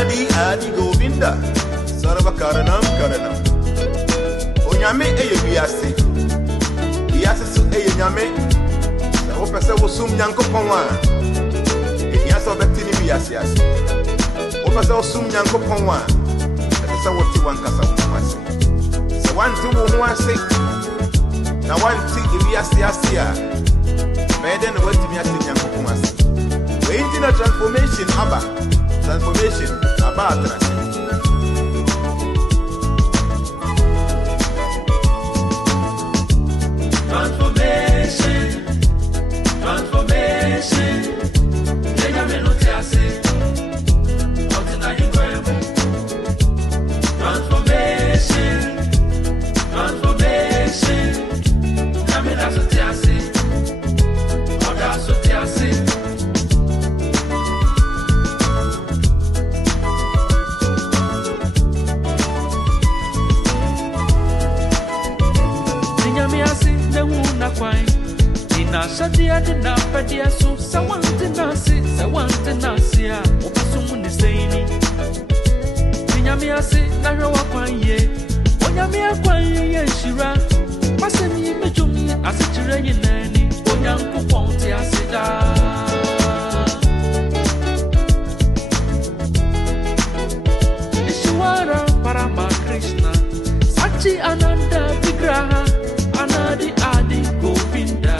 adi govinda sarva karanam onyame eye biase so eye nyame sa wo pese wo sum nyankopon a ehia so betini biase ase wo pese wo sum nyankopon a pese wo ti wankasa wo ase se wanti wo ho ase na wanti biase ase a beden wo ti biase nyankopon ase we intina transformation aba atrás. Transformation. Ella me no te hace. Transformation. Ya me das te hace. Oda so te hace. Na shadia de na padia so someone to nasi a obaso ni seini nyame ase na hwa kwan ye onyame akwan ye shira masemi mejumi ase kire nyinani onyankopon ti ase da Ishwara Parama Krishna Sachi Ananda Vigraha Anadi Adi Govinda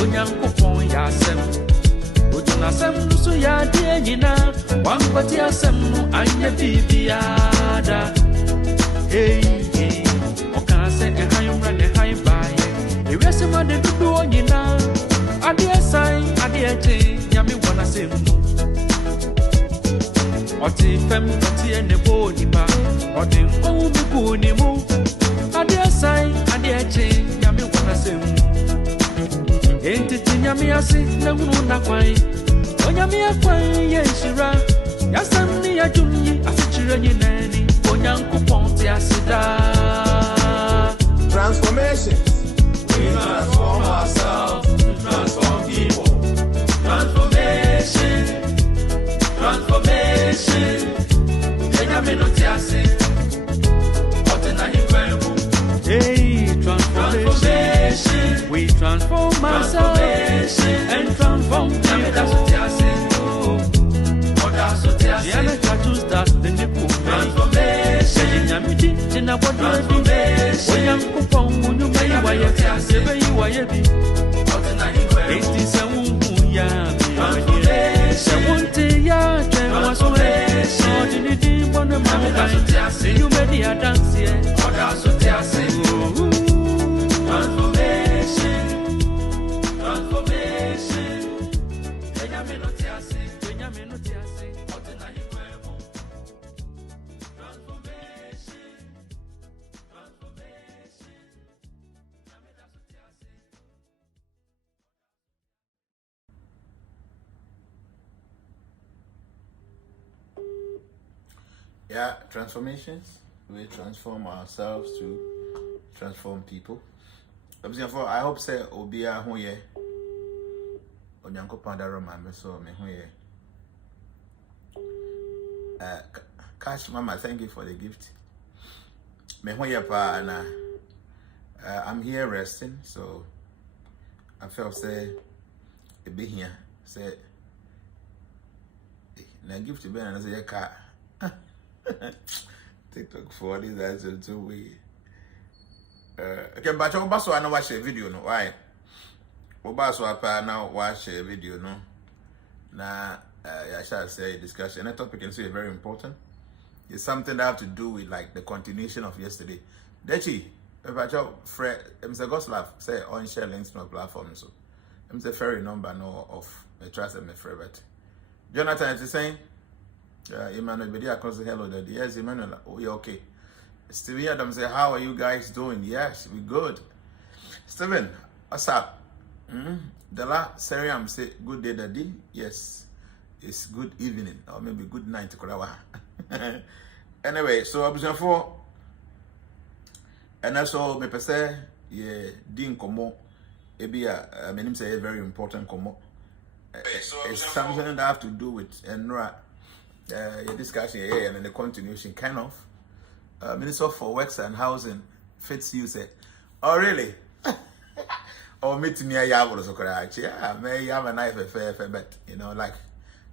Onyankopon yasem Ojunasem nusu ya die nyina Wampati asem nu anya bibiada Hey hey Okase ehayumra ne haibaye Ewese made dudu onyina Adie sai adie te Nyami wana semu Oti fem oti enebo nipa Oti nkowu biku ni mu Adie sai adie te Nyami wana semu Enti nyami asi na hunu na kwai Onyami akwai ye shira Yasam ni ajunyi asichire nyinani Onyankopon ti asida Transformations. We transform ourselves to transform people. Transformation. Enyame no ti ase Otena himwemu Hey, transformation. We transform ourselves and transform people. Diana tattoos that the nipu transformation. Nyamiti tina body Onyankopon unu mai waye sebe yi waye bi Esti se wu ya bi se wonte ya twen waso e odini di bone mama say you made a dance here oda so te ase transformation enyame no te ase otena himwemo transformation Yeah, transformations. We transform ourselves to transform people. I hope say Obia Hoye Onyanko Pandaro Mamma so me Hoye. Cash Mama, thank you for the gift. Me Hoye pa ana I'm here resting, so I felt say a be here. Say na gift to be and say car. TikTok for this that's a two way. Okay, but Obaso I know watch a video no why. Obaso apa now watch a video no. Na I shall say discussion. That topic can say very important. It's something that have to do with like the continuation of yesterday. Dechi, if I talk Fred, Mr. Goslav say on share links no platform so. Mr. Ferry number no of the trust and my favorite. Jonathan is saying. Emmanuel Bedia across the hello daddy. Yes, Emmanuel, oh you're okay. Steven Adam say, how are you guys doing? Yes, we good. Steven, what's up? Dela Seriam say good day daddy. Yes, it's good evening or maybe good night. Anyway, so observe for and also me say yeah din komo ebia menim say very important komo it's something that have to do with your discussion here and then the continuation kind of. Minister for Works and Housing fits you say, oh really? Or meet me a yabble so correct. Yeah, may have a knife fair, but like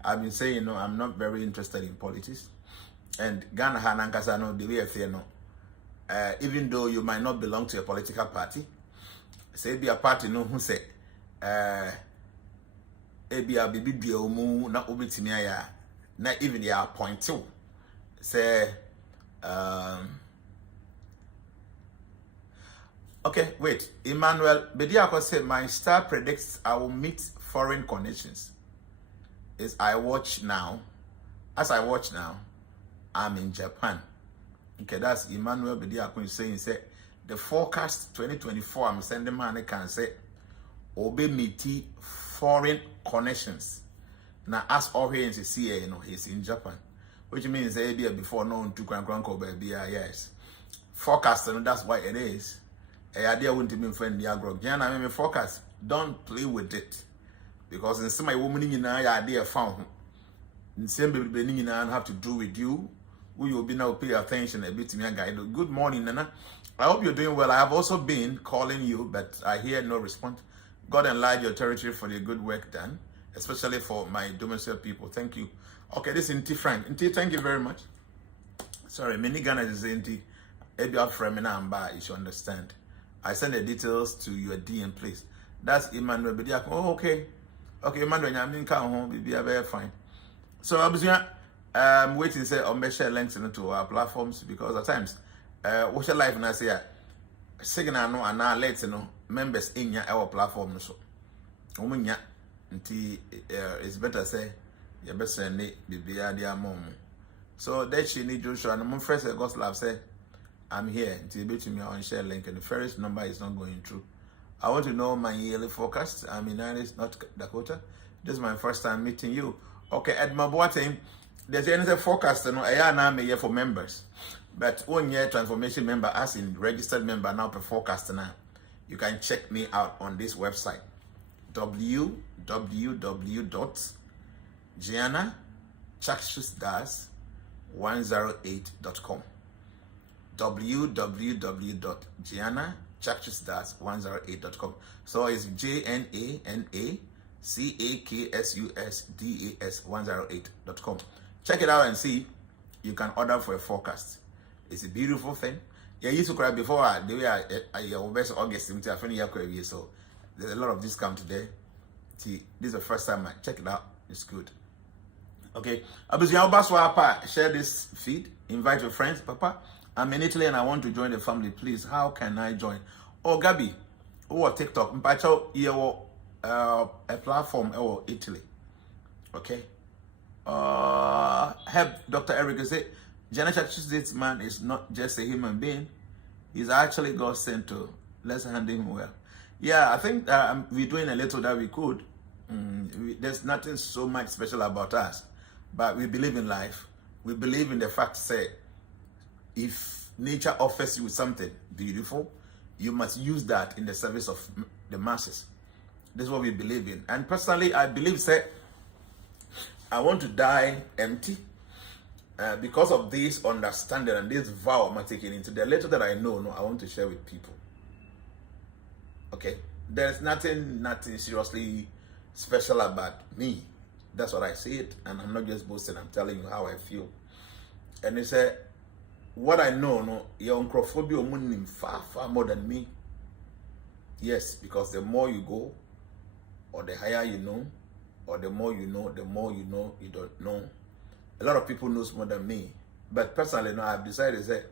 I've been saying, I'm not very interested in politics. And Ghana Hanankasa no the way I feel even though you might not belong to a political party, say be a party no who say ebi a bibi dua mu na obetimi aya na even they appoint to say okay, wait, Emmanuel Bediako said my star predicts I will meet foreign connections. As I watch now, I'm in Japan. Okay, that's Emmanuel Bediako saying say the forecast 2024 I'm sending man can say obe meeti foreign connections. Now as all here in CA, he's in Japan, which means maybe before known to Grand baby, yes. Forecast, and that's why it is. A idea wouldn't be friend the agro. Jana, I mean forecast. Don't play with it, because in some woman in idea found in same baby have to do with you. We will be now pay attention a bit to me guide. Good morning, Nana. I hope you're doing well. I have also been calling you, but I hear no response. God enlarge your territory for the good work done, especially for my domestic people. Thank you. Okay, this is Inti Frank. Inti, thank you very much. Sorry, many Ghana is Inti. If you have friend and bar, you should understand. I send the details to your DM, please. That's Emmanuel Bediako. Oh, okay. Okay, Emmanuel, I'm home. Be very fine. So I'm waiting to say on share links into our platforms, because at times, what's your life and I say signal no and now let's members in our platform so. It's better say you better send it the mom. So that she need Joshua and my first Goslab say I'm here until you to me on share link and the first number is not going through. I want to know my yearly forecast. I'm in Alice, North Dakota. This is my first time meeting you. Okay, at my boating, there's any forecast no for members. But 1 year transformation member, as in registered member now per forecast now. You can check me out on this website, www.JNANA108.com. www.JNANA108.com. So it's JNANACAKSUSDAS108.com. Check it out and see. You can order for a forecast. It's a beautiful thing. Yeah, I used to cry before the way I best August so there's a lot of discount today. See, this is the first time I check it out. It's good. Okay. Share this feed. Invite your friends. Papa, I'm in Italy and I want to join the family. Please, how can I join? Oh, Gabi. Oh, TikTok. A platform or Italy. Okay. Help Dr. Eric say CAKSUS, this man is not just a human being. He's actually God sent to. Let's handle him well. Yeah, I think we're doing a little that we could. There's nothing so much special about us, but we believe in life. We believe in the fact say, if nature offers you something beautiful, you must use that in the service of the masses. This is what we believe in. And personally, I believe say, I want to die empty. Because of this understanding and this vow I'm taking into the little that I know, I want to share with people. Okay, there's nothing seriously special about me. That's what I see it, and I'm not just boasting. I'm telling you how I feel. And they say, what I know, your uncrophobia far more than me. Yes, because the more you go, or the higher you know, or the more you know you don't know. A lot of people knows more than me, but personally, I've decided that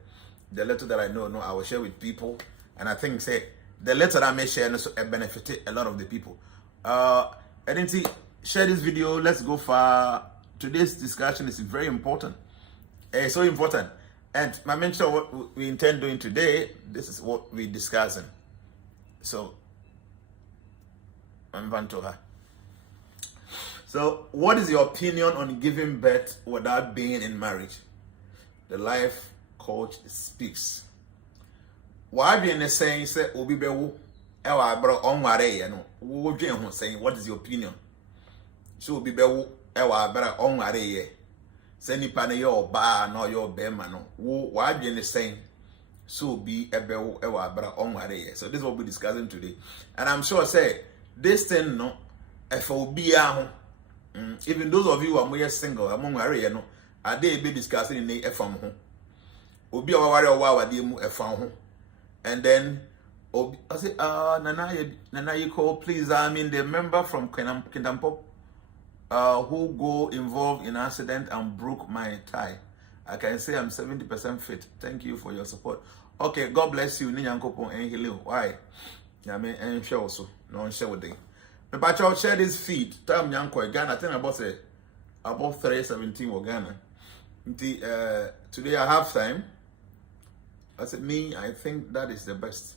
the little that I know, I will share with people, and I think say the little that I may share benefit a lot of the people. I didn't see share this video. Let's go far. Today's discussion is very important. It's so important, and my mention what we intend doing today. This is what we're discussing. So, I'm going to her. So, what is your opinion on giving birth without being in marriage? The life coach speaks. Why do you say Obi Bewu? Ewa bro on ware no. Wo dwen ho saying what is your opinion? so be bewo ewa abra onware ye se nipa ne ye oba na ye obema no wo wadwe ne sen so be ebewo ewa abra onware ye. So this is what we're discussing today, and I'm sure say this thing no if obi a even those of you who are more single among worry no are they be discussing in the efam ho obi a waware owa wade mu efam ho. And then I say Nana you call please, I mean the member from Kindampo who go involved in accident and broke my tie. I can say I'm 70% fit. Thank you for your support. Okay, God bless you. Ninyankopo and healing. Why? I mean, and share also. No share with them. But I'll share this feed. Time Yanko Ghana. I think about 317 or Ghana. Today I have time. I said, I think that is the best.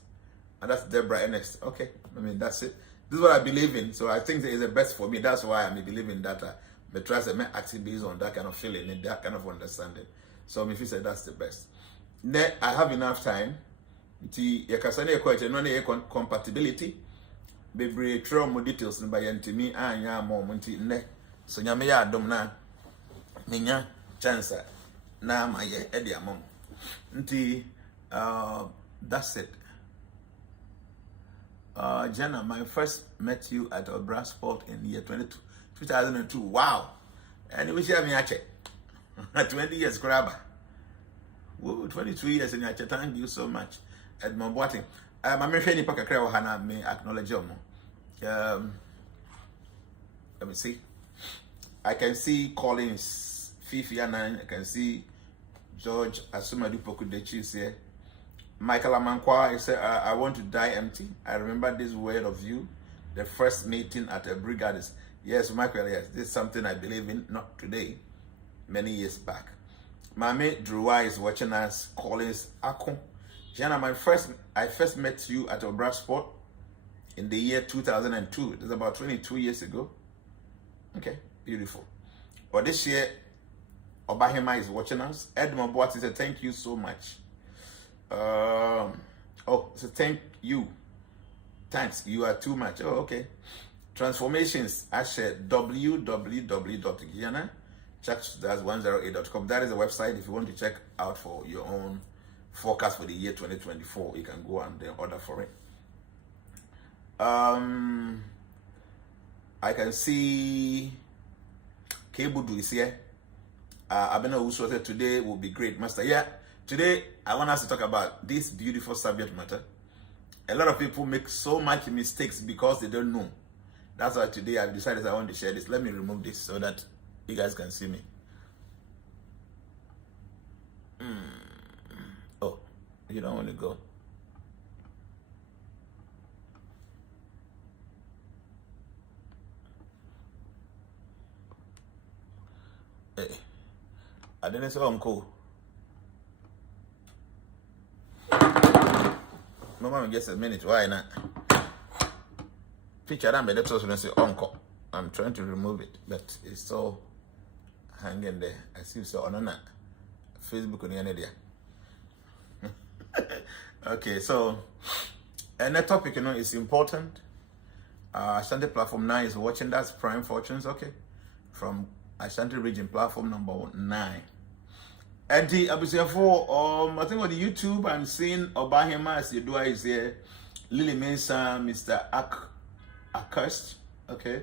And that's Deborah Ernest. Okay, I mean, that's it. This is what I believe in. So I think it is the best for me. That's why I believe in that. But trust me, acting based on that kind of feeling and that kind of understanding. So if you say that's the best. Then I have enough time. Compatibility. Baby, throw more details by me and ya more monty ne. So Yamaya Domna Ninya chance na my Eddie among. That's it. Jenna, my first met you at a brass sport in the year 2002. Wow. And we share me a check. 20 years grabber. Whoa, 22 years in your chat. Thank you so much. Edmond Boating. I'm a friend in Hana may acknowledge you. Let me see. I can see Collins, Fifi Anan. I can see George Asumadu Pokudechi here. Michael Amankwa, he said, I want to die empty. I remember this word of you, the first meeting at a brigade. Yes, Michael, yes, this is something I believe in, not today, many years back. My mate Drewa is watching us, Collins Akon. Jana, I first met you at Obra Sport in the year 2002. It was about 22 years ago. Okay, beautiful. Or this year, Obahema is watching us. Edmond Boat said, thank you so much. So thank you. Thanks, you are too much. Oh, okay. Transformations, I shared www.CAKSUS108.com. That is the website if you want to check out for your own forecast for the year 2024. You can go and then order for it. I can see Kebudu is here. Abena Uso said today will be great, Master. Yeah, today I want us to talk about this beautiful subject matter. A lot of people make so much mistakes because they don't know. That's why today I've decided I want to share this. Let me remove this so that you guys can see me. Oh, you don't want to go. Hey, I didn't say uncle. Mama, just a minute. Why not? Picture that, but that's also say uncle. I'm trying to remove it, but it's still hanging there. I see so on that Facebook on the end there. Okay, so and that topic, is important. Ashanti platform 9 is watching. That's Prime Fortunes. Okay, from Ashanti region platform number 9. And the I think on the YouTube I'm seeing Obahema as you do is here. Lily Mensa, Mr. Accursed. Okay.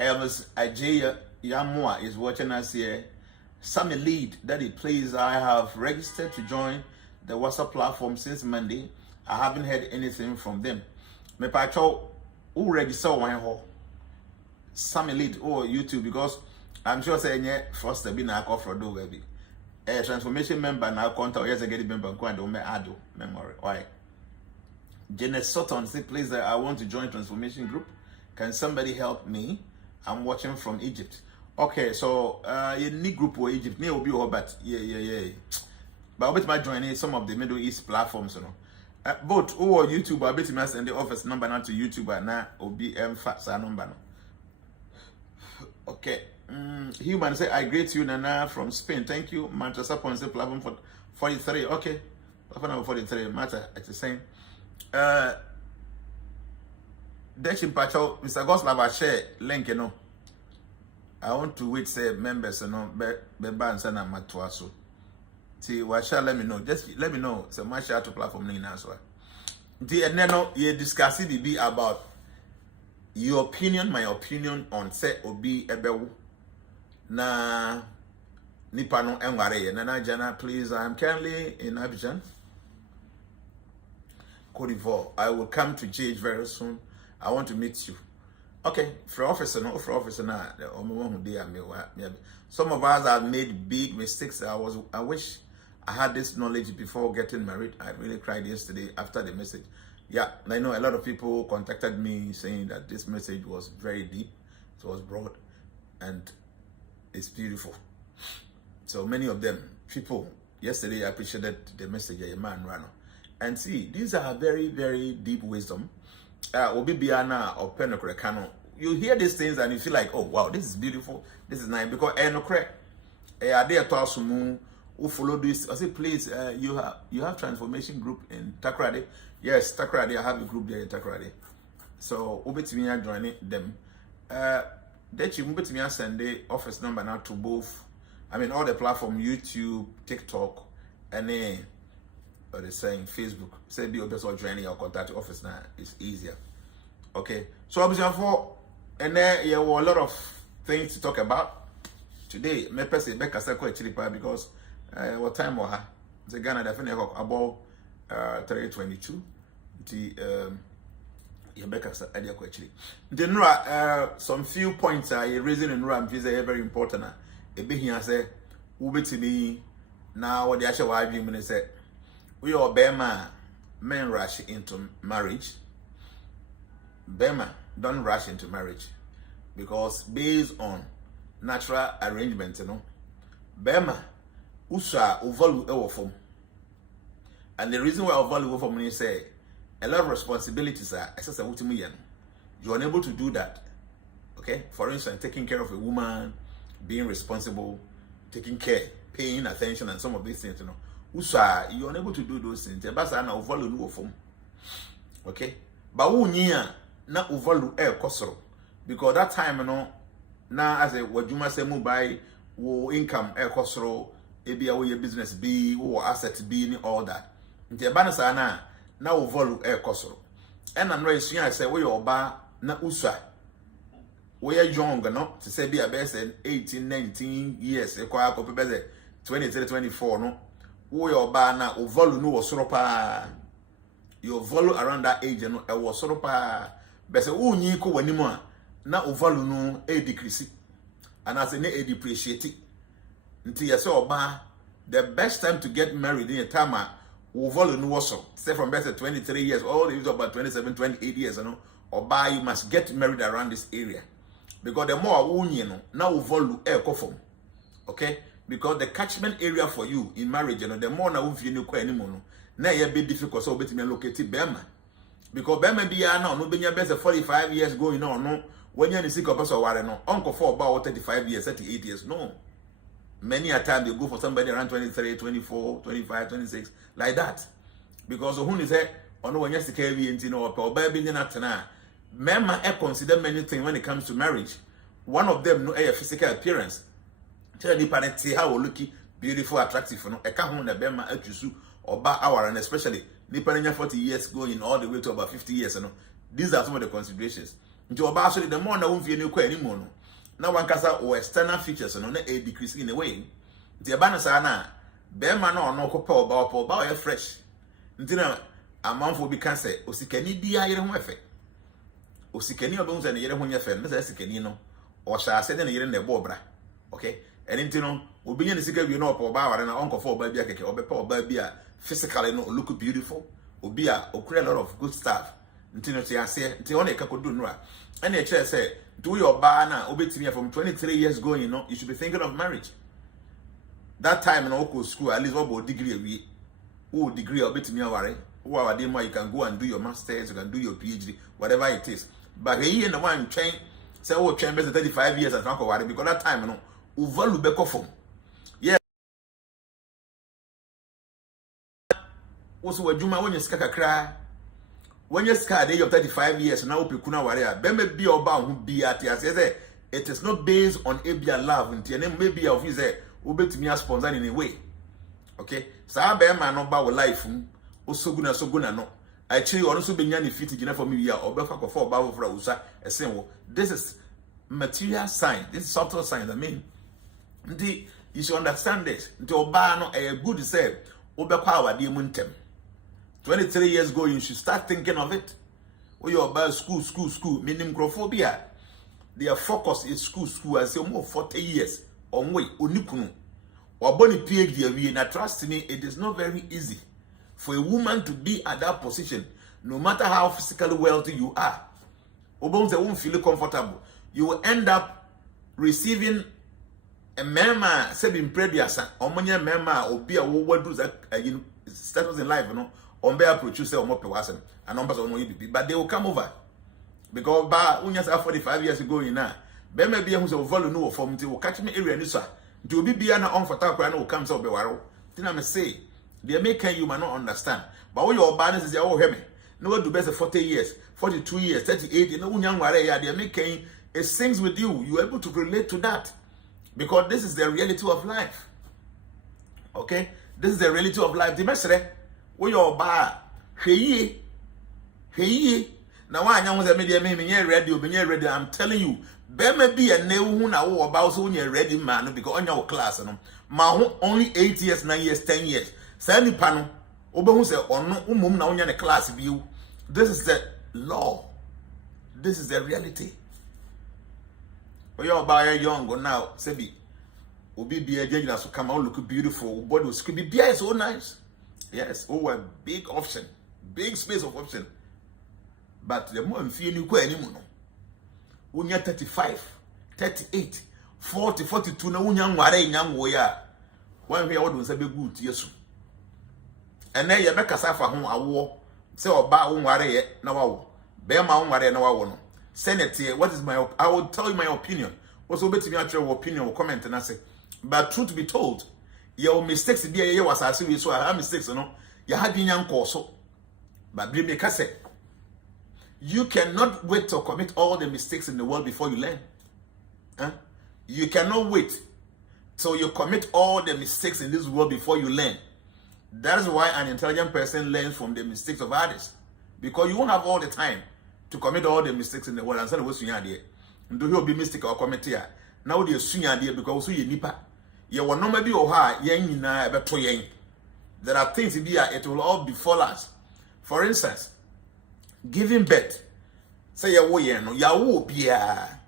Elvis Ajay Yamua is watching us here. Sammy Lead that he plays. I have registered to join the WhatsApp platform since Monday. I haven't heard anything from them. Me pacho who register one ho. Sammy Lead or YouTube because I'm sure saying first to be na call for do baby. A transformation member now contact yes I get the member go and do me ado memory. Why? Janet Sutton say please I want to join transformation group. Can somebody help me? I'm watching from Egypt. Okay, so you need group or Egypt. Ne will be all but yeah. But I bet my joining some of the Middle East platforms, both or YouTube, I bet my send the office number now to YouTube and now OBM FATSA number. Okay. Human say I greet you Nana from Spain. Thank you. Manchester Point say platform for 43. Okay. Platform number 43. Matter it's the same. Deshim Pacho, Mr. Goslav share link, I want to wait say members be ban sana matwaso. See what shall let me know. Just let me know. So my share to platform now as well. The no you discuss it be about your opinion, my opinion on say obi ebewu na nipa no enware Nana Jana, please. I'm currently in Abidjan, Cote d'Ivoire. I will come to GH very soon. I want to meet you. Okay, for officer now, the only one who did some of us have made big mistakes. I wish I had this knowledge before getting married. I really cried yesterday after the message. Yeah, I know a lot of people contacted me saying that this message was very deep, it was broad, and it's beautiful. So many of them, people, yesterday appreciated the message a man ran. And see, these are very, very deep wisdom. Obibiana or Penokrekano. You hear these things and you feel like, oh wow, this is beautiful, this is nice. Because Enokre, are there Tasumu who follow this? I say, please, you have transformation group in Takrade. Yes, Takrade, I have a group there in Takrade. So Obitimia joining them. That you Obitimia send the office number now to both. I mean all the platform, YouTube, TikTok, and or the saying Facebook. Say be also joining your contact office now. It's easier. Okay. So obviously for and there were a lot of things to talk about today. Me person be kasa ko actually because what time was her? The Ghana definitely about 3:22. The Yebeka idea ko actually. The Nura some few points are raising in Nura and very important. E be here say ubetimi now what the actual argument say we are Bema men rush into marriage. Bema don't rush into marriage because based on natural arrangement, Bema usa overlu ewofom. And the reason why overlu ewofom is say a lot of responsibilities are excessive. You are unable to do that. Okay, for instance, taking care of a woman, being responsible, taking care, paying attention, and some of these things, Usa, you're unable to do those things. Okay, but na overlu kosoro because that time na as a wajuma say mobile wo income kosoro ebi a wo your business be wo asset be ni all that. Nti eba na overlu kosoro. And I'm right say we oba na usa. We are young to say be a best 18, 19 years e kwa ko be 23, 24 no. We oba na overlu no soro pa. Your value around that age was sort of but say unyi ko wanimu a na value no decrease and as a depreciate until you say oba the best time to get married in a time value no was so say from best 23 years all the age about 27 28 years oba you must get married around this area because the more unyi no na value from okay because the catchment area for you in marriage the more na unfi no ko anymore na ye be difficult so betimi locate Bema because Bema bia na no benya best 45 years going on no when you see person ware no uncle for about 35 years 38 years no many a time they go for somebody around 23 24 25 26 like that because who say ono when you see KV ntino or baby ni natena Mema consider many things when it comes to marriage. One of them no physical appearance tell the parent how looky beautiful attractive no e ka ho na Bema atusu Oba hour and especially Nipanenya 40 years going all the way to about 50 years. These are some of the considerations. Into Oba actually the more na won't anymore. Now one kasa or external features and a decrease in a way. The Abanasana, Bema no copa Oba fresh. Until a month will be cancer. Osikeni dia yere effect. Osikeni obons and yere when your friend, Mr. Sikenino, or shall send a year in the bobra. Okay? And intino will be in the secret, and uncle for baby or before baby physically no look beautiful or be or create a lot of good stuff until you say until only could do no and the chair say do your banner obey me from 23 years going you should be thinking of marriage that time in local school at least about degree degree or bit me worry or you can go and do your masters you can do your PhD whatever it is but here in the one train say train best 35 years and talk about it because that time value be from also wajuma when you skaka cry when you scar day of 35 years now pe kuna ware a be me bi oba hu bi ati ase say it is not based on abia love and maybe of you say ubet me sponsor in a way. Okay, sa be man no ba wo life osoguna no actually also be nyane fit gina for me ya obefa ko for ba for usa esen wo. This is material sign, this is subtle sign. I mean, you should understand this. Nti oba no a good say obekwa awade mu ntem. 23 years ago, you should start thinking of it. When you're about school, meaning microphobia. Their focus is school. I say more 40 years. On way, onikunu. Or boni PhD, now trust me, it is not very easy for a woman to be at that position, no matter how physically wealthy you are. Obonze won't feel comfortable. You will end up receiving a mema, seven previous, or money mema, or be a what do that status in life, you know. On bear producer or more person and numbers on UBP, but they will come over because ba unyas 45 years ago in now. Be maybe who's a volume no form will catch me area nisa. To be an on for Takran will come so be waro. Then I may say, the American you might not understand, but all your balance is your heavy. No do best 40 years, 42 years, 38, you know, young warrior, the American it sings with you. You're able to relate to that because this is the reality of life. Okay, this is the reality of life. The message. We your bar, hey, now I know the media may ready. I'm telling you, there may be a new one about so you're ready, man, because on your class, and my only 8 years, 9 years, 10 years. Sandy panel, Oba say, or no, now in a class view. This is the law, this is the reality. We your buyer young go now, Sebi, Obi be a judge, so come out look beautiful, body was could be so nice. Yes, a big option, big space of option. But the more I'm feeling you anymore. When you're 35, 38, 40, 42, now young warrior, one way out was a big good, yes. And then you make a suffer home a war. Say, or bow warrior, now, bear my own warrior, no. Senate here, what is my I will tell you my opinion. Also, bet me at your opinion or comment, and I say, but truth to be told, your mistakes be a was as serious, so I have mistakes, you know. You had been young also. But bring me say, you cannot wait to commit all the mistakes in the world before you learn. Huh? You cannot wait till you commit all the mistakes in this world before you learn. That is why an intelligent person learns from the mistakes of others. Because you won't have all the time to commit all the mistakes in the world. And so what's your idea? And do you be mistake or commit here? Now the swing idea because you nipa. You will not be high, yang na beto yang. There are things in here, it will all befall us. For instance, giving birth. Say ya wo yen no, ya wo bia.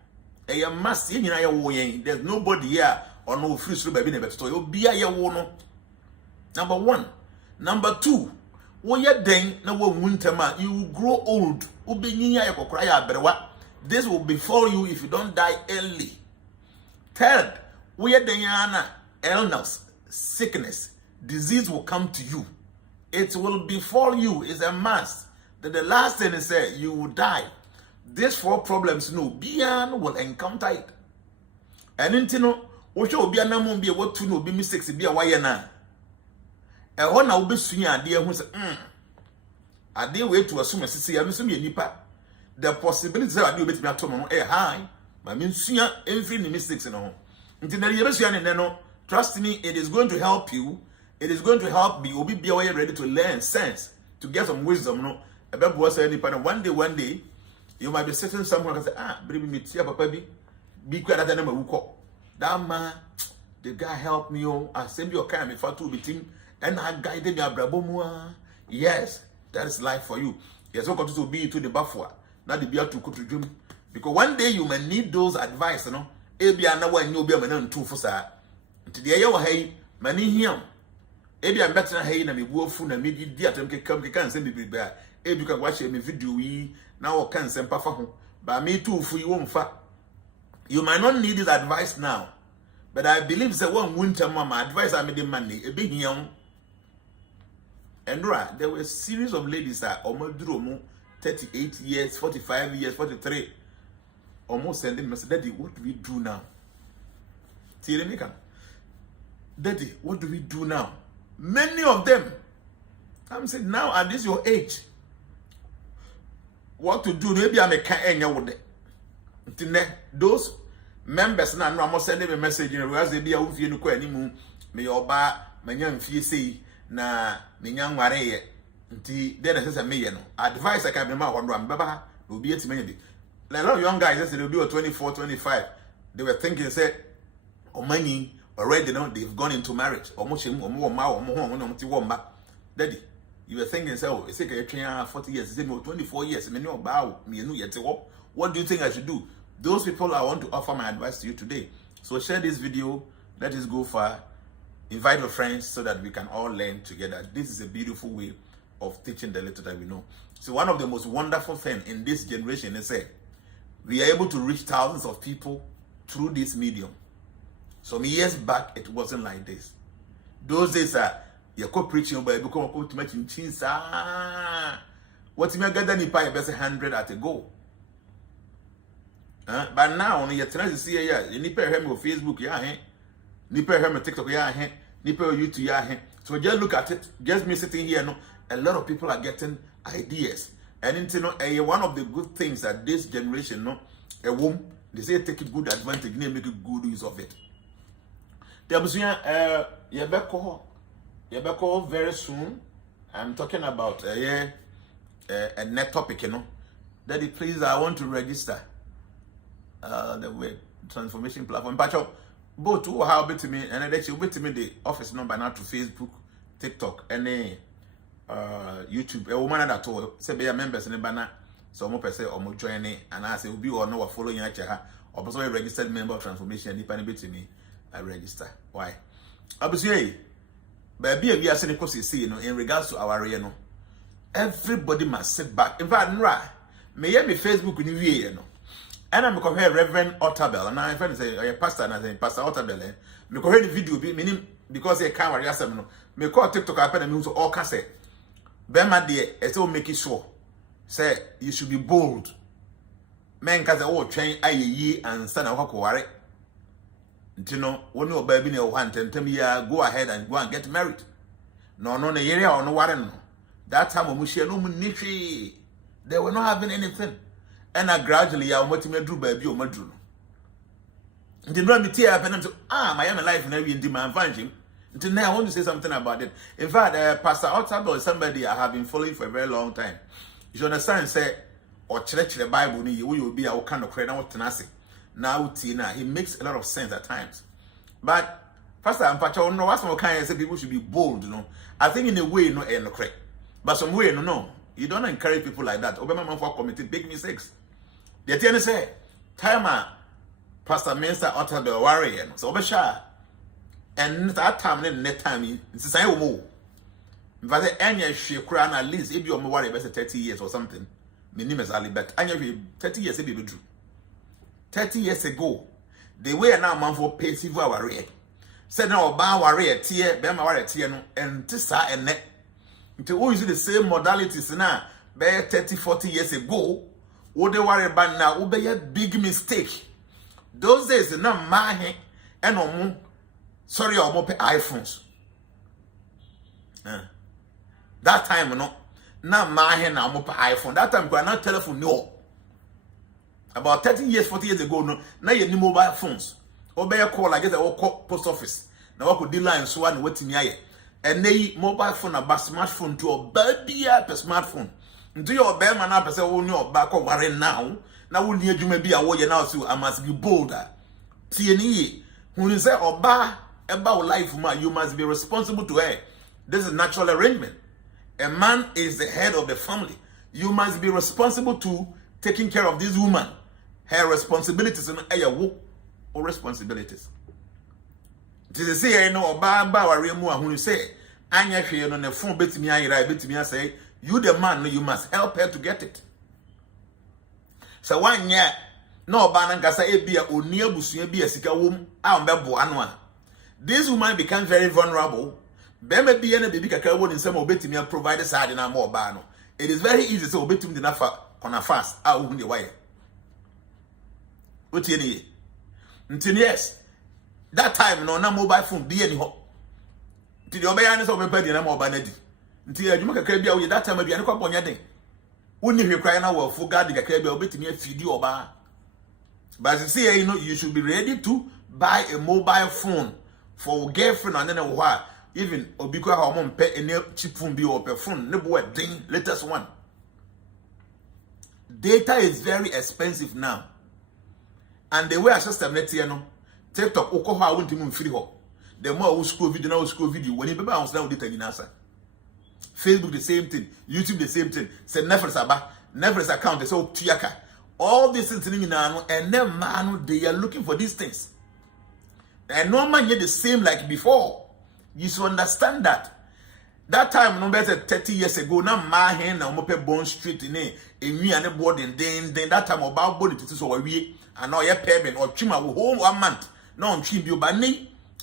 E ya must yen na ya wo yen. There's nobody here or no free slow baby na beto. Yo bia ya wo no. Number 1. Number 2, wo ye den na wo wuntama, you will grow old. Obenyinya ya kokra ya abrewa. This will befall you if you don't die early. 3rd, we are JNANA, illness, sickness, disease will come to you. It will befall you. It's a must. That the last thing is say you will die. These 4 problems, no, Bian will encounter it. And intino, what you be a number be what to know be mistakes be a wayana. A one will be sooner, dear, who say, I did wait to assume a city, I'm assuming nipa. The possibilities are due to me at home, high, but means sooner every mistakes in all. Trust me, it is going to help you. It is going to help you. Be ready to learn sense, to get some wisdom. No, about what's any part. One day, you might be sitting somewhere and say, bring me tea, papa, be quiet at the number who call. That man, the guy helped me. I send you a car before to be team, and I guided me a brabomua. Yes, that is life for you. Yes, so to be to the buffer, not the beer to go to dream. Because one day you may need those advice, you know. Ebi anawa nyo bi amana ntu fo saa nti de ye wo hai mani hiam ebi am betra hai na mebuofu na medi di atam kekam kekan se bibibe a ebi ka wa share me video yi na wo kan se mpafa ho ba me tu fu yi wo mfa. You might not need this advice now, but I believe say one winter mama advice I made the money ebi hiam. And right, there were a series of ladies that omoduro mo 38 years, 45 years, 43 almost sending message, Daddy, what do we do now? Daddy, what do we do now? Many of them, I'm saying, now at this your age, what to do? Maybe I'm a kind with it. Those members na no amo send me message in regards be a wofie no kwa animu me oba manya mfie sei na menya nware ye nti dey na say me ye no advice I can be ma hondo am beba obi etimanya bi. A lot of young guys say they do 24 25 they were thinking say money already now they've gone into marriage daddy you were thinking say oh it's like 40 years say me 24 years me no ba me no yet what do you think I should do? Those people I want to offer my advice to you today. So share this video, let us go far, invite your friends so that we can all learn together. This is a beautiful way of teaching the little that we know. So one of the most wonderful things in this generation is that we are able to reach thousands of people through this medium. Some years back, it wasn't like this. Those days are you go preaching, but you come to make chinsa. What you may get any pie best 100 at a go. But now, when you're trying to see you need to hear me on Facebook, need to hear me on TikTok, need to YouTube, so just look at it. Just me sitting here, no, a lot of people are getting ideas. And you know, one of the good things that this generation, no, a woman, they say take good advantage, they make a good use of it. There was very soon. I'm talking about a net topic, you know. Daddy, please, I want to register the way transformation platform. But both who have bit to me, and they should bit to me the office number now to Facebook, TikTok, and YouTube. A woman that told say be a members in the banner, so more per se or more joining, and I say will be or no following each other, or also a registered member of transformation. Depending bit to me, I register. Why? Obviously, baby, we are saying in regards to our area, no, everybody must sit back. In fact, may I be Facebook in you know. And I'm going to Reverend Ottabel, and I'm friend say a pastor, and I say Pastor Ottabel. Me go hear the video, meaning because they can't worry yourself. Me call TikTok happen and me all can say. Bema dear, it's all make it sure. Say you should be bold. Men can say oh train aye and stand and walk worry. You know when your baby no want and tell me go ahead and go and get married. No the area or no worry no. That time we share no money. They were not having anything. And I gradually I want to make do baby or madru. The brand me tear up and I'm so my life and every in demand finding. Until now I want to say something about it. In fact, Pastor Ottabel is somebody I have been following for a very long time. You should understand, say, or church the Bible, you will be our kind of credit what tenacity. Now Tina, he makes a lot of sense at times. But Pastor Ampacha, no, what's more kind of say people should be bold, you know. I think in a way no correct. But some way no. You don't encourage people like that. Obama man for committing big mistakes. The thing say, time Pastor Minister Ottabel warrior, so Obasha. And that time in that time, it's the same more. But any she crown at least if you're more about 30 years or something. Minimum Ali bet. And 30 years if you do. 30 years ago, they were now man for passive warrior. Said now ba warrior tear, be my warrior tear no, and tisa and net. Until who is the same modalities now, be 30, 40 years ago, what they worry about now, will be a big mistake. Those days, no man and no sorry, or more iPhones. That time, no, now my hand now more iPhone. That time, we are not telephone, no. About 30 years, 40 years ago, no, now you need mobile phones. Obey a call, I guess, I call post office. Now I could deal line so on waiting here. And they mobile phone about smartphone to a baby up a smartphone. Do your bear man up and say, oh no, back of worry now. Now we need you maybe a warrior now, so I must be bolder. TNE, when you say Oba about life, you must be responsible to her. This is natural arrangement. A man is the head of the family. You must be responsible to taking care of this woman. Her responsibilities and her or responsibilities. To say, I know about when you say, Anya here on the phone, bet me, I say, you the man, you must help her to get it. So 1 year, no banangasa be a near busu be a sika womb, I'll be anwa. This woman becomes very vulnerable. Bema be any baby kakao in some obey me provide a side in a more bano. It is very easy to obey him enough on a fast. I won't the wire. What you until yes, that time no mobile phone be any hop. Did you obey any of the no more banady? Until you make a crabby out that time maybe any couple on your day. Wouldn't you cry now for God the crabby obey me a feed you or bar? But you see, you know, you should be ready to buy a mobile phone for a girlfriend and then a while. Even because our mom pay any cheap phone be or per phone, no boy ding latest one. Data is very expensive now. And the way I system net here no TikTok oko ha won't even free ho. The more we scroll video now scroll video when you be bounce now data in answer. Facebook the same thing, YouTube the same thing. Say Netflix account they say tiaka. All these things in now and then man they are looking for these things. And no man yet the same like before. You should understand that. That time, no better 30 years ago, now my hand na omope Bond Street in me and the board and then that time about body to so we and now your payment or chima home 1 month. No on chim you but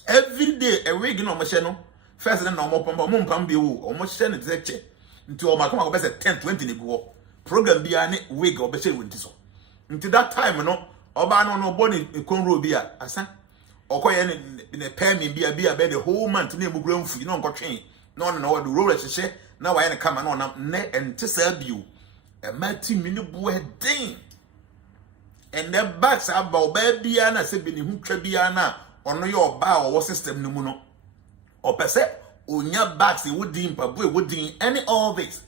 every day a week no machine first then no more pump be or much send it into my come about 10 20 ni go program be an week or be with this. Until that time no oba no body conro be asa or in a payment be a the whole month name grown for you know got train. No, the role is share. Now I come on net and to serve you. A mighty minute boy ding. And the backs about baby and I said, Benny who trebiana or no your bow or system no mono. Or per se, on your backs, it would deem, but boy would deem any all this.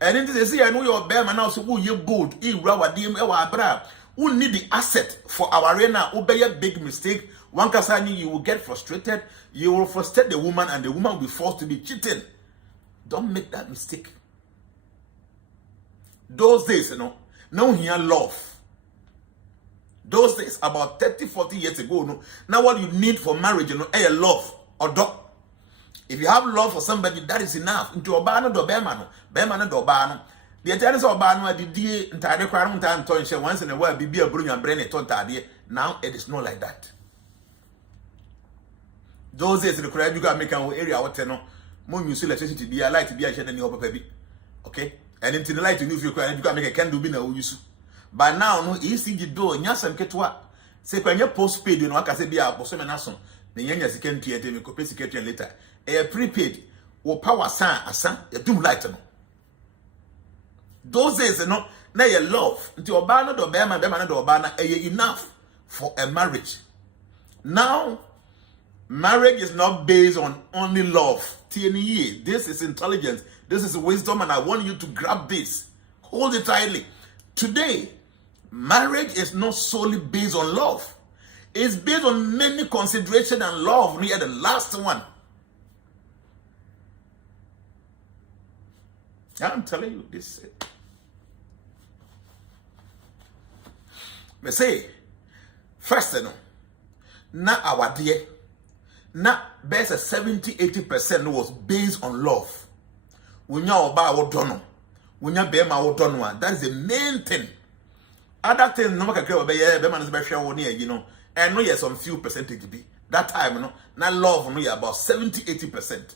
And into the sea, I know your bear man also who you bold, rawa dim, ewa bra. Who need the asset for our arena, obey a big mistake. One kasani, you will get frustrated. You will frustrate the woman, and the woman will be forced to be cheating. Don't make that mistake. Those days, you know, now here love. Those days, about 30, 40 years ago, no. Now what you need for marriage, you know, a love or dog. If you have love for somebody, that is enough. Into obano do bemano, bemano do obano. The attendance of obano the day entire crime time to once in a while be a bring and brain a tonta. Now it is not like that. Those days, the crowd you got make an area what no more you see electricity be a light to be a shed any other baby. Okay? And into the light you if you can make a candle be no use. But now no easy the door, Yasan Ketwa. Say when you postpaid, you know, I can say be a bosom nason. The Yanya second tier, they make a secretary later. A prepaid or power san, a san, a doom light. Those days, you know, now you love into a banner or bearman or banner, enough for a marriage. Now, marriage is not based on only love. This is intelligence. This is wisdom, and I want you to grab this. Hold it tightly. Today, marriage is not solely based on love. It's based on many considerations and love. We are the last one. I'm telling you this. Me say, first, now our dear. Now, best 70-80% was based on love. When you're about what done, when you're bear my done one, that is the main thing. Other things, no matter what, bear is better near, you know, and no, yes, some few percentage be that time, you know, now love only about 70-80%.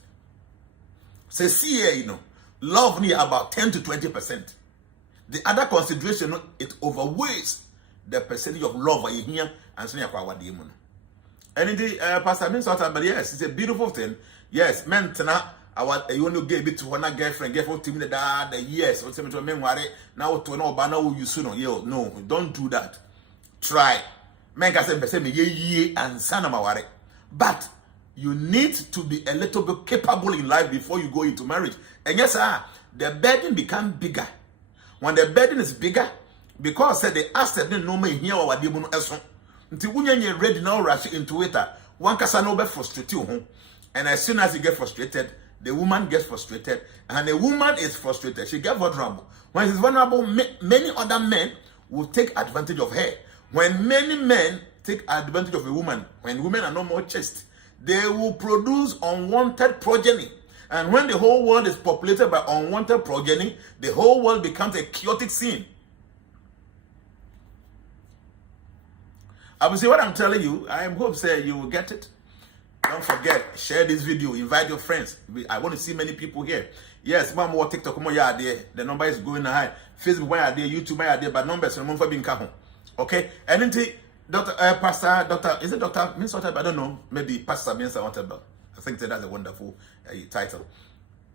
Say, see here, you know, love only about 10 to 20%. The other consideration, it overweighs the percentage of love you hear and so you're demon. And indeed, Pastor means what, but yes, it's a beautiful thing. Yes, men tonight, you want to give it to one girlfriend, team the dad, yes, what's to men worry now to know about now you soon. No, don't do that. Try. Men can say me ye and son of my but you need to be a little bit capable in life before you go into marriage. And yes, the burden becomes bigger. When the burden is bigger, because the asset no me here or what you until when you're ready now, rush into it, one can no be frustrated. And as soon as you get frustrated, the woman gets frustrated, and the woman is frustrated. She gets vulnerable. When she's vulnerable, many other men will take advantage of her. When many men take advantage of a woman, when women are no more chaste, they will produce unwanted progeny. And when the whole world is populated by unwanted progeny, the whole world becomes a chaotic scene. I will say what I'm telling you. I hope say you will get it. Don't forget, share this video, invite your friends. I want to see many people here. Yes, more TikTok, more yeah there. The number is going high. Facebook, why are there? YouTube, why are there? But numbers, remember being careful. Okay, and then Pastor, Doctor, is it Doctor Minnesota? I don't know. Maybe Pastor Minnesota. I think that's a wonderful title.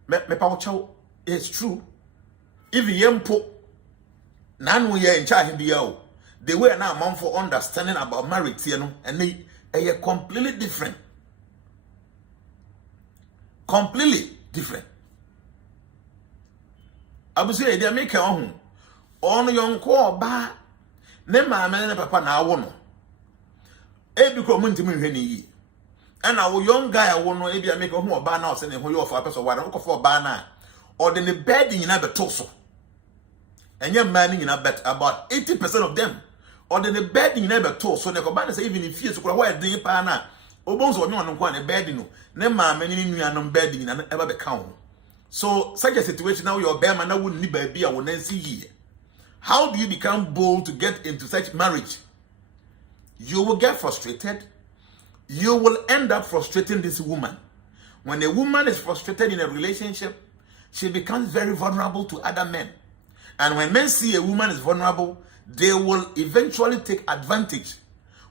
Me Paucho, it's true. If you po, none we are in charge here. the way now man for understanding about marriage, you know, and they are completely different. Completely different. I would say they make on young call ba ne mama ne papa na awo no e bi ko munti mun hwani yi and our young guy awo no e bi make on ba na o se ne ho yo for person wa ko for ba na or the bed nyina beto so enye man nyina bet about 80% of them or the bed nyina beto so ne ko ba na say even if you so ko wa edin pa na obonzo onye ono kwa ne bed no ne mama ni nuanom bed nyina eba be ka ho. So such a situation now your bear man now wouldn't need baby I will not see ye. How do you become bold to get into such marriage? You will get frustrated. You will end up frustrating this woman. When a woman is frustrated in a relationship, she becomes very vulnerable to other men. And when men see a woman is vulnerable, they will eventually take advantage.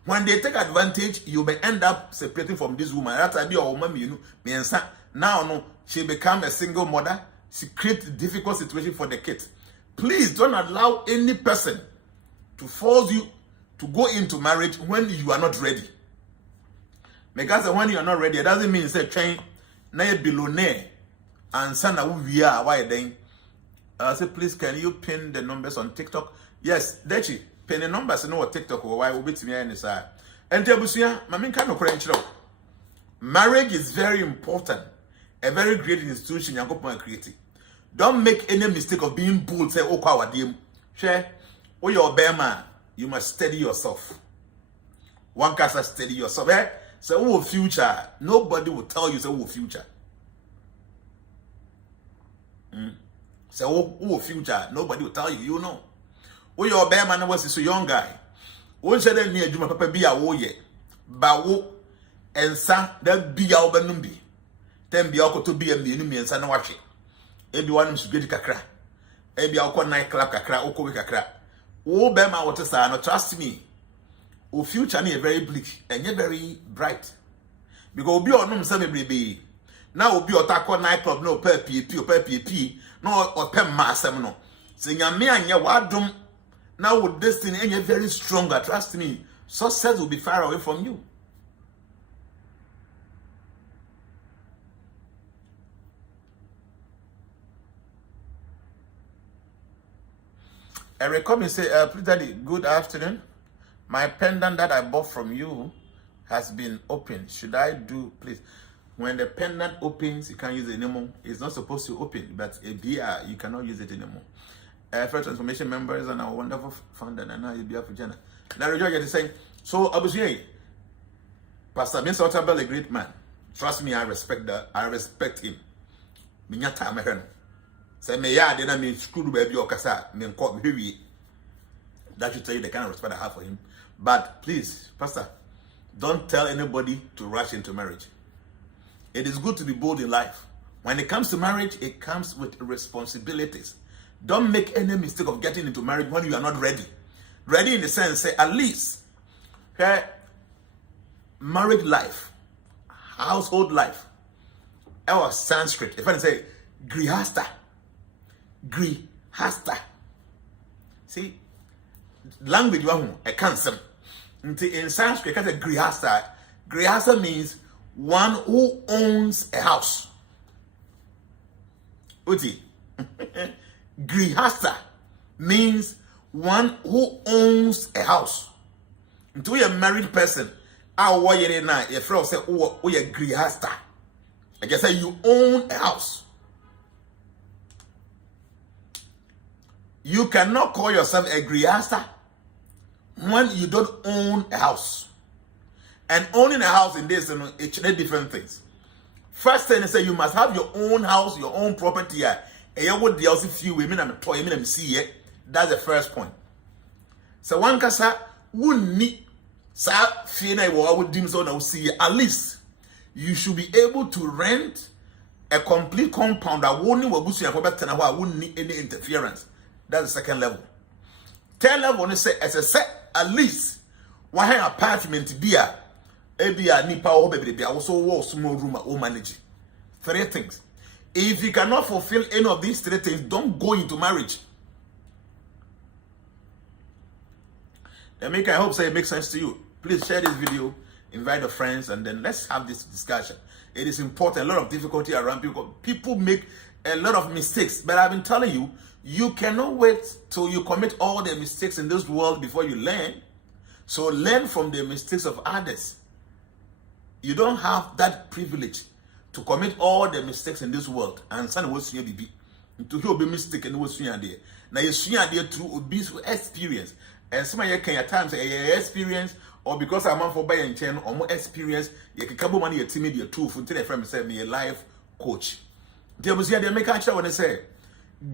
When they take advantage, you may end up separating from this woman. That's a woman, you know, now no, she become a single mother. She creates a difficult situation for the kids. Please don't allow any person to force you to go into marriage when you are not ready. Because when you are not ready, it doesn't mean say train na a billionaire and son we are why then. I say please can you pin the numbers on TikTok? Yes, Dechi, pin the numbers no TikTok or why will be to me any side. And Tebusia, mamin kind of cranch. Marriage is very important. A very great institution you go create. Don't make any mistake of being bold. Say, oh, kawadim. Share. Oh, your bear man. You must steady yourself. One cast steady yourself. Eh? Say, oh, future. Nobody will tell you. Say, oh, future. Say, oh, future. Nobody will tell you. You know. Oh, your bear man was a young guy. Oh, say that near Juma Papa be a wo ye. Bawo and sa that be our benumbi. Then be able to be a enemy and son watch it. Everyone should get kakra. Ebi alko night club kakra, oko we kakra. Oh, Bema water no trust me. O future me very bleak and yet very bright. Because be on them some baby. Now be otako night club no per PP or per PP no or per mass no. Say me and ya wadum now with destiny and you're very stronger. Trust me. Success will be far away from you. Eric come and say, please daddy, good afternoon. My pendant that I bought from you has been opened. Should I do, please? When the pendant opens, you can't use it anymore. It's not supposed to open, but a BR, you cannot use it anymore. First Transformation members and our wonderful founder, and now you'll be up for Jana. Now, Roger is saying, so, Abusier, Pastor Mr. Otabel, a great man. Trust me, I respect that. I respect him. Minyata American. Say me ya didn't mean screw baby or kasa me call me. That should tell you the kind of respect I have for him. But please, Pastor, don't tell anybody to rush into marriage. It is good to be bold in life. When it comes to marriage, it comes with responsibilities. Don't make any mistake of getting into marriage when you are not ready. Ready in the sense, say at least, okay, married life, household life, or Sanskrit. If I say grihasta. Grihasta. See, language a cancer. In Sanskrit, it's a grihasta. Grihasta means one who owns a house. Uti. Grihasta means one who owns a house. Into a married person, our you na your friend say, oh, you're grihasta. I just say you own a house. You cannot call yourself a grihasta when you don't own a house. And owning a house in this, it's different things. First thing is that you must have your own house, your own property. And you would the also few women and toy and see it. That's the first point. So one kasa wouldn't need sa fina would dim so now see at least you should be able to rent a complete compound that wouldn't need any interference. That's the second level. Third level, they say, as a set, at least, one apartment beer, a nipa or baby, also war small room or manage. Three things. If you cannot fulfill any of these three things, don't go into marriage. Emeka, I hope it makes sense to you. Please share this video, invite your friends, and then let's have this discussion. It is important. A lot of difficulty around people. People make a lot of mistakes, but I've been telling you, you cannot wait till you commit all the mistakes in this world before you learn. So learn from the mistakes of others. You don't have that privilege to commit all the mistakes in this world. And son was your baby. To hear be mistake and was there. Now you see there through obese experience. And some of you can at times say experience or because I'm on for buy and chain or more experience, you can come money a timid your two for the friend say me a life coach. There was here they make a when they say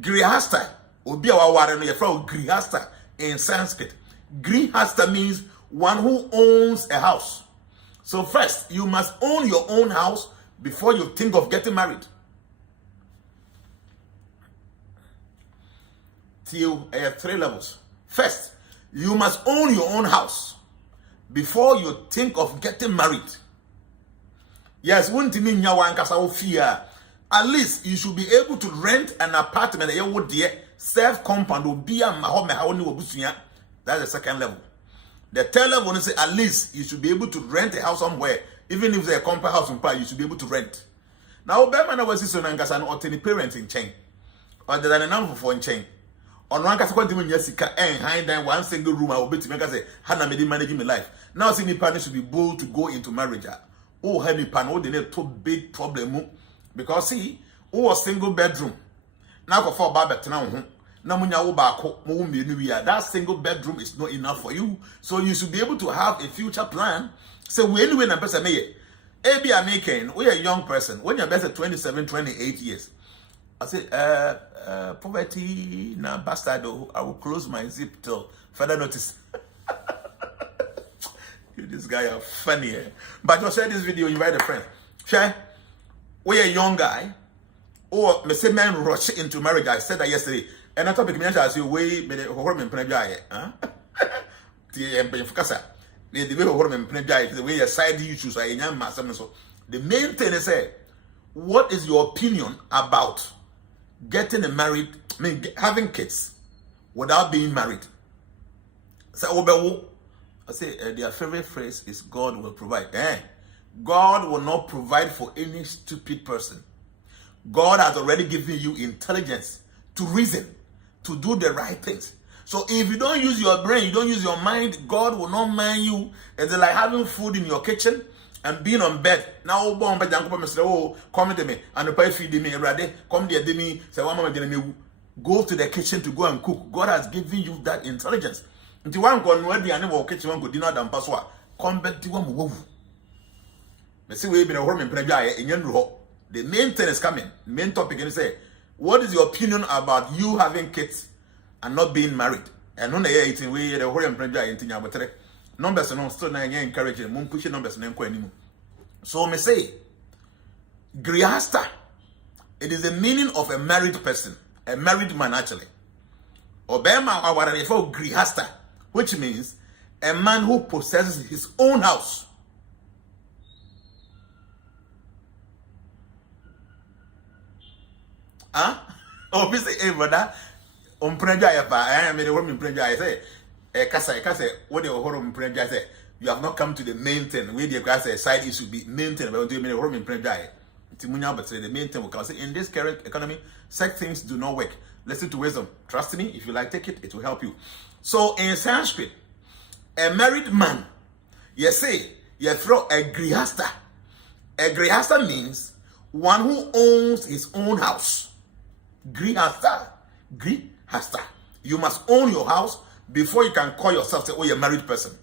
Grihasta will be our warren your friend Grihasta in Sanskrit. Grihasta means one who owns a house. So first, you must own your own house before you think of getting married. Till 3 levels. First, you must own your own house before you think of getting married. Yes, wouldn't mean fear. At least you should be able to rent an apartment. Self compound will be a that's the second level. The third level is at least you should be able to rent a house somewhere, even if it's a compound house in Paris, you should be able to rent. Now, Obama was this on an alternate parent in chain, or than a number for in chain. On one case, what do you mean? Jessica and hide one single room. I will be to make us say, Hannah made him managing my life. Now, see, partner should be bold to go into marriage. Oh, honey, pan, oh, they need two big problem because see, oh, a single bedroom. Now, for 4 barbet now. That single bedroom is not enough for you. So you should be able to have a future plan. So when you a person may be American, we are a young person. When you're better 27, 28 years. I say, poverty na bastardo. I will close my zip till further notice. You this guy are funny. But just share this video, invite a friend. Share. We are a young guy. Or me say man rush into marriage. I said that yesterday. And I topic me as you way me horror in Penajay, huh? The Fukasa. The way horror in Penajay, the way your side issues are in young master. So the main thing is what is your opinion about getting married, having kids without being married? So I say their favorite phrase is God will provide. God will not provide for any stupid person. God has already given you intelligence to reason, to do the right things. So if you don't use your brain, you don't use your mind, God will not mind you. It's like having food in your kitchen and being on bed. Now, come to me and the feed me every day. Come there, me say go to the kitchen to go and cook. God has given you that intelligence. Until one go no be ane kitchen one go dinner than paswa. Come back to one move. Me see we be na home in the main thing is coming. The main topic is say, what is your opinion about you having kids and not being married? And on the 18 way the whole employer in Tinya numbers and still now encouraging moon pushing numbers and anymore. So me say Grihasta, it is the meaning of a married person, a married man actually. Obama our for Grihasta, which means a man who possesses his own house. Obviously, brother, I made a woman I say, what the horror say, you have not come to the main thing. Where the grass side issue be maintained, but you made a woman but say the main thing will come. In this current economy, such things do not work. Listen to wisdom. Trust me, if you like, take it, it will help you. So in Sanskrit, a married man, you say, you throw a grihasta. A grihasta means one who owns his own house. Grihasta. You must own your house before you can call yourself say, oh, you're a married person.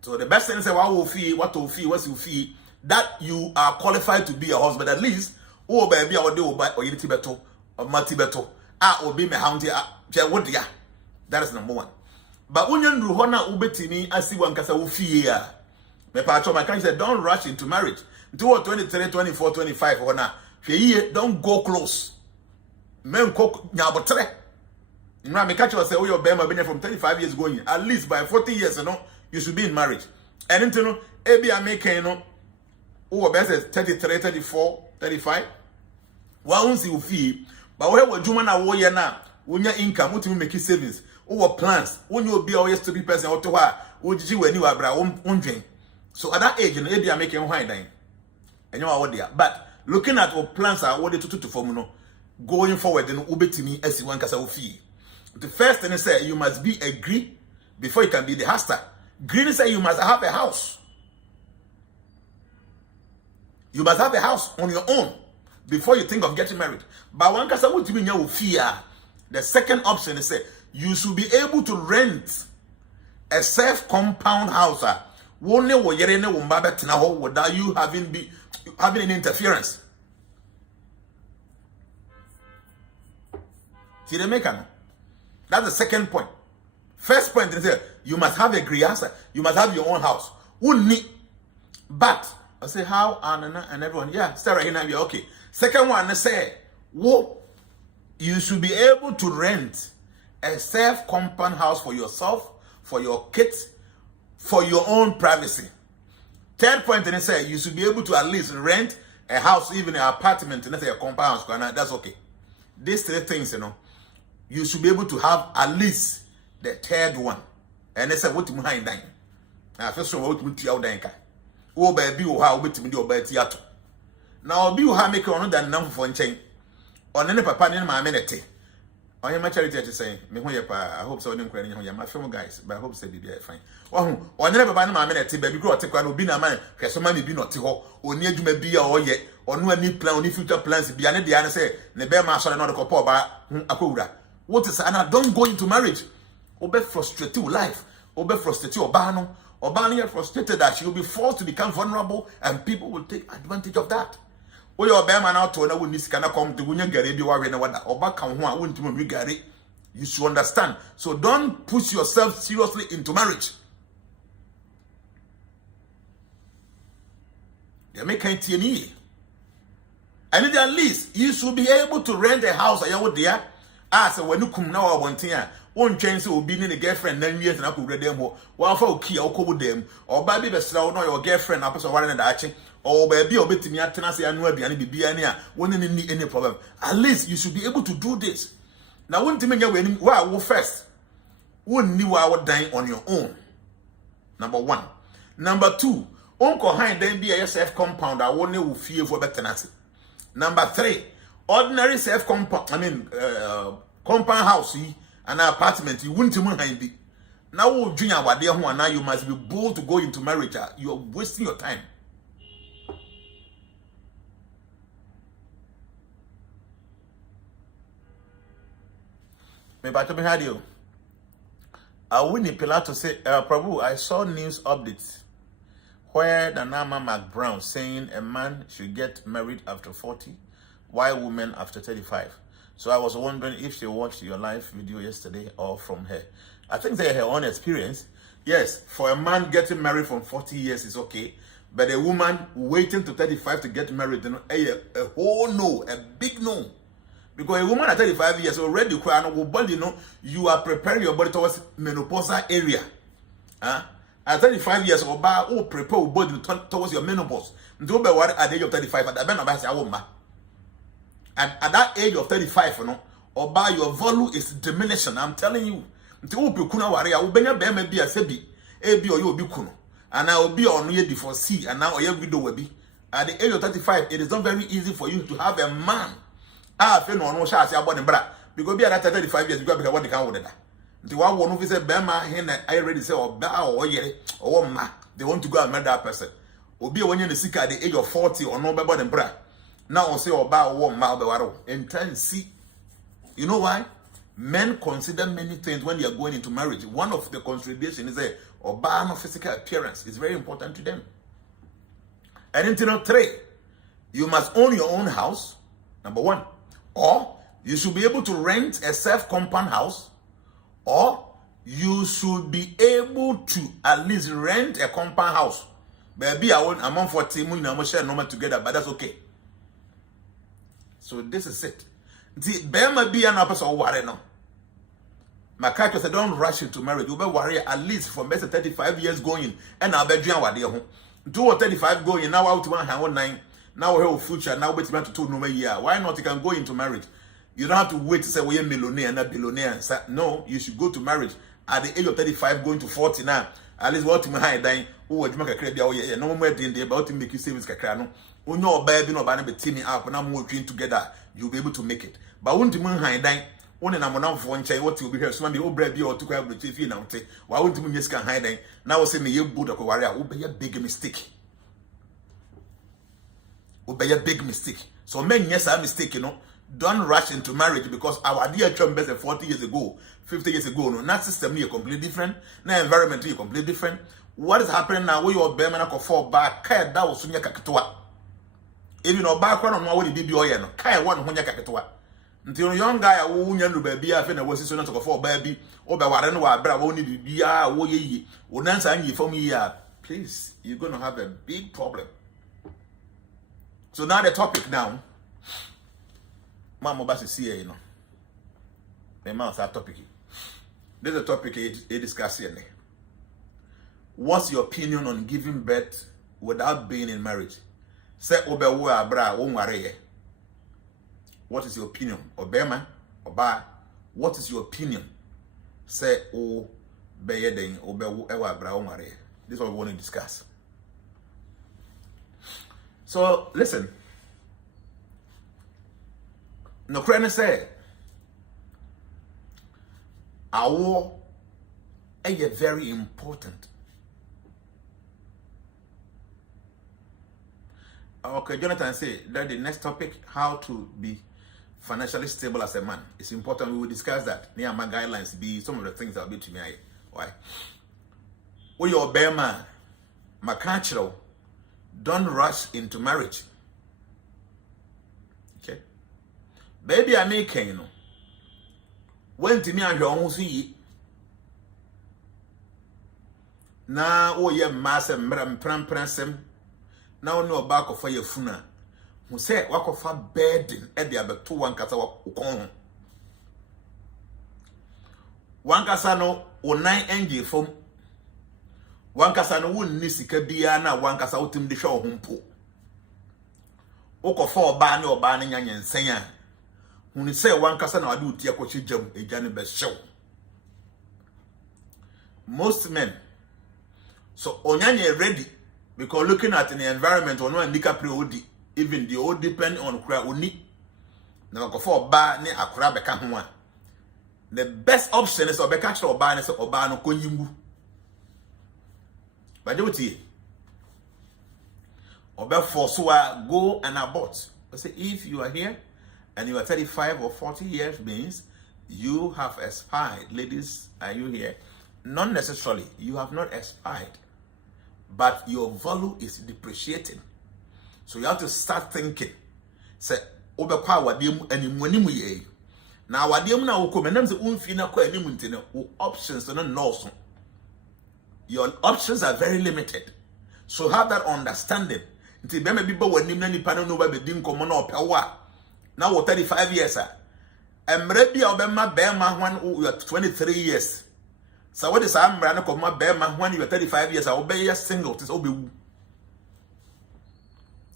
So the best thing is what you feel that you are qualified to be a husband at least. Oh baby, or you tibeto or matibeto. Or be me houndy. That is number one. But when you do hona ubetini, I see one kasa ufia. Me pacho my say don't rush into marriage. Do 23, 24, 25 hona. Don't go close. Men cook nyabotre. You know, me catch you say, oh, your bema been from 35 years going. At least by 40 years, you should be in marriage. And you know, maybe I make oh, best 33, 34, 35. Why won't you fee? But where would you want to warrior now? When your income, what you make savings? Or plans. When you be always to be person or to her, would you when you are wondering? So at that age, you are making wine dying. And you are what they are. But looking at what plans are what they to form, no, going forward, then ube to me as you want to fee. The first thing is say you must be agree before you can be the husband. Green say you must have a house. You must have a house on your own before you think of getting married. But one can say what you mean you fear. The second option is say you should be able to rent a self-compound house. Without you having any interference. See the maker? That's the second point. First point is that you must have a griasa. You must have your own house. But I say how and everyone, yeah, stay right here now. Okay. Second one, I say, you should be able to rent a self-compound house for yourself, for your kids, for your own privacy. Third point, and I say you should be able to at least rent a house, even an apartment, and say a compound house. That's okay. These three things, you should be able to have at least the third one. And they say what you mind dying. Now, first of all, what you tell dying. Oh, baby, how bit me do about theatre. Now, be how make on that number for chain. On any papa in my minute. I am a charity to say, me I hope so. Didn't my film guys, but I hope they be fine. Oh, on never by my minute, baby, grow take one will be a man, because so many be not to ho, or near you may be or yet, or no any plan, any future plans, be an idea, say, Nebema, sorry, not a couple by Akura. What is Anna? Don't go into marriage. Obe frustrate your life. Obe frustrate your bano. Obani frustrated that she will be forced to become vulnerable, and people will take advantage of that. Or your bear man out to another when cannot come to Wunya Gary, you are in a water, or back on one, won't you Gary? You should understand. So don't push yourself seriously into marriage. You make it and at least you should be able to rent a house. Are you there? So when you come now, one thing, one chance will be in a girlfriend 9 years and I could read them. While for key, I'll call them, or baby, the slow, no, your girlfriend, up so one and action, or baby, or bit to me at Tennessee and will be any wouldn't need any problem. At least you should be able to do this. Now, one thing, well, first, wouldn't you are dying on your own? Number one. Number two, Uncle Hind then be a self compound. I won't know fear for better. Number three, ordinary self compound, compound house and apartment, you wouldn't be. Now, junior, what they want now, you must be bold to go into marriage. You are wasting your time. Maybe I told me how you. I wouldn't Pilato say, Prabhu, I saw news updates where the Nama McBrown saying a man should get married after 40, while women after 35. So I was wondering if she watched your live video yesterday or from her. I think they her own experience. Yes, for a man getting married from 40 years is okay, but a woman waiting to 35 to get married, a whole no, a big no. Because a woman at 35 years already, you are preparing your body towards menopausal area. At 35 years, prepare your body towards your menopause. At the age of 35, and at that age of 35, your value is diminishing. I'm telling you. And I will be on you before C, and now every door will be. At the age of 35, it is not very easy for you to have a man. I feel no shall say about the bra. Because be at 35 years, you got to be what they can order. The one who said, Bema, I already say, or bow, or ye, or ma, they want to go and marry that person. Or be when you're sick at the age of 40 or no better than bra. Now I'll say, or bow, or ma, and try and see. You know why? Men consider many things when they are going into marriage. One of the considerations is or bow no physical appearance. It's very important to them. And until 3, you must own your own house, number 1. Or you should be able to rent a self-compound house, or you should be able to at least rent a compound house. Baby, I'm on 40 million, I'm share number together, but that's okay. So this is it. The Bema be an person or worry now. My character said, don't rush into marriage. You be worry at least for best 35 years going, and I'll be doing what they home. 2 or 35 going, now out to 109. Now we have future, now wait to 2 no year. Why not you can go into marriage? You don't have to wait to say, well, you're millionaire and not billionaire. No, you should go to marriage at the age of 35, going to 40 now. At least what you high dying, oh, you make a credit, no more than about to make you savings. When you're baby, no banner, but teaming up and I'm working together, you'll be able to make it. But when you high dying, one and I'm on for one child, what you'll be here, so maybe old baby or to grab the TV now. Why won't you just can hide dying? Now, say me, you good or warrior, will be a big mistake. Will be a big mistake. So, men, yes, I'm mistaken, Don't rush into marriage because our dear chum 40 years ago, 50 years ago, no, that system is completely different, that environment is completely different. What is happening now? Where your bear ko fall back, kaya da was sunya kakitoa. Even no background on what did be oyen, kaya one hunya kakitoa. Until a young guy who knew baby, I think I was so not to fall baby, or by what I know, but I won't be wo ye, or answer you for me. Please, you're gonna have a big problem. So now the topic now. Mama Bass see you know. The mouth that topic. This is a topic a discussion. What's your opinion on giving birth without being in marriage? Say obewo abra wonware. What is your opinion? Obema, oba, what is your opinion? Say o beye den obewo ewa abra wonware. This is what we want to discuss. So listen. No friend say our is very important. Okay, Jonathan say that the next topic, how to be financially stable as a man. It's important. We will discuss that. Near my guidelines be some of the things that will be to me. Why? When you're a bear man, my culture, don't rush into marriage. Baby, I make you know. When to me and your own see now, oh, yeah, master, Madam Pransem. Now, no back of fire funa. Who said, walk of a bed at the other 2 1 cassa ukon. 1 cassano or 9 NG from 1 cassano wouldn't nisika biana 1 cassa out in the show home po. Oko 4 banny or banning and saying. When you say 1 cassa no do tia coach jam a janibus show. Most men so onyanye ready because looking at the environment on one nika pre-OD, even the old depend on kra oni. Now go for ba ne akra beka ho a. The best option is obeka kra oba ne se oba no konyimu. But do it. Oba force go and abort. I say if you are here and you are 35 or 40 years means you have expired. Ladies, are you here? Not necessarily. You have not expired. But your value is depreciating. So you have to start thinking. Say, obekwa wadiem animu ye. Na wadiem na ukome namse unfi na kwa animu ntene. Options no no. Your options are very limited. So have that understanding. Nti be me bibo wanim na nipa no ba bedim komo na opewa. Now 35 years emre bia obema bema when you are 23 years. So what is amra no koma bema when you are 35 years obey single tis obewu.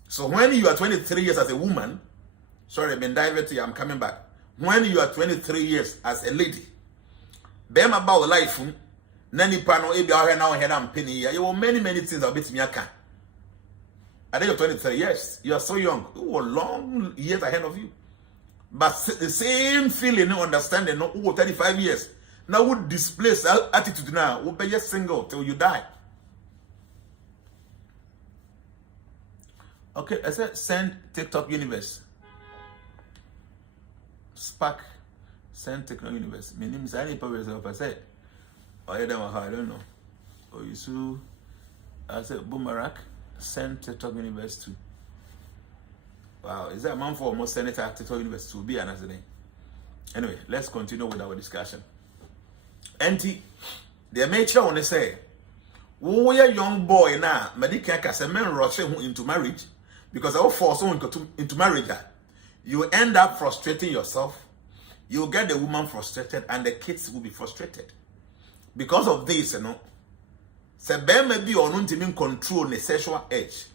So when you are 23 years as a woman, sorry, I've been diverted, I'm coming back. When you are 23 years as a lady, bema ba life nani pano ebi ahe na ohe na mpeni ya. You have many things that bit me aka. At the age of 23 years, you are so young. You are long years ahead of you. But the same feeling, no understanding, no 35 years. Now would displace that attitude now. Will be just single till you die. Okay, I said send TikTok universe. Spark send TikTok universe. My name is Ali Power. I said, I don't know. Or you so I said Boomerang. Send TikTok universe to. Wow, is that a man for almost Senator TikTok universe to be another name? Anyway, let's continue with our discussion. Auntie, the major want to say, we are young boy now, medical case a man rushing into marriage because I will force someone into marriage. You end up frustrating yourself, you get the woman frustrated, and the kids will be frustrated. Because of this, you know. Se be may be on untiming control the sexual edge.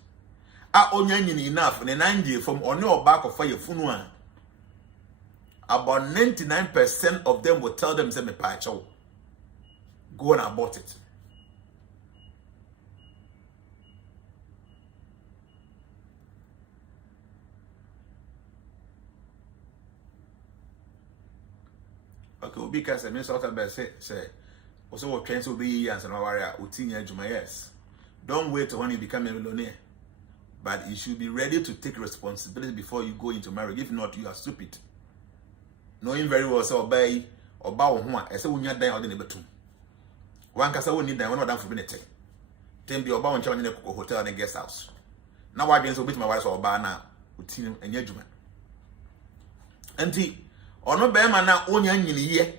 A only enough in 9 years from on your back of fire funua. about 99% of them will tell them, say, me pacho, go and abort it. Okay, because I mean, sort of say, also what trends will be years and warrior, yes. Don't wait when you become a millionaire. But you should be ready to take responsibility before you go into marriage. If not, you are stupid. Knowing very well, so obey or bow one, I say when you're dying or the betum. One can say we need that one done for minute. Then be about in a hotel and a guest house. Now I didn't obey my wife or bar now, with him and judgment. And tea, or no bear man now on in the year.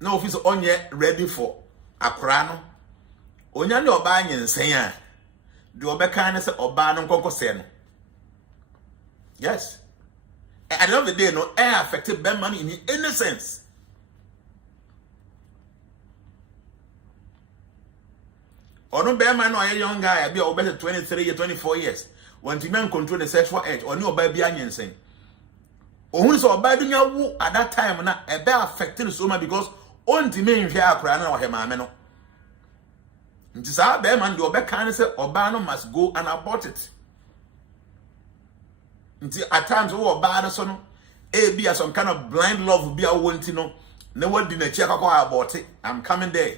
No office on yet ready for a crano. Only your buying and saying. The obekindness of Barnum Concosen. Yes. At the end of the day, no air affected Ben money in any sense. Or no bear man or a young guy, I be over 23 or 24 years. When the man control the sexual edge or no baby onion saying. Or who saw bad at that time and a bear affected so much because on the main hair crown or him, ameno. It is our bear man, the obekindness of Obano must go and abort it. At times, oh, bad son, a be some kind of blind love, be a want to know. No one didn't check about it. I'm coming there.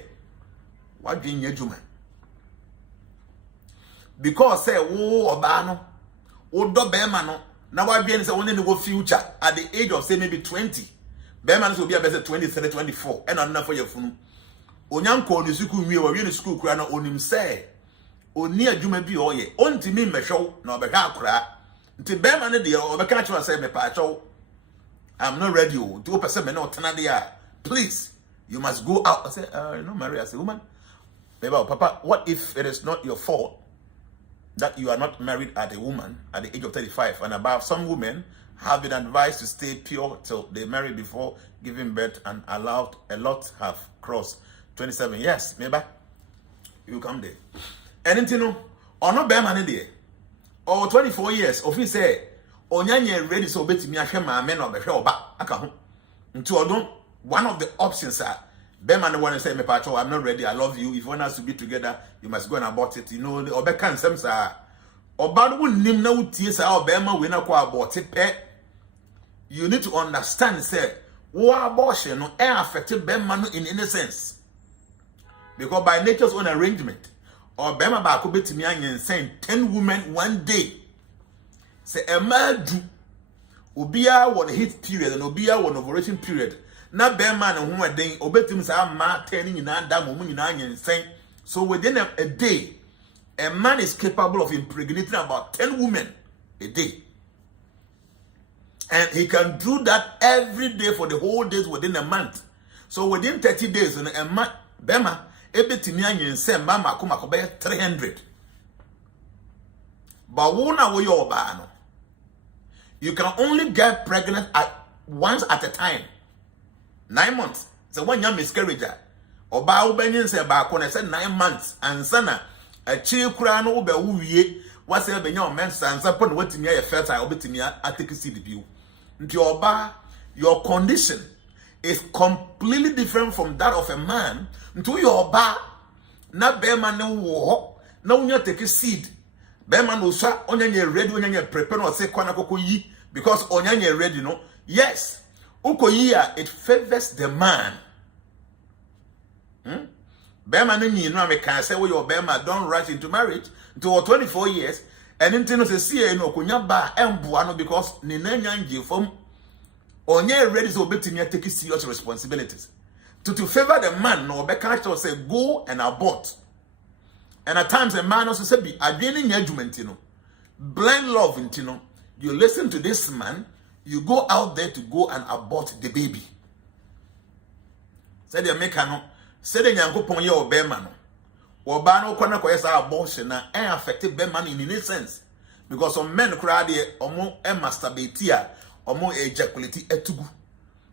What do you do, man? Because say, oh, Obano, oh, do Bearman, now I be in the future at the age of say maybe 20. Bearman will be about 23, 24, and enough for your phone. Onyanko ni suku mi wa wi school kura na onim say oni adwuma bi o ye ontimi mmehwo na obehwa akura nti be ma ne de obeka chiwa say me pa chow I'm not ready to person me no tena there please you must go out. I say no Maria, as a woman maybe papa, what if it is not your fault that you are not married at a woman at the age of 35 and above? Some women have been advised to stay pure till they marry before giving birth, and allowed a lot have crossed 27 years, maybe you come there. And you know, or no bear man there, or 24 years, of he say, Onyanye ready so bet me a shema men or the back. Into one of the options are bear man want to say, me patrol, I'm not ready, I love you. If you want us to be together, you must go and abort it. You know, or bear can some say, or bad wouldn't name no tears or bear man when I go abort it. You need to understand, say, what abortion no air affected bear man in any sense. Because by nature's own arrangement, or Bema Bakobe to me and saying 10 women one day. Say a man do Ubia one hit period and Ubia one ovulation period. Now Bema and whom a day obetim say ma turning in that woman in saying. So within a day, a man is capable of impregnating about 10 women a day. And he can do that every day for the whole days within a month. So within 30 days, in a month, Bema ebetimi say mama kuma ko be 300. But wona wo your ba no, you can only get pregnant once at a time. 9 months. So when you miscarriage, oba wo benyin say ba ko na say 9 months ansana a chi kura no wo be wuwie wa say benya o men sansa pon watimi ya fertile obetimi atake seed bi. Nti oba, your condition is completely different from that of a man. Into your bar, na bear no war, na unya take a seed. Bear man will say, onya ready, onya prepare or say, kwana koko yi, because onya ready, no? Yes, uko it favors the man. Bear man, you know, I can say, well, your bear man don't rush into marriage until 24 years, and until say, see, no, kunya ba, embuano, because ninenyanji from onya ready to obey me take serious responsibilities. To favor the man, no, Becca say, go and abort. And at times, a man also say, be againing judgment, you know, blind love, you know. You listen to this man, you go out there to go and abort the baby. Say the American, say the young couple, your bear man, or Bano Kona Koyasa abortion, and affected bear man in any sense. Because some men cry there, or more a masturbate here, or more ejaculate etugu.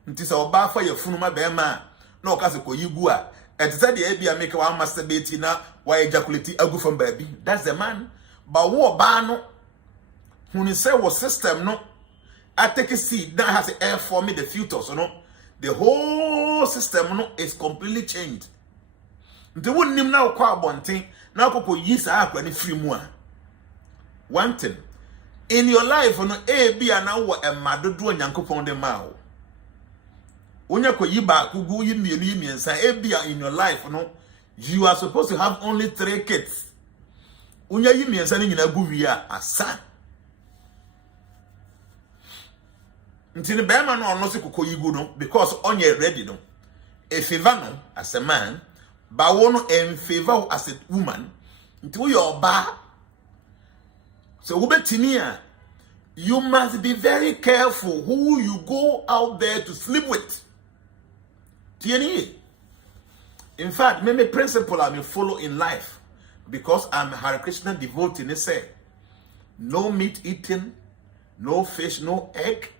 It is our bar for your funuma bear man. No, because you go and said the ABA make one masturbate now, why ejaculate a go from baby. That's the man. But what bano, when you say what system no, I take a seed that has air forming the fetus, the whole system is completely changed. The one name now quite one thing, now couple years are any free more. One thing in your life, A, B, and now what a mother do and yanko pon the mouth. When you go back, who go in me and say, A, B, in your life, you are supposed to have only 3 kids. When you mean sending in a buvia, a son. Until the bearman or no you because on your ready no. A favor as a man, but one in favor as a woman, until your bar. So, Ubetinia, you must be very careful who you go out there to sleep with. TNE. In fact, many principle I may follow in life because I'm a Hare Krishna devotee. They say, no meat eating, no fish, no egg,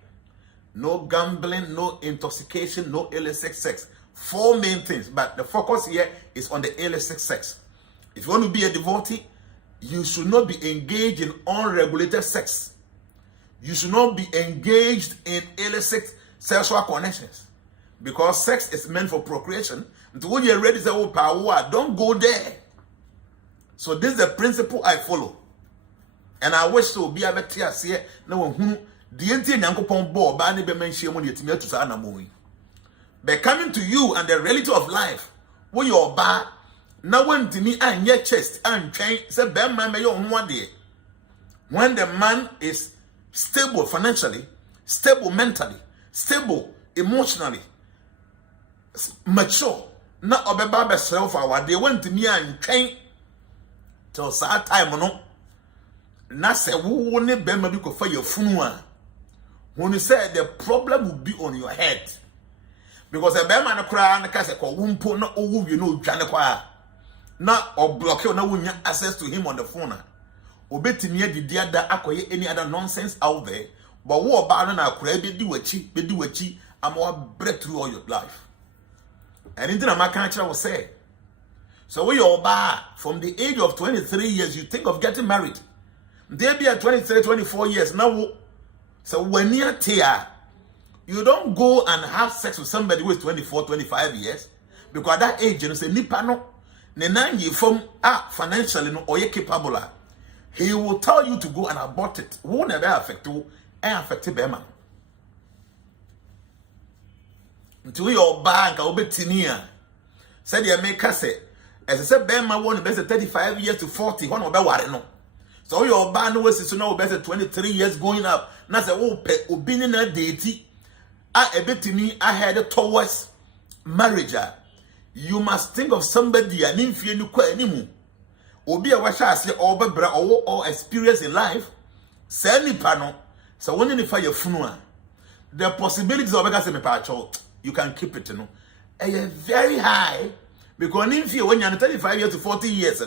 no gambling, no intoxication, no illicit sex. 4 main things, but the focus here is on the illicit sex. If you want to be a devotee, you should not be engaged in unregulated sex. You should not be engaged in illicit sexual connections because sex is meant for procreation. Until when you're ready to say, power, don't go there. So this is the principle I follow. And I wish to be a better here. No one the entire Yankopon board, Bani Bemenshi, when you to Sana Moy. By coming to you and the reality of life, where you're bad, now when to me and your chest and train, say, Ben, man, may on one day. When the man is stable financially, stable mentally, stable emotionally, mature, not obey self our they went to me and train till sad time no. Na say who won't be maybe for your funua. When you say the problem will be on your head. Because a bear man cry and cast a wumpo not all you know Janaqua. Not or block you no access to him on the phone. Obey me the dear that acquire any other nonsense out there. But what about an acquire be do a chi, I'm more breakthrough all your life. And into the Macancha will say. So we all bar from the age of 23 years, you think of getting married. They be at 23, 24 years now. So when you're here, you don't go and have sex with somebody who is 24, 25 years. Because at that age, you say, Nipano, Nenanyi from financially no or capable. He will tell you to go and abort it. Who never affect you and affect Bema. Until your bank, I'll be tinia. Said you make us say, as I said, Bema won best 35 years to 40, one of the no. So your band was to know better 23 years going up. Now say, oh, opinion a deity. A bit to me, I had it towards marriage. You must think of somebody and if you look anymore. Obi a washa say or experience in life. Say ni pano. So when you fire funua, the possibilities of you can keep it, very high because if you when you're 35 years to 40 years,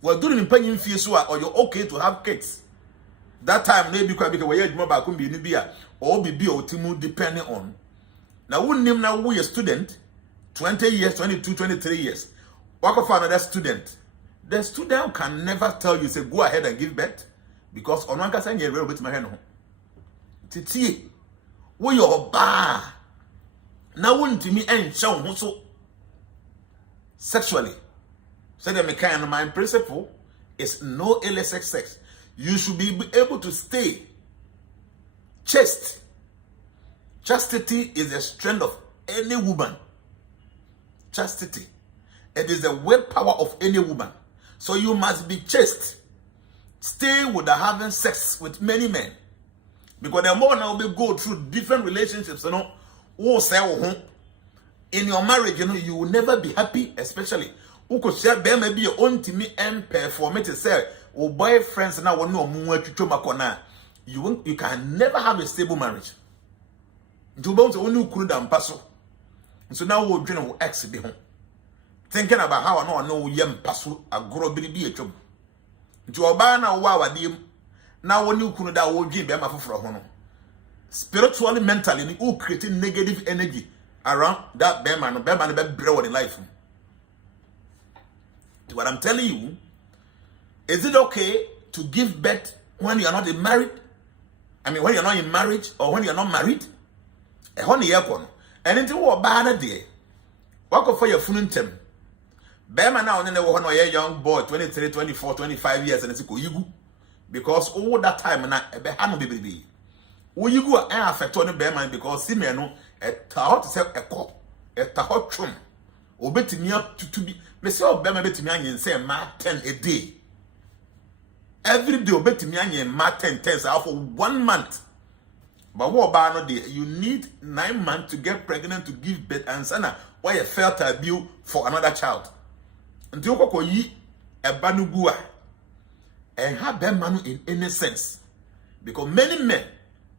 we're doing in paying fees or you're okay to have kids. That time maybe because we're more about beer or be timu depending on. Now wouldn't name now we a student 20 years, 22, 23 years. Walk of another student. The student can never tell you say go ahead and give birth because on one can you're bit my hand. Titi, we your bar. Now wouldn't me and show so sexually. So the kind of my principle is no illicit sex. You should be able to stay chaste. Chastity is the strength of any woman. Chastity. It is the willpower of any woman. So you must be chaste. Stay without having sex with many men. Because the more now we go through different relationships, in your marriage, you will never be happy, especially. Who could share them maybe your own to me and perform it to say, oh, boyfriends now will know more to Makona. You can never have a stable marriage. You bounce only could and passo. So now we'll drink ex be home. Thinking about how I know yam passo a grow be a job. To obey now, wow, dear. Now when you could that old Jim Bama for Hono. Spiritually, mentally, you creating negative energy around that Beman bread in life. What I'm telling you, is it okay to give birth when you are not married? I mean, when you're not in marriage or when you're not married, a honey aircon, and into what banner day. Walk for your funentem. Bema now, and then a young boy, 23, 24, 25 years, and it's a you because all that time and I be hand baby. Will you go and affect on the bearman because Simeno a tout to sell a cop, a tahot chum, or bet me up to be Monsieur Bema bet me and say ma 10 a day. Every day, bet me and ma 10 out for 1 month. But what about day? You need 9 months to get pregnant to give birth and sana why a fertile bill for another child. Until you yi a banugua and have them manu in any sense. Because many men,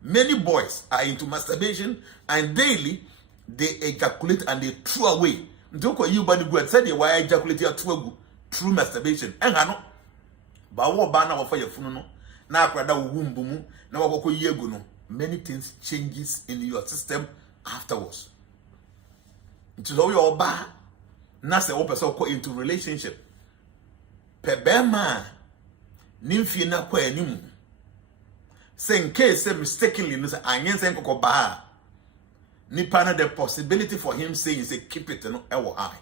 many boys are into masturbation and daily they ejaculate and they throw away. Until you banugua said they why ejaculate through masturbation. And I know. But what banner for your funeral? Now, brother, womb, now no. Many things changes in your system afterwards. Until you ba, na se person go into relationship. Pebema, nimfi na kwa enimu. Say in case say mistakenly, no say anyen say nkoko ba. Nipa na the possibility for him saying say keep it no ewo high.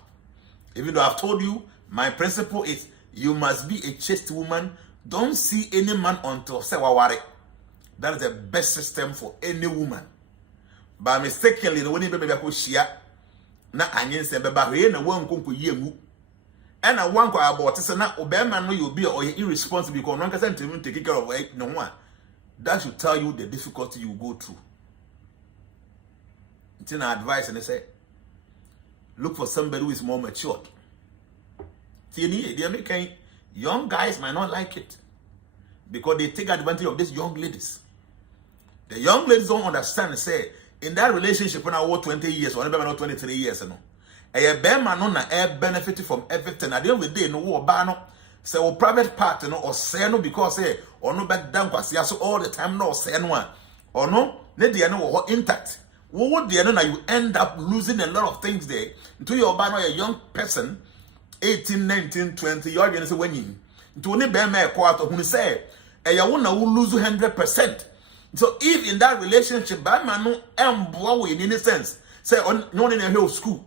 Even though I've told you, my principle is you must be a chaste woman. Don't see any man until say waware. That is the best system for any woman. But mistakenly, the one baby ko shia na anyen se beba he na wan konko yemu. And I want about say na obema no you be or irresponsible because no can even take care of no one. That should tell you the difficulty you go through. It's an advice and they say look for somebody who is more matured. Young guys might not like it because they take advantage of these young ladies. The young ladies don't understand and say, in that relationship when I was 20 years or maybe not 23 years, a bear man on a benefit from everything. At the end of the day, no war banner, say or private part, or say no because or no back down because all the time no say no or no, let the know intact. What would the know you end up losing a lot of things there until you're banner a young person. 18, 19, 20, you're going to say when you to only bear my quarter who say, a yawuna will lose 100%. So if in that relationship, by man no in any sense, say on no in a hill school,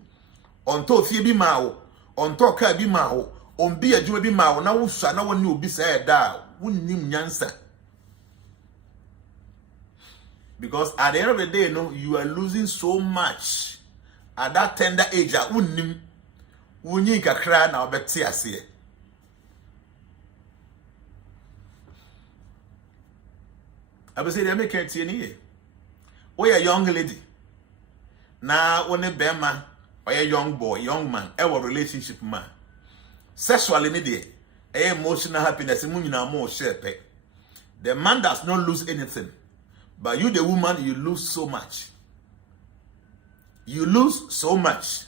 on to be mao, on to ka be mao, on be a jewel be mao, now no one will be said that wouldn't name answer. Because at the end of the day, no, you are losing so much at that tender age. I wouldn't Wunyi kakra na obeti ase. Abese dey make it any. We a young lady. Na one bema or a young boy, young man, our relationship man. Sexually ni dey, emotional happiness mu nyina mo share pe. The man does not lose anything. But you the woman you lose so much. You lose so much.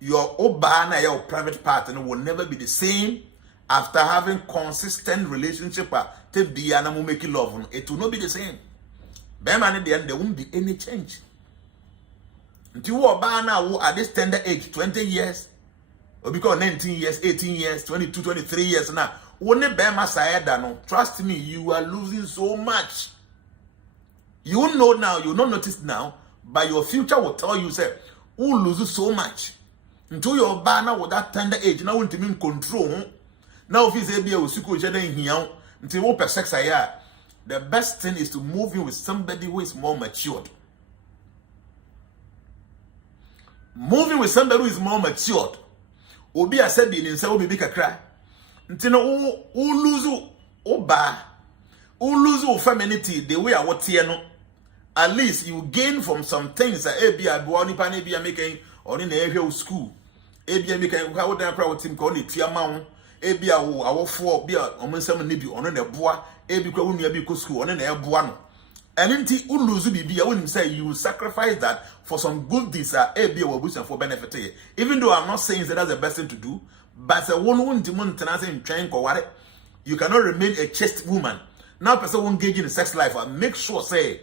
Your obana, your private partner will never be the same after having consistent relationship. To be an make love, it will not be the same. Beman at the end, there won't be any change. Until you are now at this tender age, 20 years, or because 19 years, 18 years, 22, 23 years now. Only Bema Sayada, no. Trust me, you are losing so much. You will know now, you will not notice now, but your future will tell you, say, who loses so much. Until your banner with that tender age, now want to mean control. Now if you say be a usiku in here, until you sex the best thing is to move in with somebody who is more matured. Moving with somebody who is more matured. Obi a said in himself will be cry. Until who lose femininity the way I want to at least you gain from some things that be a boy be making or in the area of school. Ebia make how would that crowd team call it Tiamount, Ebia, our four beer, or some nibi on the bois, Ebika when you be school on an air buano. And inti uluzu be I wouldn't say you will sacrifice that for some good deeds are Ebia or bush for benefit. Even though I'm not saying that that's the best thing to do, but a one won't demand in trying or what you cannot remain a chaste woman. Now person won't engage in sex life and make sure say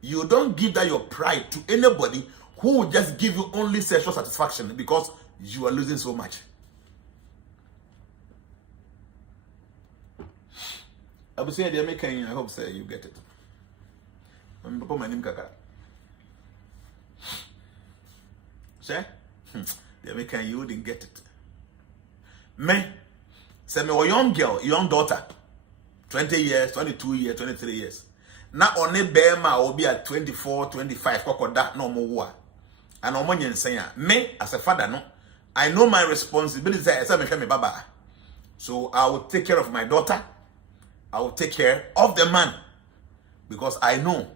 you don't give that your pride to anybody who will just give you only sexual satisfaction because you are losing so much. I will say the American, I hope say you get it. papa manim kakra. Say, they make you wouldn't get it. Me, say me a young girl, young daughter, 20 years, 22 years, 23 years. Now only Bema will be at 24, 25, koko that no more. And no money saying, me as a father, no, I know my responsibility as a baba. So I will take care of my daughter. I will take care of the man. Because I know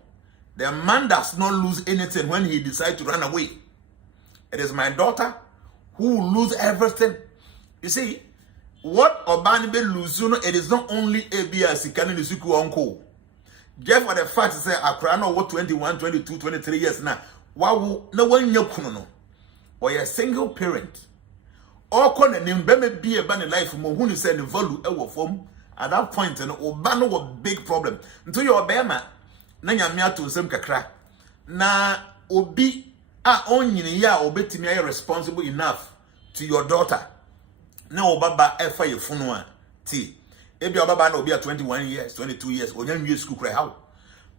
the man does not lose anything when he decides to run away. It is my daughter who will lose everything. You see, what Obanibe lose, it is not only ABS, Sikani Nisuku uncle. Just for the fact say Akrano what 21, 22, 23 years now. Wow, no one no. Or a single parent. Or con and Mbeme be a banner life from who said the value ever form at that point and Obano was big problem. Until your Bema, Nanya Mia to some kakra. Na Obi only ya obeti me responsible enough to your daughter. No baba efa ye funua ti. Ebi obaba na obi a 21 years, 22 years, onyan wie school cry how.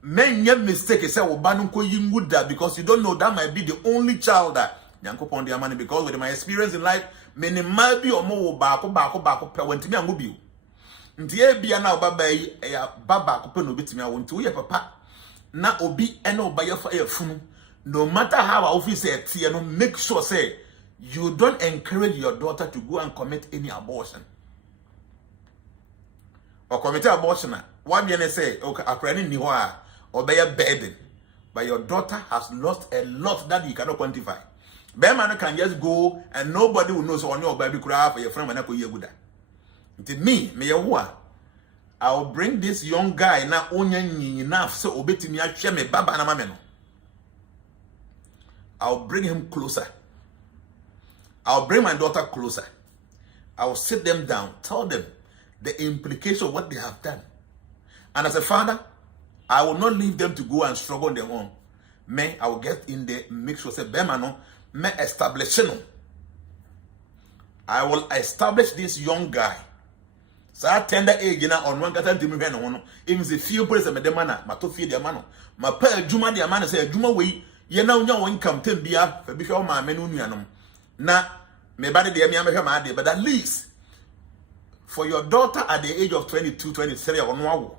Men ye mistake say oba no koyi nguda because you don't know that might be the only child that Yankopon dia money because with my experience in life, many might be omo baako pe wantimi ango bi. Nti ebia na obaba yi ya baba ko pe no betimi awo nti wo ye papa na obi ene oba ye fa ye funu. No matter how our office is, make sure say you don't encourage your daughter to go and commit any abortion. Or commit abortion. One year say, okay, apparently ni wa or be a burden. But your daughter has lost a lot that you cannot quantify. Bear can just go and nobody will know so on your baby cry for your friend when I could good. To me, I'll bring this young guy now only enough so obey me I me baba na mameno. I'll bring him closer. I'll bring my daughter closer. I'll sit them down, tell them the implication of what they have done. And as a father, I will not leave them to go and struggle on their own. I will get in there, make sure say, Bemano, me establish. I will establish this young guy. So I tender age on one kata to me no. Even the few place me demana, ma to feed their mano. Ma pa juma their man say juma we ye na unya income tem bia fa bi hwe ma menu nuanom. Na me ba de me amehwe ma de, but at least for your daughter at the age of 22, 23 or no.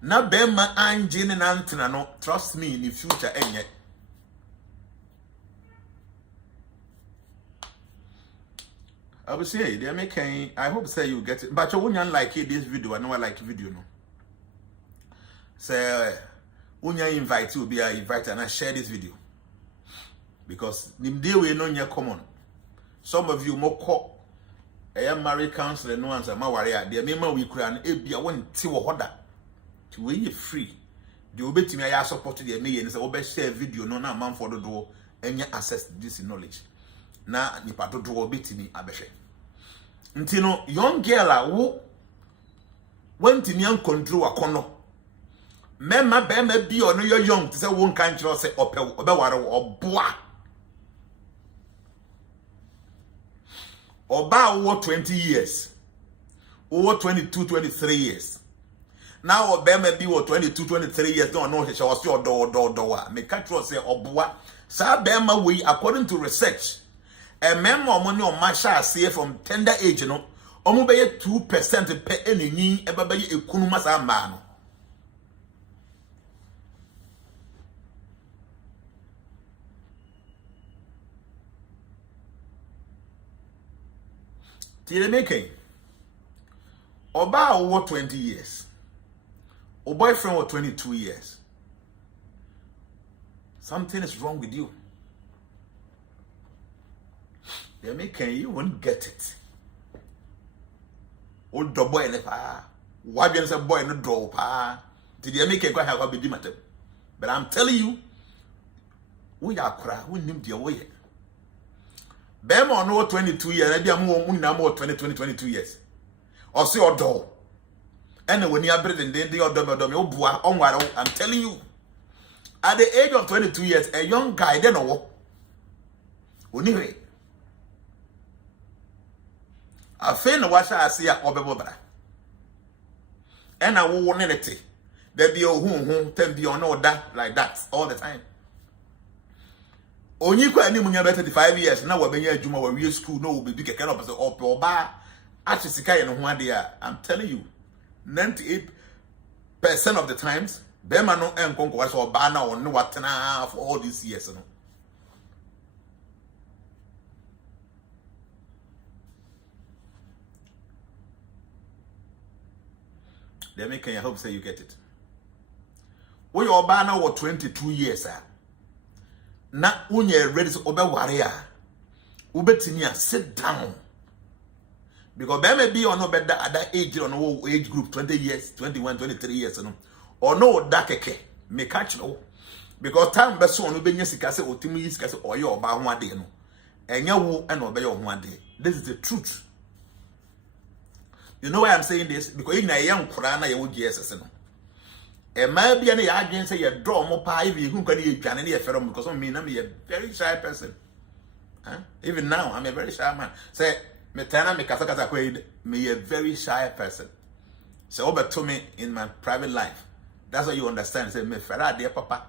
Na bema anje ne nantena no, trust me in the future enye. I will say they are making. I hope say you get it. But you won't like it, this video. I know I like video no. Say when you invite you be I invite and I share this video because nimde we no nya common. Some of you more call a married counselor no answer my warrior. The member we create and be I want to order to we free. The obeti me I support the me and say obe share video no na man for the door and you access this knowledge. Na nipa dodo obetimi abehwe ntino young girl a wo wantimi an control akono mema be ma bi ono yo young to say won kan kiro say obeware oboa oba wo 20 years wo 22 23 years now obema bi wo 22 23 years no no hye o se odo me kan kiro say oboa sa be ma we according to research. A member money on my say from tender age, you know, almost 2% per any ever by a kunumas a man. Till making Oba over 20 years, or boyfriend or 22 years. Something is wrong with you. They making you won't get it. Old the boy pa. Why be a boy no draw pa? Did they make a quite have a bit matter? But I'm telling you, we are cry, we need the way. Bema no 22 years, maybe I'm more 22 years. Or see or door. And when you are breathing, then they are double. I'm telling you, at the age of 22 years, a young guy, then no. Anyway. I feel no washa asia obebobra. And I will want it. There be who ten be on all that like that all the time. Only quite any munya 35 years now. When you juma we school no be big kind of or bar. Actually, Sikai and one day I'm telling you, 98% of the times, Bema no conquest or banner or no what for all these years. No. They make I hope say you get it. When your banner was 22 years, na when you're ready to obey warrior, Ubetinia, sit down. Because there may be or no better at that age or no age group, 20 years, 21, 23 years, or no that may catch no. Because time best on obey Yasika or Timmy or your bar one day, no. And you will and obey on one day. This is the truth. You know why I'm saying this? Because in a young Kurana, you would yes, no. And maybe any agent say you draw more pie if you can eat and any affair because of me, I'm a very shy person. Even now, I'm a very shy man. Say, Metana me kasakasa kwed me a very shy person. So over to me in my private life. That's what you understand. Say me fera dear papa.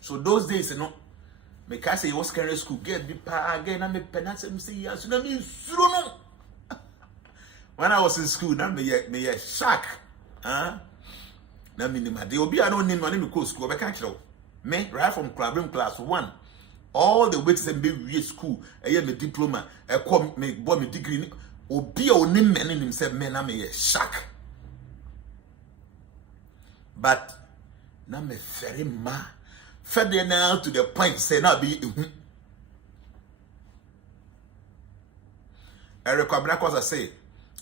So those days, you know, me say was carry school get me pa again. I me penance me say yes. No me no. When I was in school, now me a shock. Now me ni ma de obi I don't need money me go school. I can't tell me right from class 1. All the way to be school, I have a diploma, I come me boy me degree. Obi o nim men in himself, men am a shock. But now me very fed now to the point say now be. Eric Abnakos I say,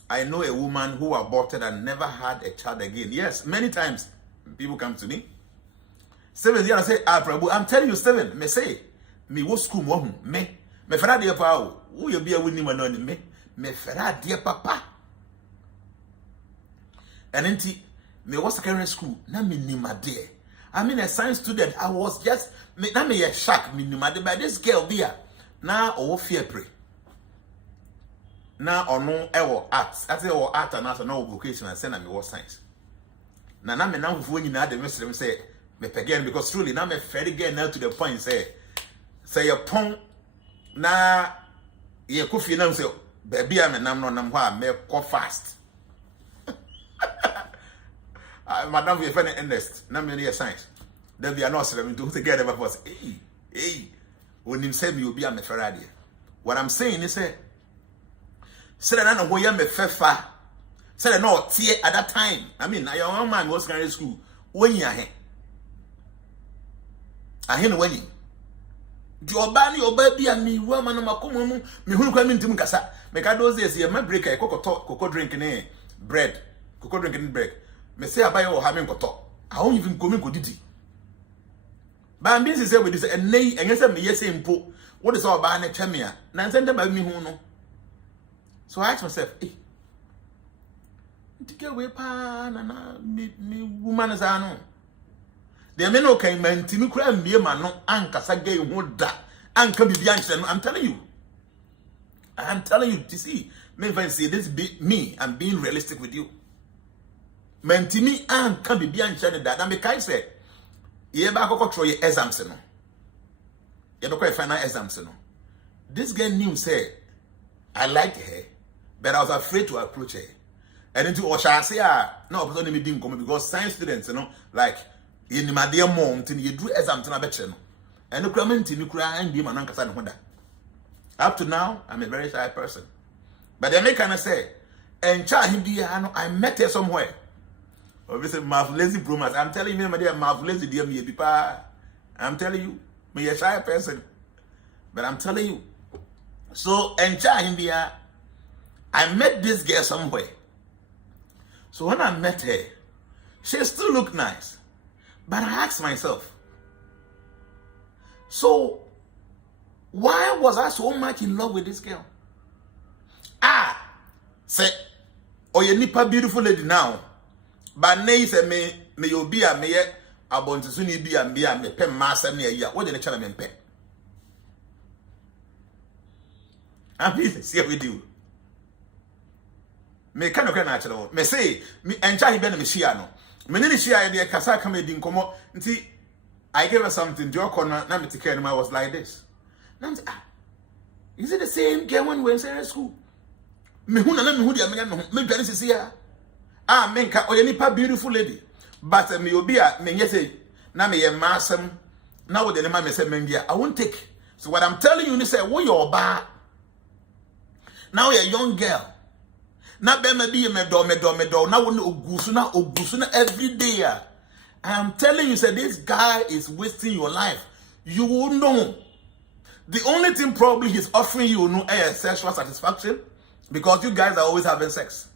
I know a woman who aborted and never had a child again. Yes, many times people come to me. 7 years I say, Prabhu, I'm telling you, 7, me say. Me wo school mo me fera dear pa wo ye bia woni ma no ni me fera dear papa and enti me was secondary school na me ni ma dear. I mean a science student. I was just me na me a shock me ni ma dear by this girl there na o fear pray na ono e wo arts I say wo art and also no vocation and say na me was science na me na fufu nyina de me say me pegen because truly na me fere again now to the point say your pon na ye kofi na say baby am nam no nam ho a me ko fast madam we find endest na me near science then we are not saying to get ever was hey when him say me obi am ferradi. What I'm saying is say na no ya me fefa say no tie at that time. I mean your own man was secondary school when you ahen when you the obani obabi and me woman makomo me hunu kwa mintim kasa me ka those days ye ma break e cocoa drink ne bread cocoa drink ne bread me say abaye wo ha me nkoto I won't even come go didi ba am say we this and nay enye say me yes mpo what is all ba na twamia na nsende ba mi hu no. So I ask myself ndike we pa na me woman is anu. The men okay man timi kura mbie ma no ankasa gay hu da anka bibia nche no. I'm telling you to see me if I say this be me I'm being realistic with you. Man timi anka bibia nche no da me kai say ye ba kokko tro ye exams no ye be final exams no. This girl knew say I liked her but I was afraid to approach her and into Osha say no person me dim come because science students you know like in my dear mom, you do exam to better no. And the comment in Ukraine be man ankasa no da. Up to now, I'm a very shy person. But they make kind say, and I met her somewhere. Obviously, lazy bromance. I'm telling you, my dear, lazy dear me, I'm telling you, me a shy person. But I'm telling you. So, and India, I met this girl somewhere. So when I met her, she still looked nice. But I asked myself, so why was I so much in love with this girl? Say, oh, you nipa beautiful lady now. But nay say me you be a me abonti suni be a me pen master me ya. What the channel me pen? I'm here with you. Me kind of natural. Me say me encha he be me share no. Many she idea kasa come din komo nti I gave her something to your corner na me take care I was like this. Now is it the same girl when we were in school? Me hu na me hu dia me dwane sisi ya. Ah menka oye nipa beautiful lady. But me obi a me nyese na me ye masem na wo de ne ma me se mengia. I won't take. So what I'm telling you, you say, wo your ba. Now you're a young girl. Now be me do. Now ogusuna every day. I'm telling you, say this guy is wasting your life. You will know. The only thing probably he's offering you no sexual satisfaction because you guys are always having sex.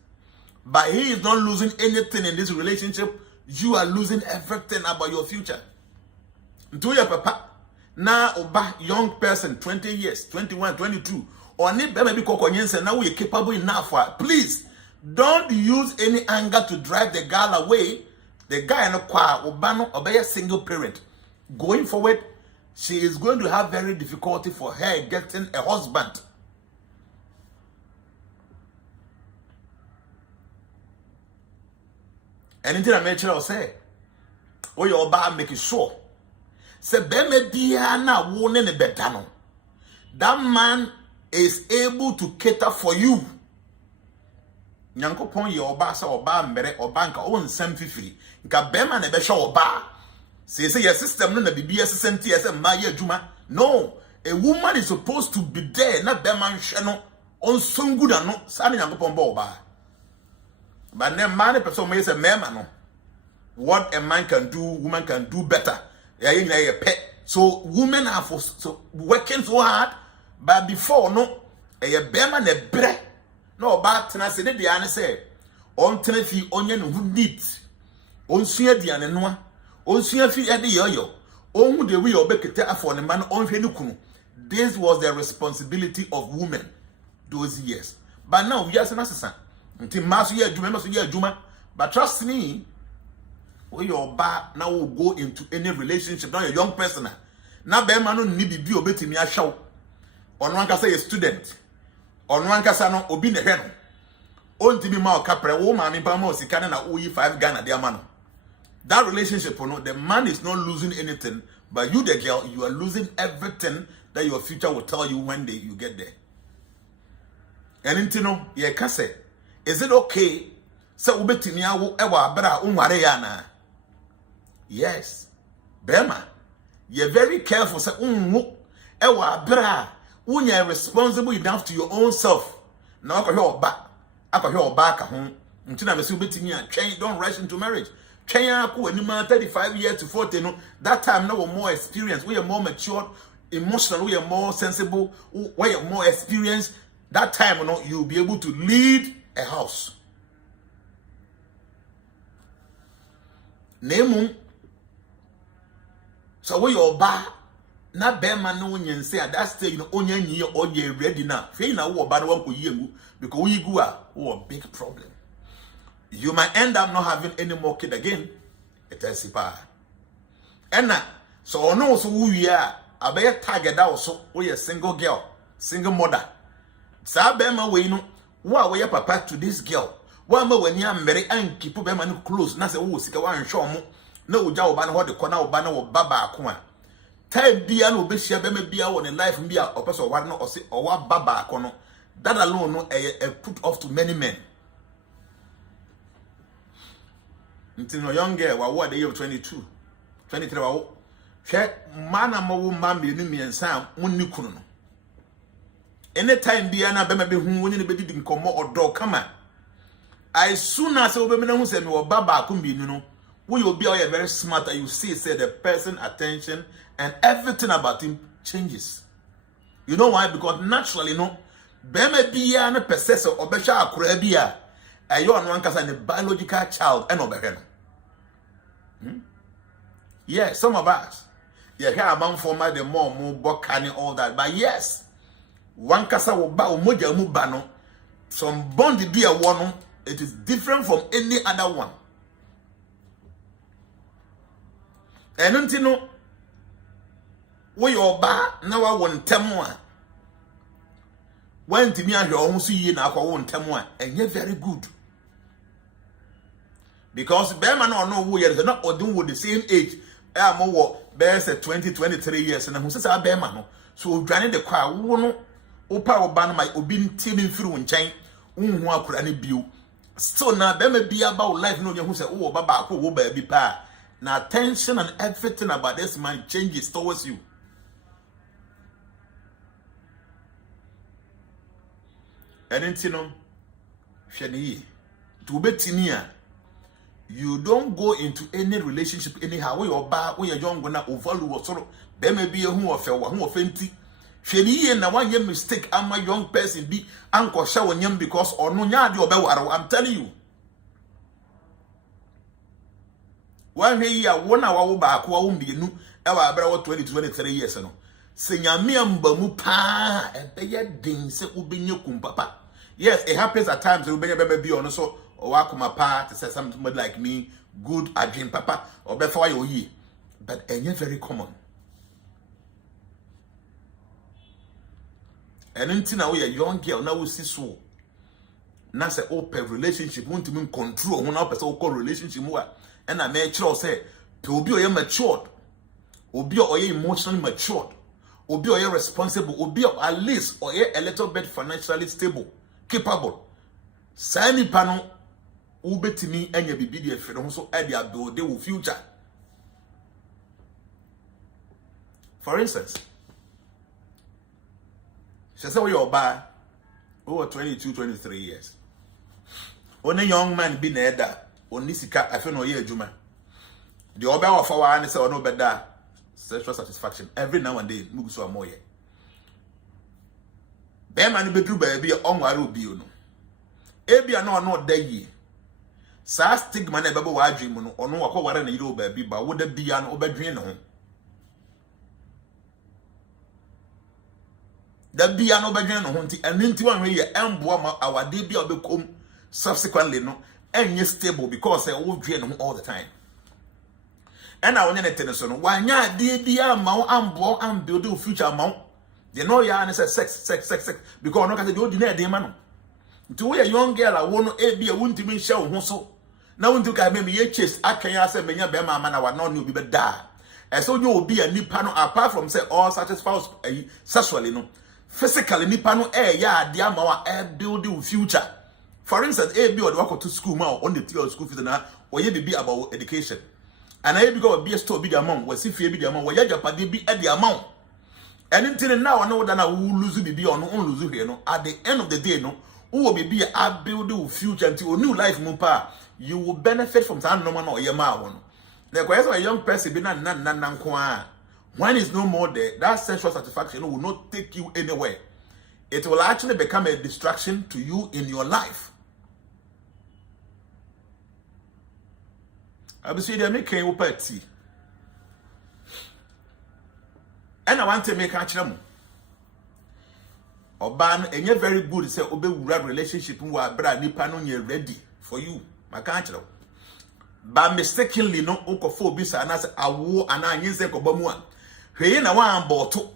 But he is not losing anything in this relationship. You are losing everything about your future. Do your papa. Now, oba young person, 20 years, 21, 22, or maybe now we're capable enough for. Please, don't use any anger to drive the girl away. The guy no kwa obano obey a single parent. Going forward, she is going to have very difficulty for her getting a husband. Anything I make sure say, oh your oba make it sure. Se beme dia na wone ne betano. That man is able to cater for you. Nyankopon ye oba sa oba mbere oba nka o nsam fifiri. Nka bema na be hwe oba. Say your system no na bibia sesenti ese ma ye adwuma. No, a woman is supposed to be there na bema nhwe no on songuda no sa nyankopon ba oba. But then man person may say mema no. What a man can do, woman can do better. So women are working so hard, but before no, a bema ne bre no back to say the answer say on tenefi onion who needs on suya diane noa on suya fi edi yo on the way obekete for the man on hwenukunu. This was the responsibility of women those years, but now we are saying until masu ye adwuma, but trust me. When you're back now will go into any relationship. Now you're a young person. Now be man no need be obetimi a show. On one can say a student. On one can say no obi ne hwe no. On ti bi ma o kapre wo ma mi ba ma o sika na oyi 5 Ghana dia ma no. That relationship no, the man is not losing anything, but you the girl, you are losing everything that your future will tell you when you get there. And into no ye ka say, is it okay? So obetimi a wo e wa abra unware ya na. Yes, Bema, you're very careful. Say, ewa bra, when you're responsible enough to your own self. Now, I can hear back at home. Until I'm a change, don't rush into marriage. Change, when you 35 years to 40, no, that time, no more experience. We are more mature, emotional, we are more sensible, we are more experienced. That time, you know, you'll be able to lead a house. Name. So we your ba na be man no nyen say at that stage no onya nyi or ye ready now. Fe na wo ba no wan ko yemu because we go a big problem. You might end up not having any more kid again. It is sipa. And so no so we are a be target also we a single girl, single mother. Sa be ma we no wo we papa to this girl. Wa ma wani am very and keep be man close na say wo sika wan show mo. No, uja obana ho de kona obana wo baba ako a time bia no obehia be ma bia wo ne life bia opeso wa no ose o wa baba ako no that alone no a put off to many men. Until no young girl wa the year of 22 23 wa wo hwe mana mo wo ma me ni miensa munni kunu no anytime bia na be ma be hu woni ne be didi nkomo odo kama as soon as we be na hu se me wo baba ako bi no when you be very smart and you see say the person attention and everything about him changes. You know why? Because naturally, no, bema biya na possess or besha akura biya. You are one a biological child and obeheno. Yeah, some of us. Yeah, here among former the more bokani all that. But yes, one kasa wo ba umoja mubano. Some bond be a one. It is different from any other one. And until no, we your ba now I want temwa. When to me and your own see you now, I want temwa, and you're very good. Because Bema no who years not or doing with the same age. I'm more bears 20-23 years and who says I Bema no. So granted the car won't opa obana my obin teaming through in chain. Unwa could any view. So now Bema be about life no who say oh baba who baby pa. Now attention and everything about this man changes towards you. And then you know, to be tinia. You don't go into any relationship anyhow. When you're bad, when you're young, gonna overvalue or sort of. There may be a who of offenty. Shady and one year mistake. I'm a young person be uncle shower yam because or no yard your bell. I'm telling you. 1 year, 1 hour back, won't be new ever about 20-23 years. No, say Yamiam Bamupa and pay ding say Ubinukum papa. Yes, it happens at times. You be on so. Or wakuma pa to say somebody like me, good at dream papa, or before you ye. But it's very common. And until now, we a young girl now we see so. Now say open relationship, want to mean control, one up as call relationship more. And I make sure say, to be matured, or be emotionally matured, or be responsible, or be at least or a little bit financially stable, capable. Signing panel. Ubetimi enya bibi de afere so e dia build the future. For instance, she say we oba over 22-23 years. Only young man be na eda oni sika afi no ye adwuma. The oba wa fa wa ne say ono beda sexual satisfaction every now and then mugu so amoye. Be man be dru ba bi onware obi no. Ebia na ono da yi. Sa stigma na bebo wa adwin mu no ono akọware na yire obabi ba wo da bia no obadwen ne ho da bia no obadwen ne ho nti aninti wan we ye emboa ma awade bia obekom subsequently no enye stable because wo dwen ne ho all the time and na wonye ne tene so no wanya ade bia ma wo amboa am build the future ma they know ya na say sex because no ka say the odi na ade ma no nti wo ye young girl a wo no e bia wuntimi nhye wo ho so. Now when you can make me chase, I can say many be my man I not new be die. And so you will be a nipano apart from say all satisfied sexually no. Physically nipano ya dear ma building future. For instance, a be or walk to school now on the tier school fees na or ye be about education. And I be go be a store big amount, was if you be the amount where your party be at the amount. And until now I know that I will lose be on no lose here no. At the end of the day no, who will be a building future until a new life mumpa. You will benefit from that normal or yama one. The question a young person be when is no more there, that sexual satisfaction will not take you anywhere. It will actually become a distraction to you in your life. I be saying they make a party. And I want to make a channel. Oban and you're very good say obe relationship who are brand nipa no ready for you. My country, but mistakenly no okofo bi sa na say awo ana anyinse ko bamu a hwe na wan boto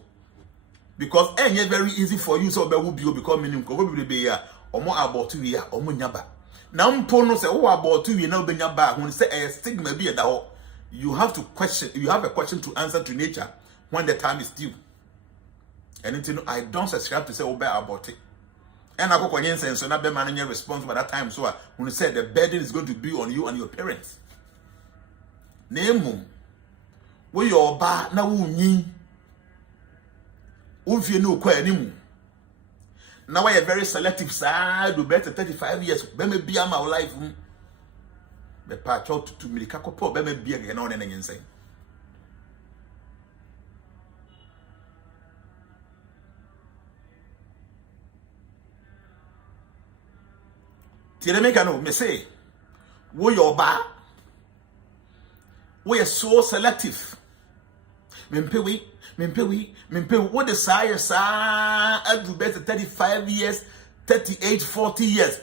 because enye very easy for you so be wo bio because minim ko bi be ya omo aboto wi a omo nyaba na mpo no say wo aboto wi na obenya ba ho say a stigma bi da ho. You have to question, you have a question to answer to nature when the time is due. And until I don't subscribe to say obe about it. And I go and so not be managing response by that time. So when you say the burden is going to be on you and your parents. Name where your ba na wunyi. Unfi no kwa animu. Now I a very selective side do better 35 years. Be me be my life. Be patch out to me kakopo be me be again on and insane. Make no me say, we your ba, we are so selective. Mimpewi, what the science I do better 35 years, 38, 40 years.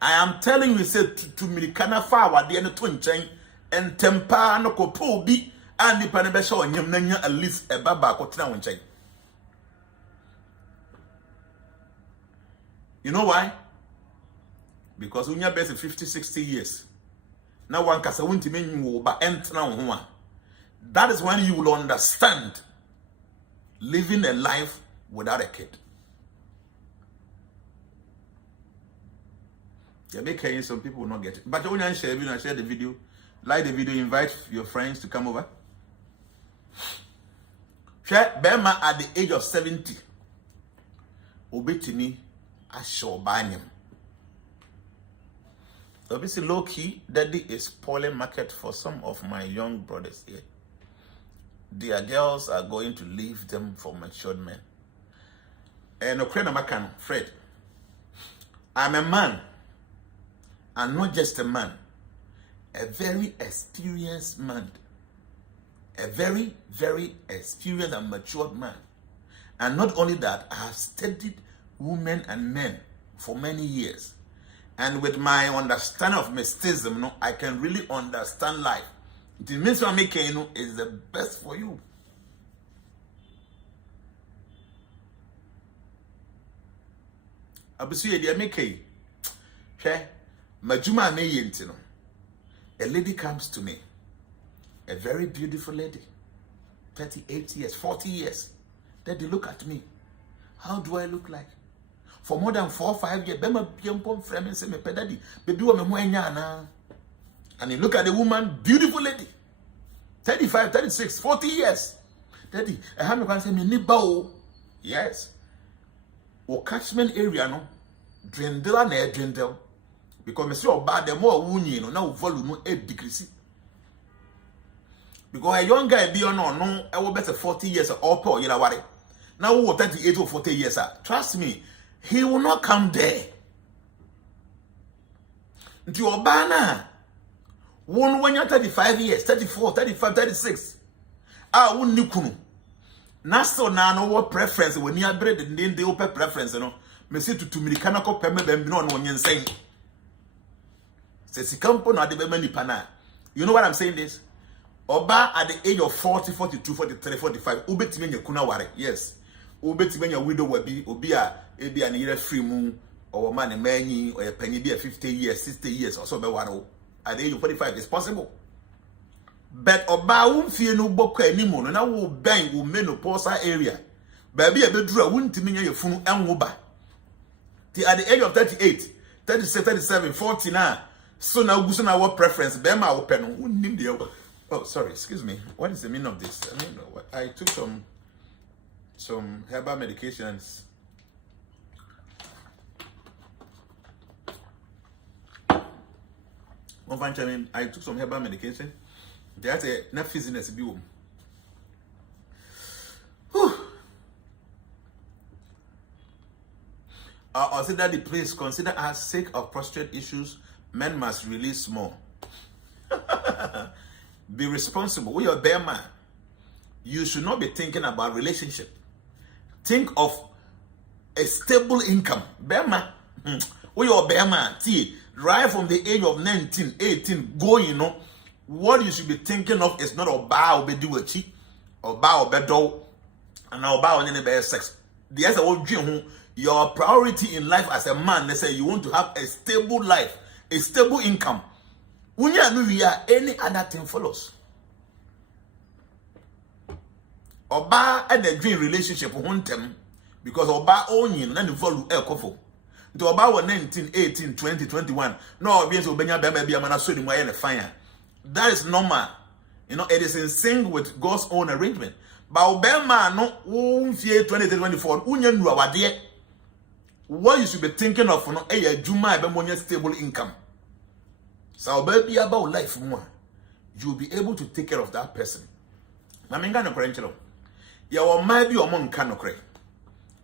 I am telling you, say to me, can I forward the end twin chain and temper no copo be and the panabesho and yam at least a baba cotina chain. You know why? because when you're best 50, 60 years, now one can say, that is when you will understand living a life without a kid. Some people will not get it. But when I share the video, like the video, invite your friends to come over. Share Bema at the age of 70. Obey to me, I shall buy him. Obviously, low key, daddy is spoiling market for some of my young brothers here. Their girls are going to leave them for matured men. And Fred, I'm a man. And not just a man, a very experienced man, a very, very experienced and matured man. And not only that, I have studied women and men for many years. And with my understanding of mysticism, I can really understand life. It means what I'm making is the best for you. Abisuye dia make hwe majuma me yenti no. A lady comes to me, a very beautiful lady, 38 years, 40 years. Daddy, look at me. How do I look like? For more than 4 or 5 years, Bema Piempom frame and say me daddy, baby wa me na. And you look at the woman, beautiful lady, 35, 36, 40 years. Daddy, I have me say me ni bao. Yes. O catchment area no, dwindle na dwindle. Because me see oba the more wunyi no na volume no decrease. Because a young guy be on no I will better 40 years or per year worry. Now who 38 or 40 years trust me, he will not come there. Nti oba na won when you're 35 years, 34, 35, 36. Wunni kunu. Na so na no what preference when you bread then they open preference no. Me see to mirikana ko peme be no no nyensen. You know what I'm saying this? Oba at the age of 40, 42, 43, 45, ubetime nya kuna ware. Yes. Ubetime nya widow wabi, obi a ebi an year free moon or man manyi or a penny be 50 years, 60 years or so be ware. At the age of 45 it's possible. But oba won fie no bokọ animo no na wo ben wo menopause area. Baby e beduru a wontime nya yefunu enwoba. Till at the age of 38, 36, 37, 40 now. So now, what preference? Bema open. Oh, sorry. Excuse me. What is the meaning of this? I mean, I took some herbal medications. I took some herbal medication. That's a not physical view. Consider the place. Consider as sake of prostate issues. Men must release more. Be responsible. We are a bear man. You should not be thinking about relationship. Think of a stable income. Bear man. We are a bear man. See, right from the age of 19, 18, going, what you should be thinking of is not about obeduachi, about obedo, and about any bear sex. The other old dream, your priority in life as a man, they say you want to have a stable life. A stable income. When you are any other thing follows. Oba and the dream relationship with them because Oba onion and the value air couple. The Oba was 19, 18, 20, 21. No, being so Benya baby, I'm not shooting my end fire. That is normal. It is in sync with God's own arrangement. But Obama no 20, 24, union what you should be thinking of a Juma stable income. So baby about life more. You'll be able to take care of that person. Maminga no correct. You might be among canocre.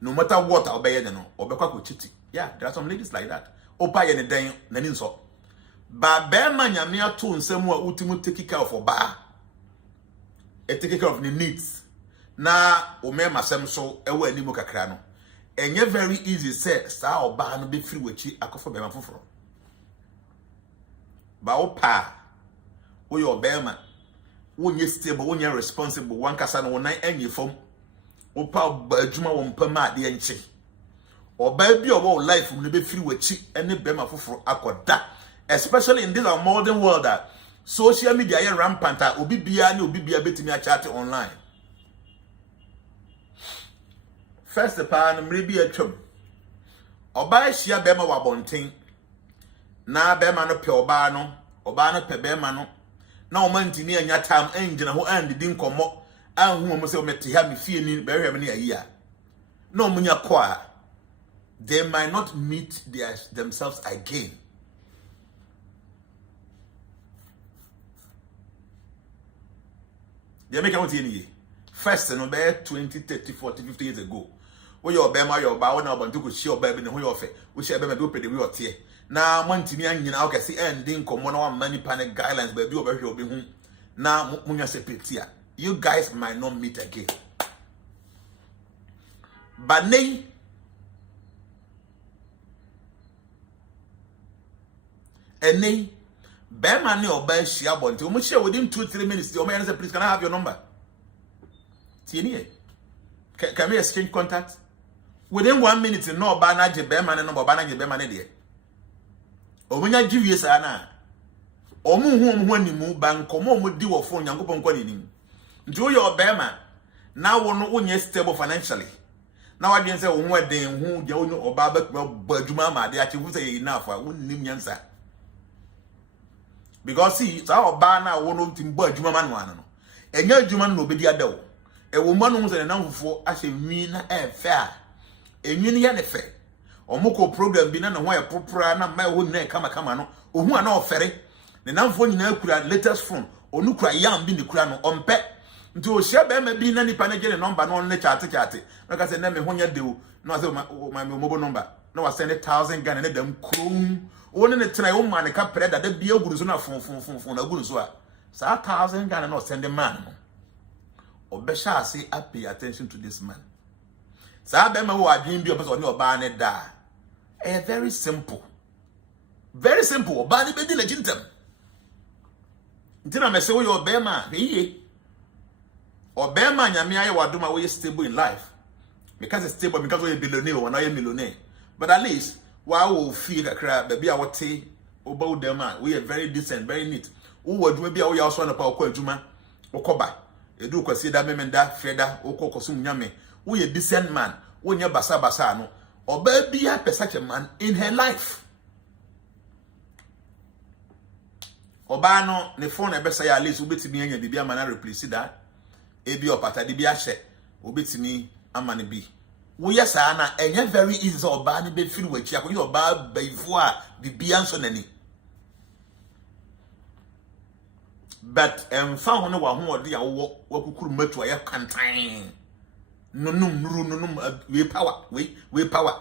No matter what I'll be no or chiti. Yeah, there are some ladies like that. Opa yen den nanin so. Ba be man yamia to nsem wa ultimate take care of oba. Take care of the needs. Na o me masem so e wa animu kakra no. Enye very easy say sa oba no be free wachi akofo be mafoforo. Ba opa wo your bema wonye stable wonye responsible wan kasa no won enye fom opa ba adwuma wo mpama ade enche or baby or life will be free with cheap any bema for akoda, especially in this modern world that social media is rampant. Obi bia bit me a chat online. First the pan maybe a chum. Oba shia bema wa bonting. Na bema no pe oba no pe bema no. Na o man tini anya time engine ho and din komo an hu mo se o meti ha me fie ni be hwem ne ayi a. Na o munya kwa. They might not meet themselves again. They make out any first no be 20, 30, 40, 50 years ago. When your bema your ba when about to show baby no your fe. We share bema do pede we otie. Na mantini an nyina o kase ending komo na one money panic guidelines baby oba hwe obi hu. Na munya separate. You guys might not meet again. But nay any Bema ni oba shia bonte. Omo share within 2-3 minutes. The Omo say, please, can I have your number? Tieni. Can we exchange contact? Within 1 minute, no oba na je bema ne number, oba na je bema ne de. Omo nya giwie sa na. Omo hu ni mu bankomo omo di wo phone Nyankopon kwa ni. Nti wo your bema na wo no onye stable financially. Na wa dwen say wo ho den hu je wo no oba ba badwuma ma de achi hu say enough a wo nim nyansa. Because see, so oba na wo no timbo adwuma ma no ano. Enya adwuma no obedi adawo. E wo ma no hu say na namfofo ahye nwi na e fe a. Enwi ne ya ne fe. Omoko program bi na no ho ya popra na mai ho nyina kama no. Ohu ana ofere. Ne namfo nyina akura latest phone. Onu kura yam bi ne kura no ompe. Nti o hia be ma bi na nipa na gele number no ne chat. Na ka say na me ho nya de o. Na say my mobile number. Na wa send 1,000 Ghana ne dem krom. One ne try woman ne ka preda da bia guru so na fon na guru so a. Sa 1,000 Ghana no send the man. Obesha say pay attention to this man. Sa be ma wo adwin bi obeso ne oba ne da. Very simple. Very simple. Oba ne be di legintem. Ntina me say wo yo be ma, iye. Obema nyame aye wadoma we stable in life. Because it's stable because we billionaire or na millionaire. But at least why will feel that crap baby I would say about them we are very decent, very neat. Who would maybe we also on a power juma okoba. E do kwasi da memenda freda okokosum nyame. We a decent man. We nya basa no. Oba bia pe such a man in her life. Oba no ne phone e be say at least obetimi anya bibia man replace that. Ebi opata de bi ahye obetimi amane bi wo yesa na enye very easy so oba ne be firi wachi akoyi oba baifo a bibia nso nani but emfa ho ne wa ho ode ya wo wakukuru matu aye kantan nunum we power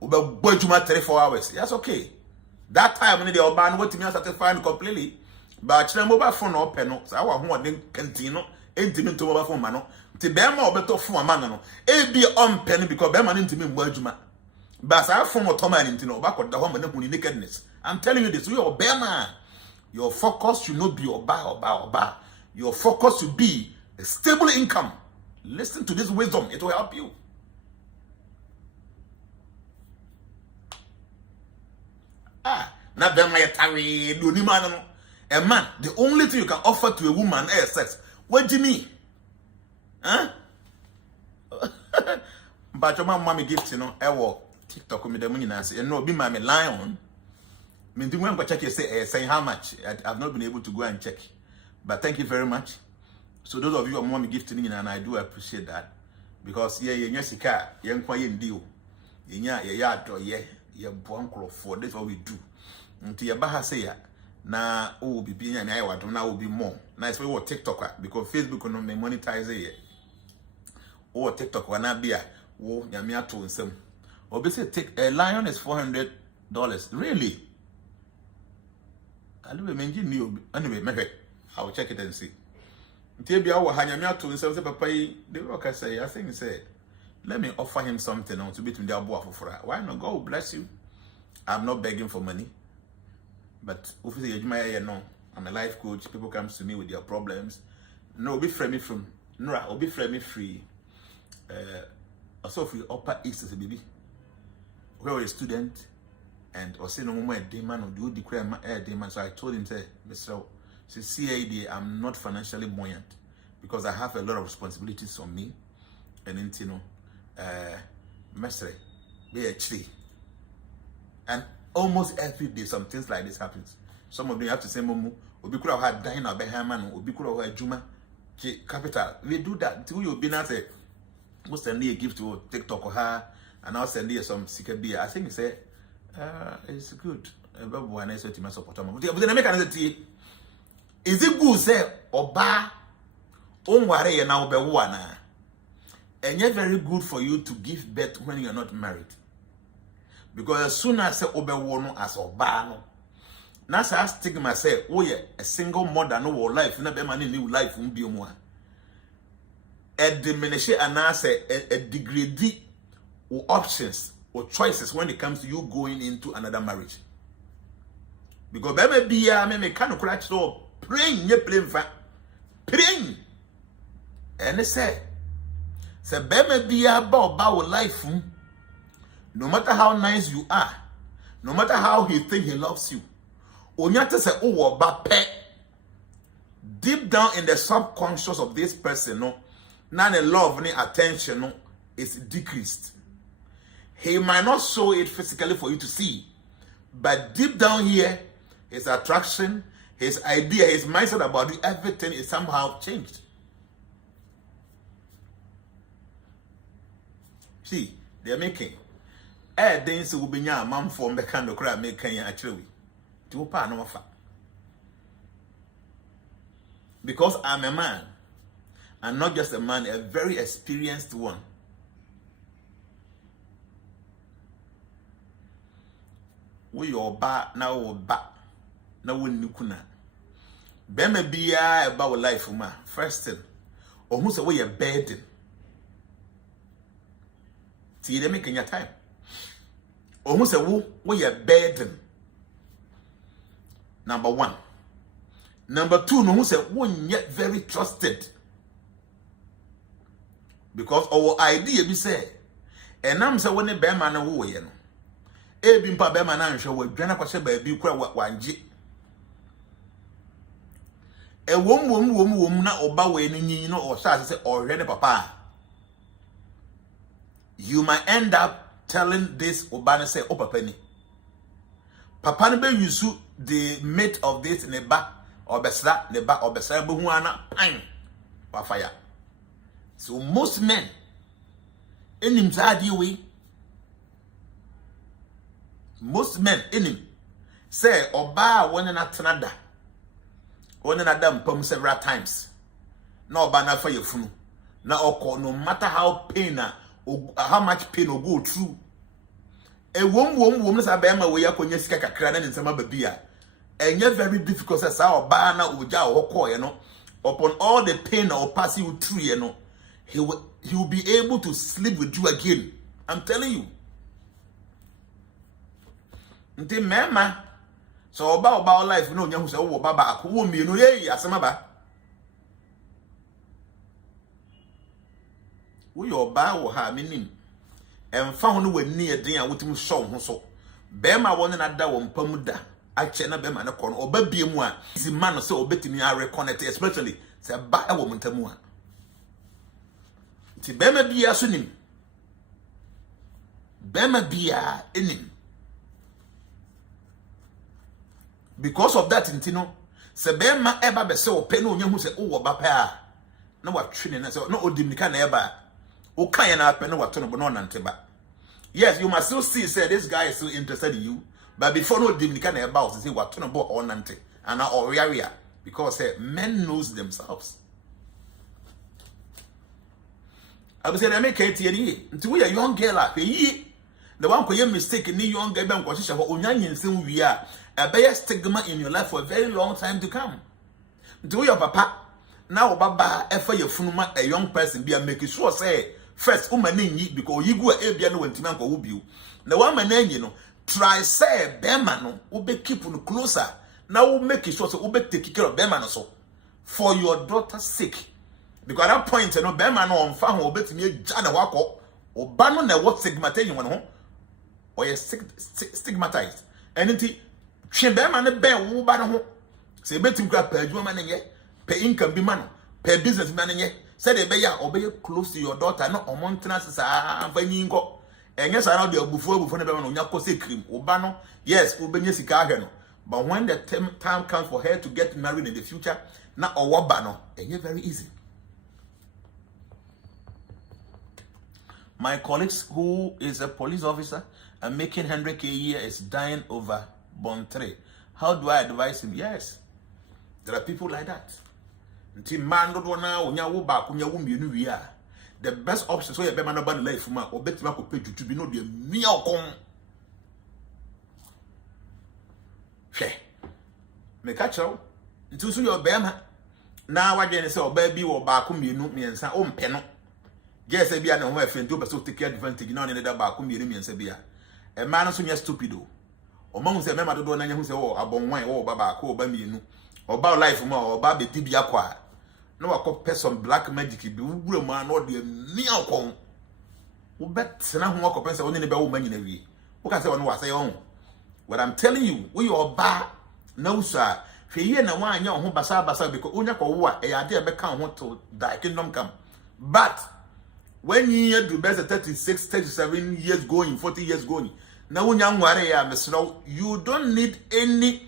oba gbajuma 3-4 hours. Yes, okay, that time ne de oba no watimi satisfy completely but chira mobile phone no open no sa wa ho ode kantin no entimi to mobile phone ma no ti bema obeto phone ama no e bi on pen because bema no entimi mbo adwuma but sa phone otoma ni ntino obakoda ho ma na huni nakedness. I'm telling you this, you are bema. Your focus should not be oba. Your focus should be a stable income. Listen to this wisdom, it will help you. Na bema ya tawe do ni man no. A man, the only thing you can offer to a woman is sex. What do you mean? Huh? But your mommy gifts, you know, TikTok with the money and say, no, be my lion. Me do want to check you say how much. I've not been able to go and check. But thank you very much. So those of you who mommy gifting and I do appreciate that. Because yes, you quiet deal. For that's what we do. Until your baha say na oh be being and I want to now will be more. Nice way what TikTok because Facebook no me monetize it. Oh TikTok wanna be a wo nyamia to nsem. Obviously take a lion is $400. Really? I don't mention new anyway, I will check it and see. Ntebia wo hanyamia to nsem say papa the work I say I think say let me offer him something on to be to the abo afofora. Why not? God bless you. I'm not begging for money. But obviously, I'm a life coach. People come to me with their problems. No, be free me from. No, I'll be free me free. Also free upper east as a baby. where was a student and or say no more a day man or do declare my day man. So I told him, say, Mr. CAD, I'm not financially buoyant because I have a lot of responsibilities on me. And then, you know, Mestre, be a tree. And almost every day, some things like this happens. Some of them have to say, Momu, Obi could have had dying or Behaman, Obi could have had Juma, capital. We do that until you'll be not say, we'll send you a gift to TikTok or her, and I'll send you some secret beer. I think he said, it's good. But then I make another tea. Is it good, say, or bar, on worry and now be one? And yet, very good for you to give birth when you're not married. Because as soon as I obe wono as obano, that's a stigma say, oh yeah, a single mother no life, no be man new life won't be more. A diminish and answer a degree or options or choices when it comes to you going into another marriage. Because baby be a me kind of crack so praying ye plain fa praying. And they say baby be about life. No matter how nice you are, no matter how he think he loves you, onyate say oh ba pe deep down in the subconscious of this person, no, now the love ni attention no is decreased. He might not show it physically for you to see, but deep down here, his attraction, his idea, his mindset about you, everything is somehow changed. See, they're making. Then so will be a man from the kind of crowd making actually to pa no fa. Because I'm a man, and not just a man, a very experienced one. We your ba now we nukuna. Bema biya about life ma. First thing, or who say we a burden. See they making your time. Or who say we a burden. Number one. Number two, no who say one yet very trusted. Because our idea be say, and I'm say when the bear man who you know. Ebi mpa be man ansho we dwana kwase ba bi kura wanje. E wom na oba we ni nyin no o sha say ohwe ne papa. You might end up telling this Obana say, oh, papa ni. Papa ni be yusu the mate of this neba or besra neba or besra buhuana pine or fire. So most men in him way. Most men in him say Oba one another mpam several times. No Oba na for your funu. Na oko no matter how pain how much pain will go through. A wom na sabema we yakonya sika kakra na nsema babia. Enye very difficult say sa Oba na oja hoko ye no. Upon all the pain or pass you through ye no, he will be able to sleep with you again. I'm telling you. Nti mema so Oba life no nya hu say wo baba akwo mienu ye asema ba. We Oba wo ha minim. Emfa ho no wani eden a wotim show ho so. Bema won na da wo mpam da. Ache na bema ne kono Oba biemu a isi man no say obetimi a reconnect especially say ba e wo mtamu a. Nti bema bia so nim. Bema bia enim. Because of that intino se bema eba be se ope no onyahu se wo ba pa na watwe ne na se no odimnika na eba o kan na ape na wato no bo no nante ba. Yes, you must still see say this guy is still interested in you, but before no odimnika na eba o say wato no bo o nante and or area because men knows themselves. I say they make it here nti we a young girl a yi the one ko ye mistake ni young girl be nko hihye ho onyanyin nsem wi a a stigma in your life for a very long time to come. Do your papa now baba ever your funuma a young person be make sure say first umani because you go a bia no wentima ko wubiu. The one man you know try say bema no ube keep no closer. Now we make sure so ube take care of bema no so for your daughter's sake. Because at that point no bema no on fa ho obetimi agya na wako oba no na what stigmatizing one ho or you're stigmatized. Anything, Chimberman and bear woo banner. Say, bet him grab per woman and yet, pay income be man, pay business man and yet. Say they be close to your daughter, not on Montanas, when you go. And yes, I know the before the baby on your cream, Obano, yes, Ubenyesika. But when the time comes for her to get married in the future, not a wabano, and it's very easy. My colleagues who is a police officer and making 100K a year is dying over Bontre. How do I advise him? Yes, there are people like that. The best option so you be man about life for or bet ma ko pay to be no the meal con. Me catch out. Nti so your bema na wadwe ne say oba bi wo ba ko mienu miensa o mpe no. Je say bia na ho afentu be so take advantage na ne da ba ko mienu miensa bia. E man no so nya stupid o. O ma hu say mema dodo na nya hu say o abonwan o ba ko oba mienu. Oba life ma oba be ti bia kwa. No I call some black magic be wura man no de meal con. Wo bet na ho ko pense woni ne be wo man nyina wi. Wo ka say woni wa say on. What I'm telling you, we your ba no sir. Hwe ye na wan anya ho basa because onya ko wo a e ade e be kan ho to die kingdom come. But when you do best 36, 37 years going, 40 years going, na wonya nware ya mesro, you don't need any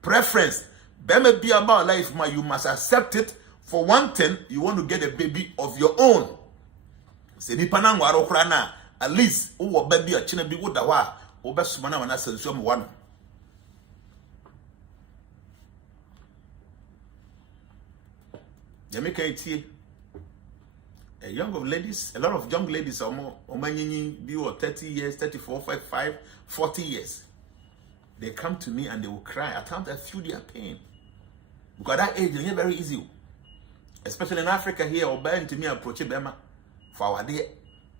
preference. There may be about life, ma, you must accept it. For one thing, you want to get a baby of your own. Se ni pana nware okra na, at least wo baby a chine bi wo da wa, wo be sumana wana sensuo mo wano. Jamaica itie. A lot of young ladies are more be 30 years, 34, 35, 40 years. They come to me and they will cry. At times I feel their pain. Because at that age, it's very easy. Especially in Africa here, or buying to me approach Bema for our day.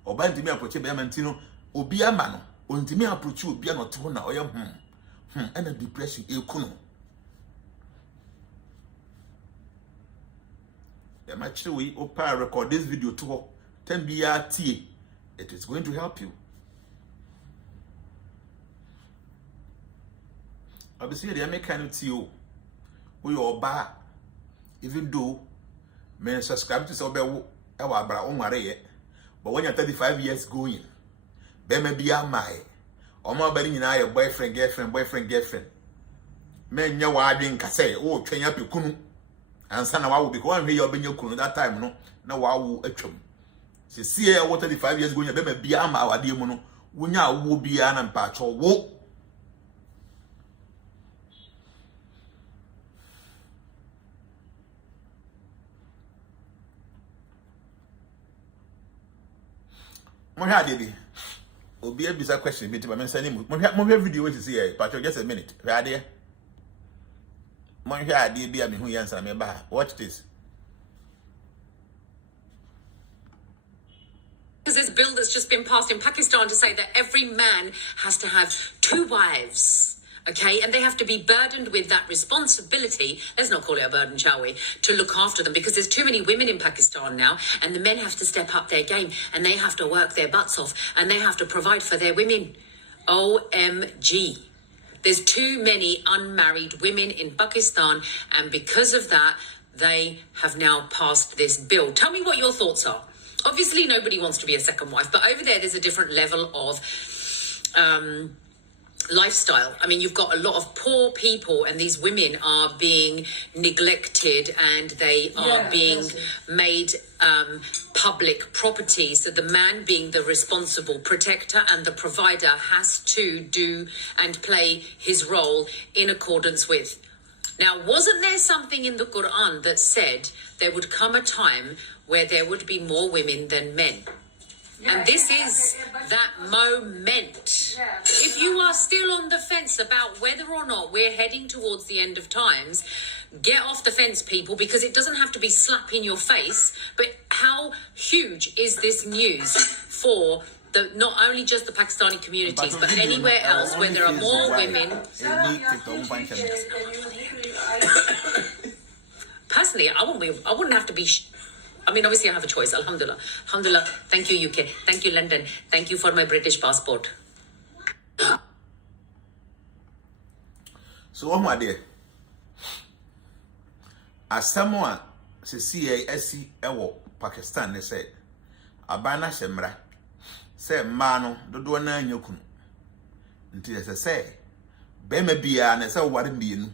Or buying to me approach Bema and Tino, Obia Mano, or to me approach you, Biano Tona, or your and a depression, you kuno. The match we opa record this video to 10 BRT. It is going to help you. Obviously, they make kind of TO. We are bad. Even though men subscribe to Sobe but when you're 35 years going, there may be a my or more betting in your boyfriend, girlfriend. Men your wedding can say, oh, train up your kunu. And son of our because I'm here being your kunu that time, no, now I will a chum. She see her what 35 years going, there may be a my dear mono, when you will be an and patch or walk. Monha Didi. Obi a bizarre question, but I'm sending Monha video to see here. Patrick, just a minute. Ready? Monha Didi, I mean, who answer me back. Watch this. Because this bill that's just been passed in Pakistan to say that every man has to have 2 wives. Okay, and they have to be burdened with that responsibility. Let's not call it a burden, shall we? To look after them, because there's too many women in Pakistan now, and the men have to step up their game, and they have to work their butts off, and they have to provide for their women. OMG. There's too many unmarried women in Pakistan, and because of that, they have now passed this bill. Tell me what your thoughts are. Obviously, nobody wants to be a second wife, but over there's a different level of lifestyle. I mean, you've got a lot of poor people, and these women are being neglected, and they are being made public property. So the man, being the responsible protector and the provider, has to do and play his role in accordance with. Now, wasn't there something in the Quran that said there would come a time where there would be more women than men? And this is that moment. If you are still on the fence about whether or not we're heading towards the end of times, get off the fence, people, because it doesn't have to be slap in your face. But how huge is this news for the not only just the Pakistani communities, but anywhere else where there are more women? Personally, I wouldn't have to be... I mean, obviously I have a choice. Alhamdulillah. Alhamdulillah. Thank you, UK. Thank you, London. Thank you for my British passport. So what there? As someone se CASC ewo Pakistan they said abana shemra say mano dodo na anyakunu nti they say be ma bia na say ware mbienu.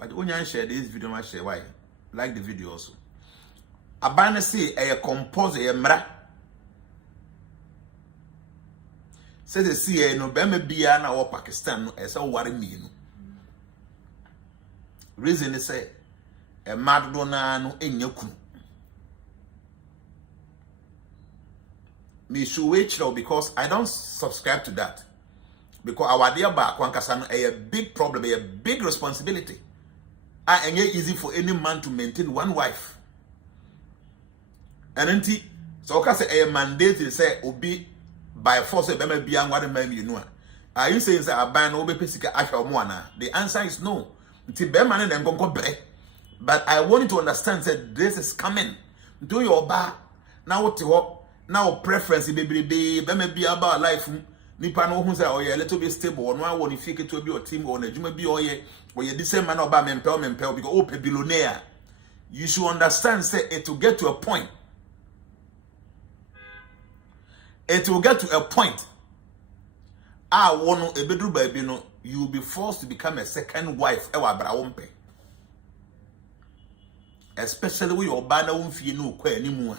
But when you share this video, I share why like the video also. Abana say a compose a mra. Say the CA no be me bia na or Pakistan no esa ware me no. Reason is say a mad dona no enyakunu. Me should wait because I don't subscribe to that. Because our dear back kwankasa no a big problem, a big responsibility. And it's easy for any man to maintain one wife. And then so I say a mandate say obi by force be me bia ngware man you know. Are you saying say aban obi pesika ahwa mo ana? The answer is no. Nti be man dem gonko bre. But I want you to understand that this is coming. Do your ba now what now preference be me bia about life. Nipa no hu say oh yeah a little bit stable no one if you get to be your team or na juma bi oh yeah or you the same man about mempel because oh pe billionaire. You should understand say it will get to a point. It will get to a point. I want a bedroom baby no you will be forced to become a second wife ewa bra wompe. Especially when your ba na wonfie no kwa animu a.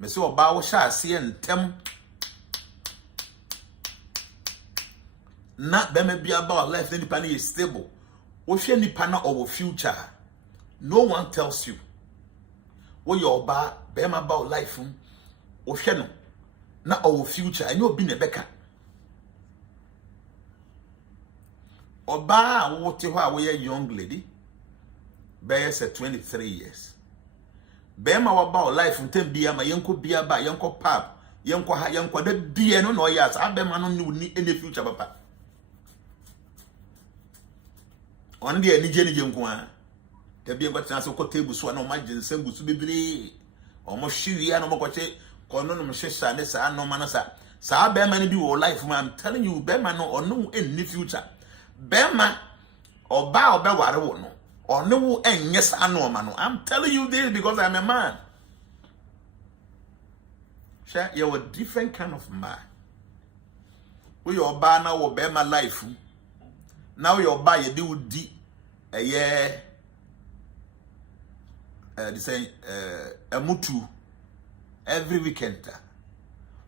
Me say oba wo sha ase entem na be be about life then the is stable. If you any partner or future, no one tells you what your ba be about life if you know na our future and you be a beka. Oba what you are we a young lady be say 23 years. Be about life untem bia ma yenko bia ba yenko pap yenko ha yenko de bia no yes abe ma no ni any future papa. On the any jenny nko te bi ngwa tena so ko table so na o ma jinsen gusu bibiri o mo hwi ya no mo kwache kono no mo hwehwa ne sa no ma no sa be ma ni bi wo life I'm telling you be ma no ono any future be ma oba obe ware wo no ono wo enye sa no ma no I'm telling you this because I'm a man. Sure, you're a different kind of man. We your ba na wo be ma life. Now your buy you do a year the same a mutu every weekend.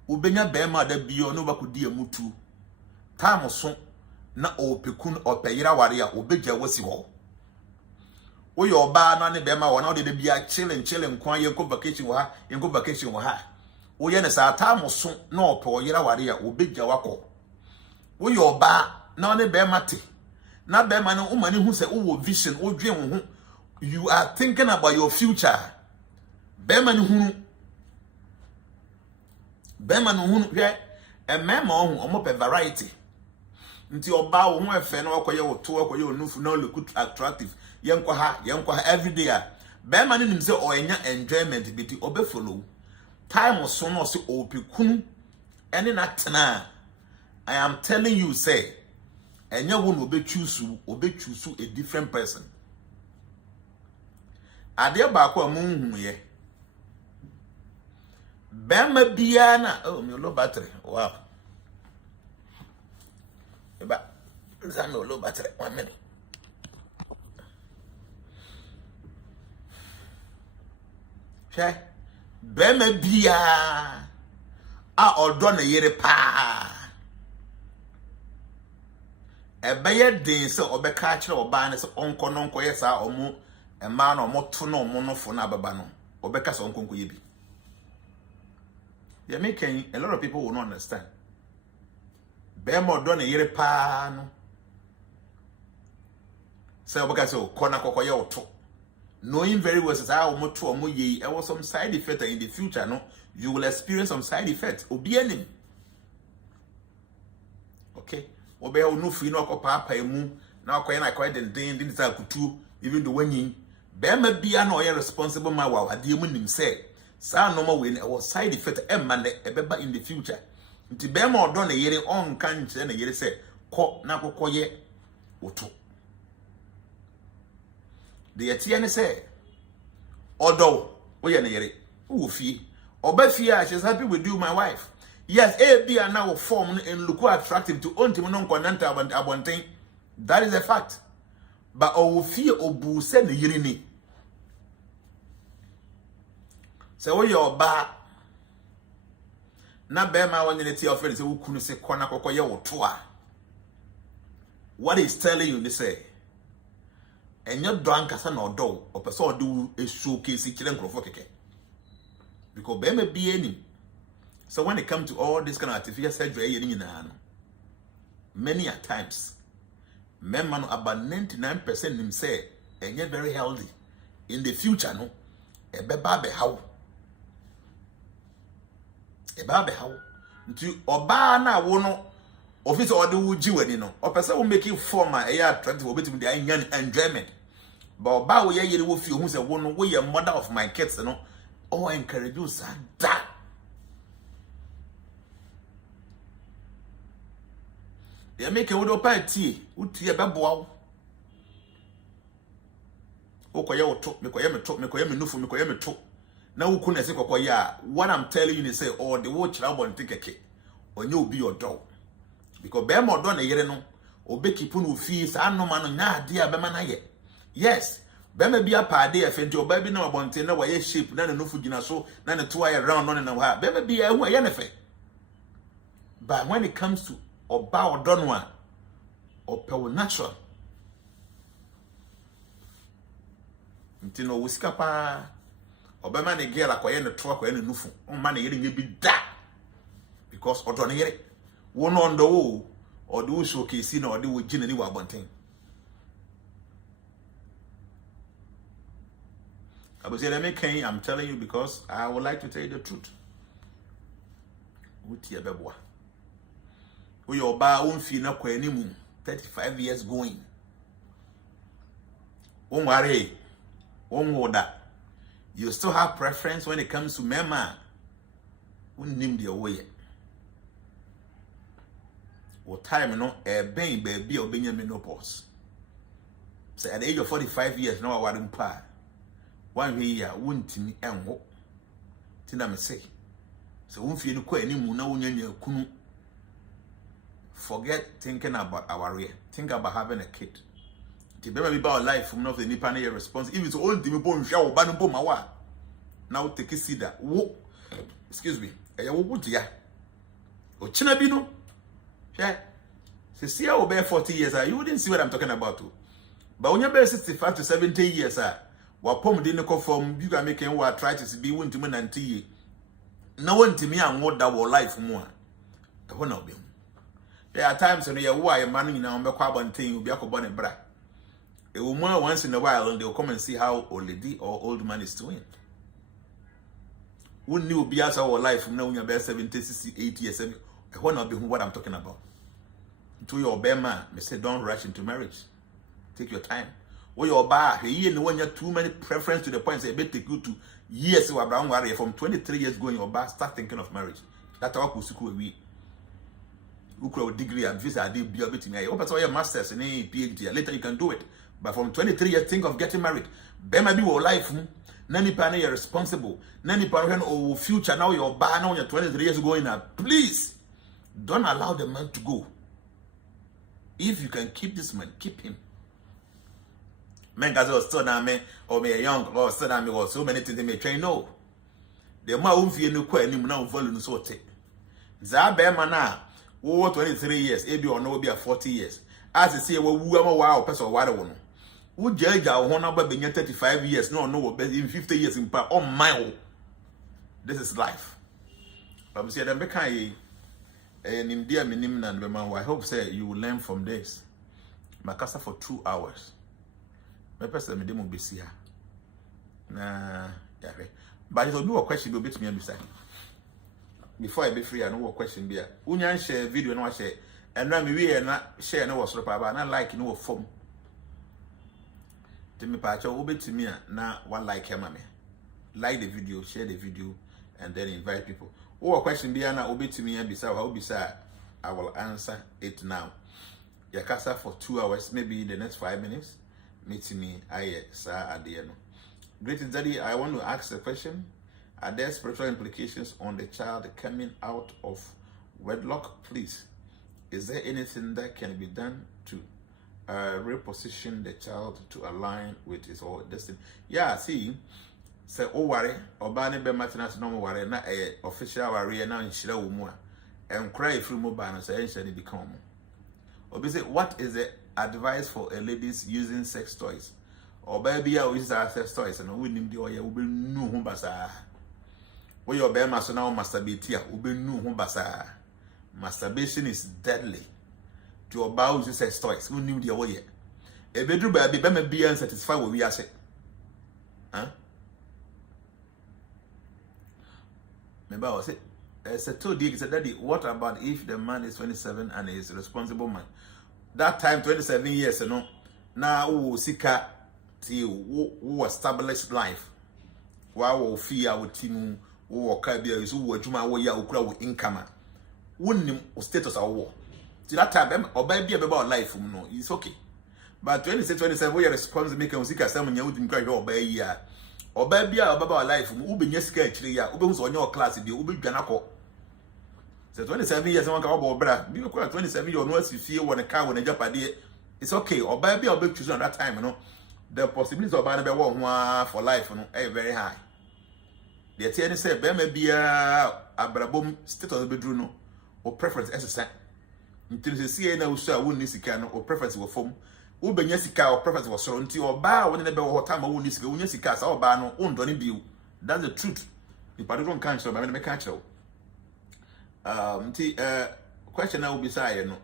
Ubenya bema da bio no bakudi a mutu. Time so na opekun opeyira ware a obeja wasi ho. Wo your ba na ne bema wona de bia chilling kwan ye ko vacation wo ha, ye ko vacation wo ha. Wo ye ne sa time so na opeyira ware a obeja wako. Wo your ba na ne bema te na be man umani hu say wo vision wo dwen wo hu you are thinking about your future be man hu hwe e mema hu omo pe variety nti oba wo hu efe na okoye wo to okoye onufu na look attractive yenko ha every day be man nim say o enya enjoyment biti obe follow time so no say opekunu ene na tena. I am telling you say and you will choose a different person. I dear Bako moon ye. Bama Biana, oh, my low battery. Wow. But there's no low battery. 1 minute. Shay, Bama Bia, I order a year pa. A bayer day so obe catcher or ban is uncle non coyesa or mo a man or more to no mono for nababano or becas uncle yibi. You're making a lot of people will not understand. Bear more done a year pan. So because so corner cocoya or two. Knowing very well as I or more two or more ye, there was some side effect in the future. No, you will experience some side effects. Obianim. Okay. Obe no free no papa emu na akoye na akoye den sa kutu even the winning be ma bia na oye responsible ma wa ade mu nim say sa no ma we was side effect e man e beba in the future nti bema odo na yere on kan kire na yere se ko na kokoye woto de yetie ne se odo wo ye na yere wo fie oba fie a she's happy with you my wife. Yes, A B are now form and look attractive to ontim no konanta abonten. That is a fact. But o fie obu se na yere ni. Se wo your ba na be ma wonye tie offer se wo kunu se kona kokoye woto a. What is telling you they say enye do ankasa na odo o pese odo e showcase kire nkrofo keke. Because be me be any. So when it comes to all this kind of artificial surgery, many a times, men man about 99% them say, and yet very healthy. In the future, no, a baby how. A baby how. To oba na wono office or do you know, or person will make you former a year 20 will be to the enjoyment. But oba we ye will feel who's a woman, we a mother of my kids, you know, or encourage you, sir, that. You make a wood open tea, would tea a babow. Okoya talk, Mikoyama talk, Mikoyama no for Mikoyama talk. Now, couldn't say Koya. What I'm telling you is say, oh, the watch I want to take a cake, or you'll be your dog. Because Bemo done a year no, or Becky Punu fees, I no man, na dear Bemana. Yes, Bema be a party, I think your baby no about no way shape, none no Fujina so, none a 2 hour round on and a while. Bema be a way anything. But when it comes to or bow or done one or power natural. Ntino wiskapa or be man a girl like any truck or any nufu. On money getting you be that because or done it. One on the wall or do showcase or do with gin anywhere bunting. I was saying, I'm telling you because I would like to tell you the truth. Uti abebwa. Your bar won't feel no 35 years going. Won't worry, won't that. You still have preference when it comes to mema. Won't name the way. What time no a baby or Benjamin menopause. So at the age of 45 years, no, I wouldn't pay. 1 year won't me and walk. Till I'm say. So won't feel no quite any moon, no one kunu. Forget thinking about our rear. Think about having a kid. The baby about life from not the Nippon response. If it's old, the bone shower, banum mawa. Now take a cedar. Excuse me. I would ya. O Chinabino. Yeah. See, I will bear 40 years. You wouldn't see what I'm talking about. Too. But when you bear 65 to 70 years, what pom didn't come from, you can make what try to be one to me and tea. No one to me and what that will life more. The one of them. There are times when you are man in our carbon thing will be a carbon bra. A woman once in a while and they'll come and see how old lady or old man is doing. Wouldn't you be as our life from now when you're about 70, 60, 80 years? I want to be what I'm talking about. To your bear man, they say don't rush into marriage. Take your time. Or your bar, you when you're too many preference to the point say take you to years you are brown warrior from 23 years going your bar, start thinking of marriage. That's how we who could degree and visa did be able to me. Open your masters and a PhD. Later you can do it. But from 23 years, think of getting married. Bema be your life. Nani pane you're responsible. Nani parent or future now you're bar now you're 23 years going now. Please don't allow the man to go. If you can keep this man, keep him. Men guys are still now me or me young or still now me or so many things they may train. No. The man won't feel no quite anymore now follow no sort. Zabema now. Over 23 years, maybe or no, be a 40 years. As I say, well, we are wow, person, water one. Who judge our honor by being 35 years, no, in 50 years in part, oh my, this is life. I'm saying, I'm and in dear minim and Bema, I hope say you will learn from this. Makasa for 2 hours. My person, me demo be here. Nah, yeah, but if you do a question, you'll be to me beside. Before I be free, I know what question be. Unyan share video no share. And now we are not share no was but not like no form. To me, patch over to me now one like him, like the video, share the video, and then invite people. Or question be ana obi to me and bisa how bisa. I will answer it now. Yakasa for 2 hours, maybe in the next 5 minutes. Meet me, I sir at the end. Greetings, Daddy. I want to ask a question. Are there spiritual implications on the child coming out of wedlock? Please, is there anything that can be done to reposition the child to align with his own destiny? Yeah, see, say, oh, worry, or banny be matinat no worry, not a official worry, now in Shira Umua, and cry through mobile and say, and become. Or say, what is the advice for a ladies using sex toys? Or baby, I use sex toys and winning the oil will be no humbasa. Where your bear must now masturbate here, will be no humbasa. Masturbation is deadly. To about the sex toys, who knew the way. A bedroom baby, be unsatisfied with we are saying. Huh? Maybe I was it. As I told you, Daddy, what about if the man is 27 and is a responsible man? That time, 27 years, you know, now who sika who established life. Wow, fear with team who Kabia is who were Juma Waya who crowd with income. Wouldn't status or war. To that time, or baby about life, no, it's okay. But 26, 27, we are responsible to make a sika, someone you wouldn't cry or bay ya. Or baby about life, who be your sketch, who was on your class, you will be Janako. So 27 years, one cowboy, brother. You know, 27 years, once you feel when a car when a job idea, it's okay. Or baby, I'll be choosing at that time, you know. The possibilities of buying a for life, you know, are very high. The attorney said, there may be a brabum state of the bedroom or preference exercise. Until the CNA will show wouldn't need or preference will form. Who be Jessica or preference was so until or bar when they be time I won't need to go Jessica or bar no own don't be. That's the truth. The patron can't show, but I can't show. Question I will be saying, no.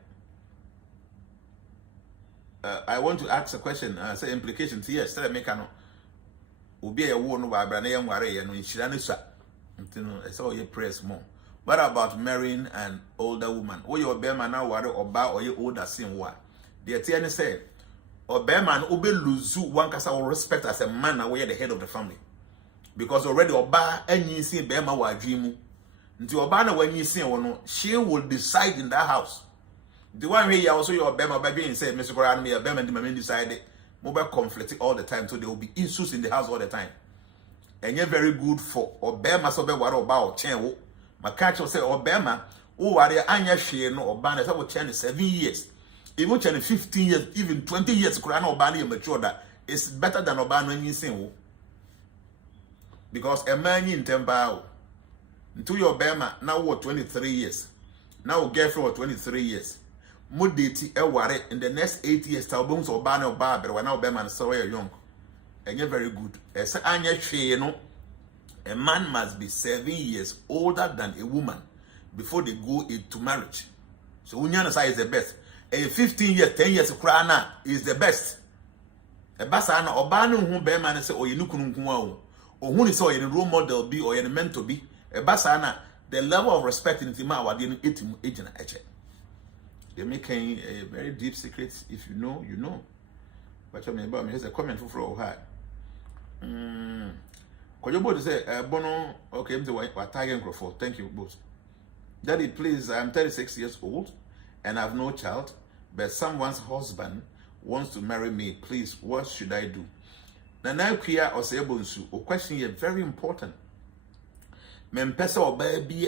I want to ask a question. Say implications. Yes, tell me, can be a woman by Branham Warrior and Shiranisa. I saw your prayers more. What about marrying an older woman? Or your bearman now worry or bow or your older sin what? The attorney said, or bearman ube lose one cast our respect as a man away at the head of the family. Because already or bar and you see bearman wa dream. Until Obana when you see one, she will decide in that house. The one way you also your Bema baby and say, Mr. Koran, me a Bema and the man decided mobile conflict all the time, so there will be issues in the house all the time. And you're very good for Obama so be what about chain. My catch will say Obama, oh, are there Anya share no Obana that will change 7 years, even 15 years, even 20 years, Koran Obana mature that it's better than Obana when you sing. Because a man in temper. Until your Bema now what 23 years. Now girlfriend 23 years. Muditi worry in the next 8 years, Talbums or Banner or Barber, when now Bema and so young. And you're very good. As Anya no, a man must be 7 years older than a woman before they go into marriage. So Unyana is the best. A 15 years, 10 years Krana is the best. A Basana or Banu whom Bema and say, or you know, or who is a role model be or a mentor be. Basana, the level of respect in the man didn't eat him agent. They're making a very deep secret. If you know, you know. But here's a comment for her. Could you both say, Bono, okay, I'm the Tiger Crawford. Thank you both. Daddy, please, I'm 36 years old and I have no child, but someone's husband wants to marry me. Please, what should I do? Now, queer or say, or question here, very important. Mempesa obaby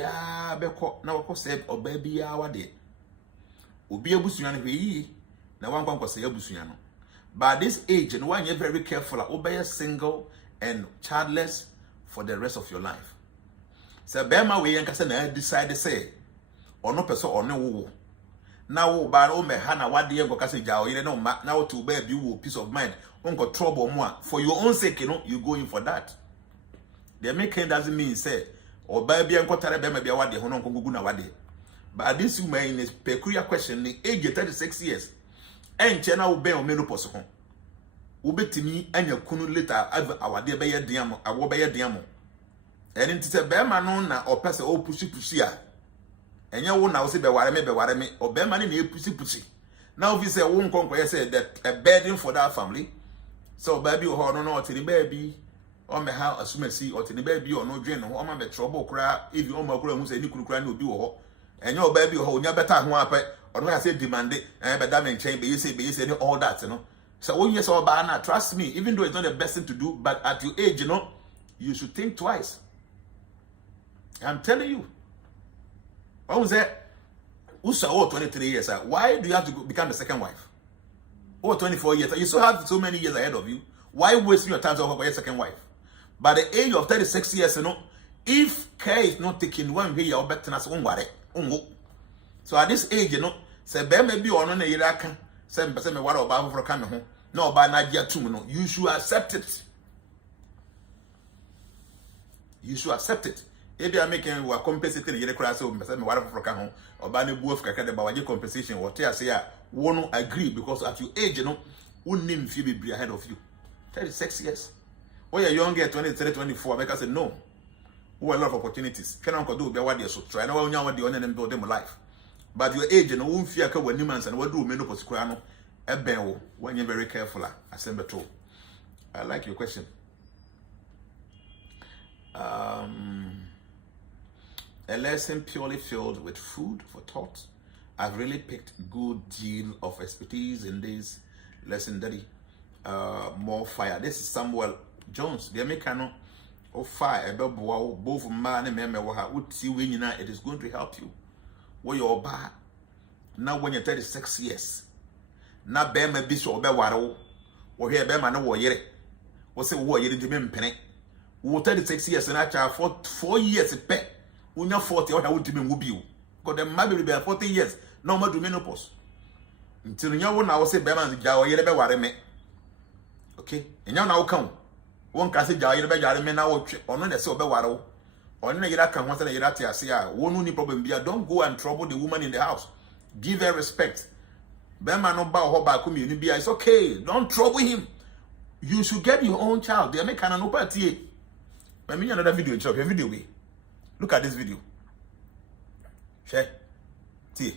beko na wako say obaby wade obi abusunya no hwe na wan kwankwa say abusunya no by this age and one you very careful obey single and childless for the rest of your life. So bema we yanka say na decide say ono person ono wo na wo ba o me ha na wade yanko ka say ja o yire no ma na wo to baby wo peace of mind unko trouble mo for your own sake, you know, you go in for that. The making doesn't mean say or baby and Kotara Bema be awade hono nkoguna wade. But this woman in a peculiar question, the age 36 years. And Chena will be on menopause. Ubetimi and your kunu later our dear Bayer Diamo, our Bayer Diamo. And it's a Bema nona or pass o pussy. And you won't now say Bewarame or Bema in a pussy. Now if you say won't conquer say that a burden for that family. So baby or no to the baby. or me how assume see or the baby or no drain or my trouble cry if you almost who say you could cry no do and your baby or your better one or when I say demand it and but that may change but you say all that you know. So oh yes or bad trust me, even though it's not the best thing to do, but at your age, you know, you should think twice. I'm telling you. What was that? Who's 23 years? Why do you have to become the second wife? Or 24 years? You still have so many years ahead of you. Why wasting your time to your second wife? By the age of 36 years, you know, if care is not taken, one way you're better than one. So at this age, you know, say, maybe on a year, 7% what about for coming home? No, by Nigeria too, no. You should accept it. You should accept it. If you are making what compensating the class of what for coming home or by the both about compensation, what I say, won't agree because at your age, you know, won't name you be ahead of you. 36 years. When you're younger, 23, 24, make us say no. Who a lot of opportunities. Can I do be what you're so try? No one know what the owner them do them life. But your age, you know, won't fear when new man and what do menopause crano a bell when you're very careful. Assemble too. I like your question. A lesson purely filled with food for thought. I've really picked good deal of expertise in this lesson, Daddy. More fire. This is Samuel Jones. The American of fire. Both man and member would see when you know it is going to help you. Where you're bad. Now when you're 36 years. Now bear my bishop or bear water. Or here bear my no yere. What's it war you didn't mean penny? Who 36 years and I child for 4 years a pet. When you're 40, what I would do will be you. Because the maybe be 40 years. No more to menopause. Until you know, I will say, Beman, Jawa, you never me. Okay? And you now come. One can say, Jawa, you never me now, or not a sober waddle. Or no, you can once a year. Say, one only problem be, don't go and trouble the woman in the house. Give her respect. Beman, no bow her back community. It's okay. Don't trouble him. You should get your own child. They make an party. Let me another video. Chop your video way. Look at this video. Share. See.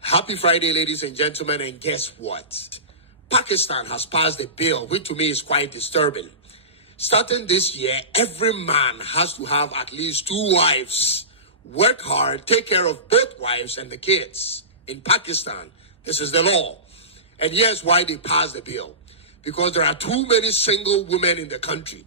Happy Friday, ladies and gentlemen, and guess what? Pakistan has passed a bill, which to me is quite disturbing. Starting this year, every man has to have at least 2 wives. Work hard, take care of both wives and the kids. In Pakistan, this is the law. And here's why they passed the bill. Because there are too many single women in the country.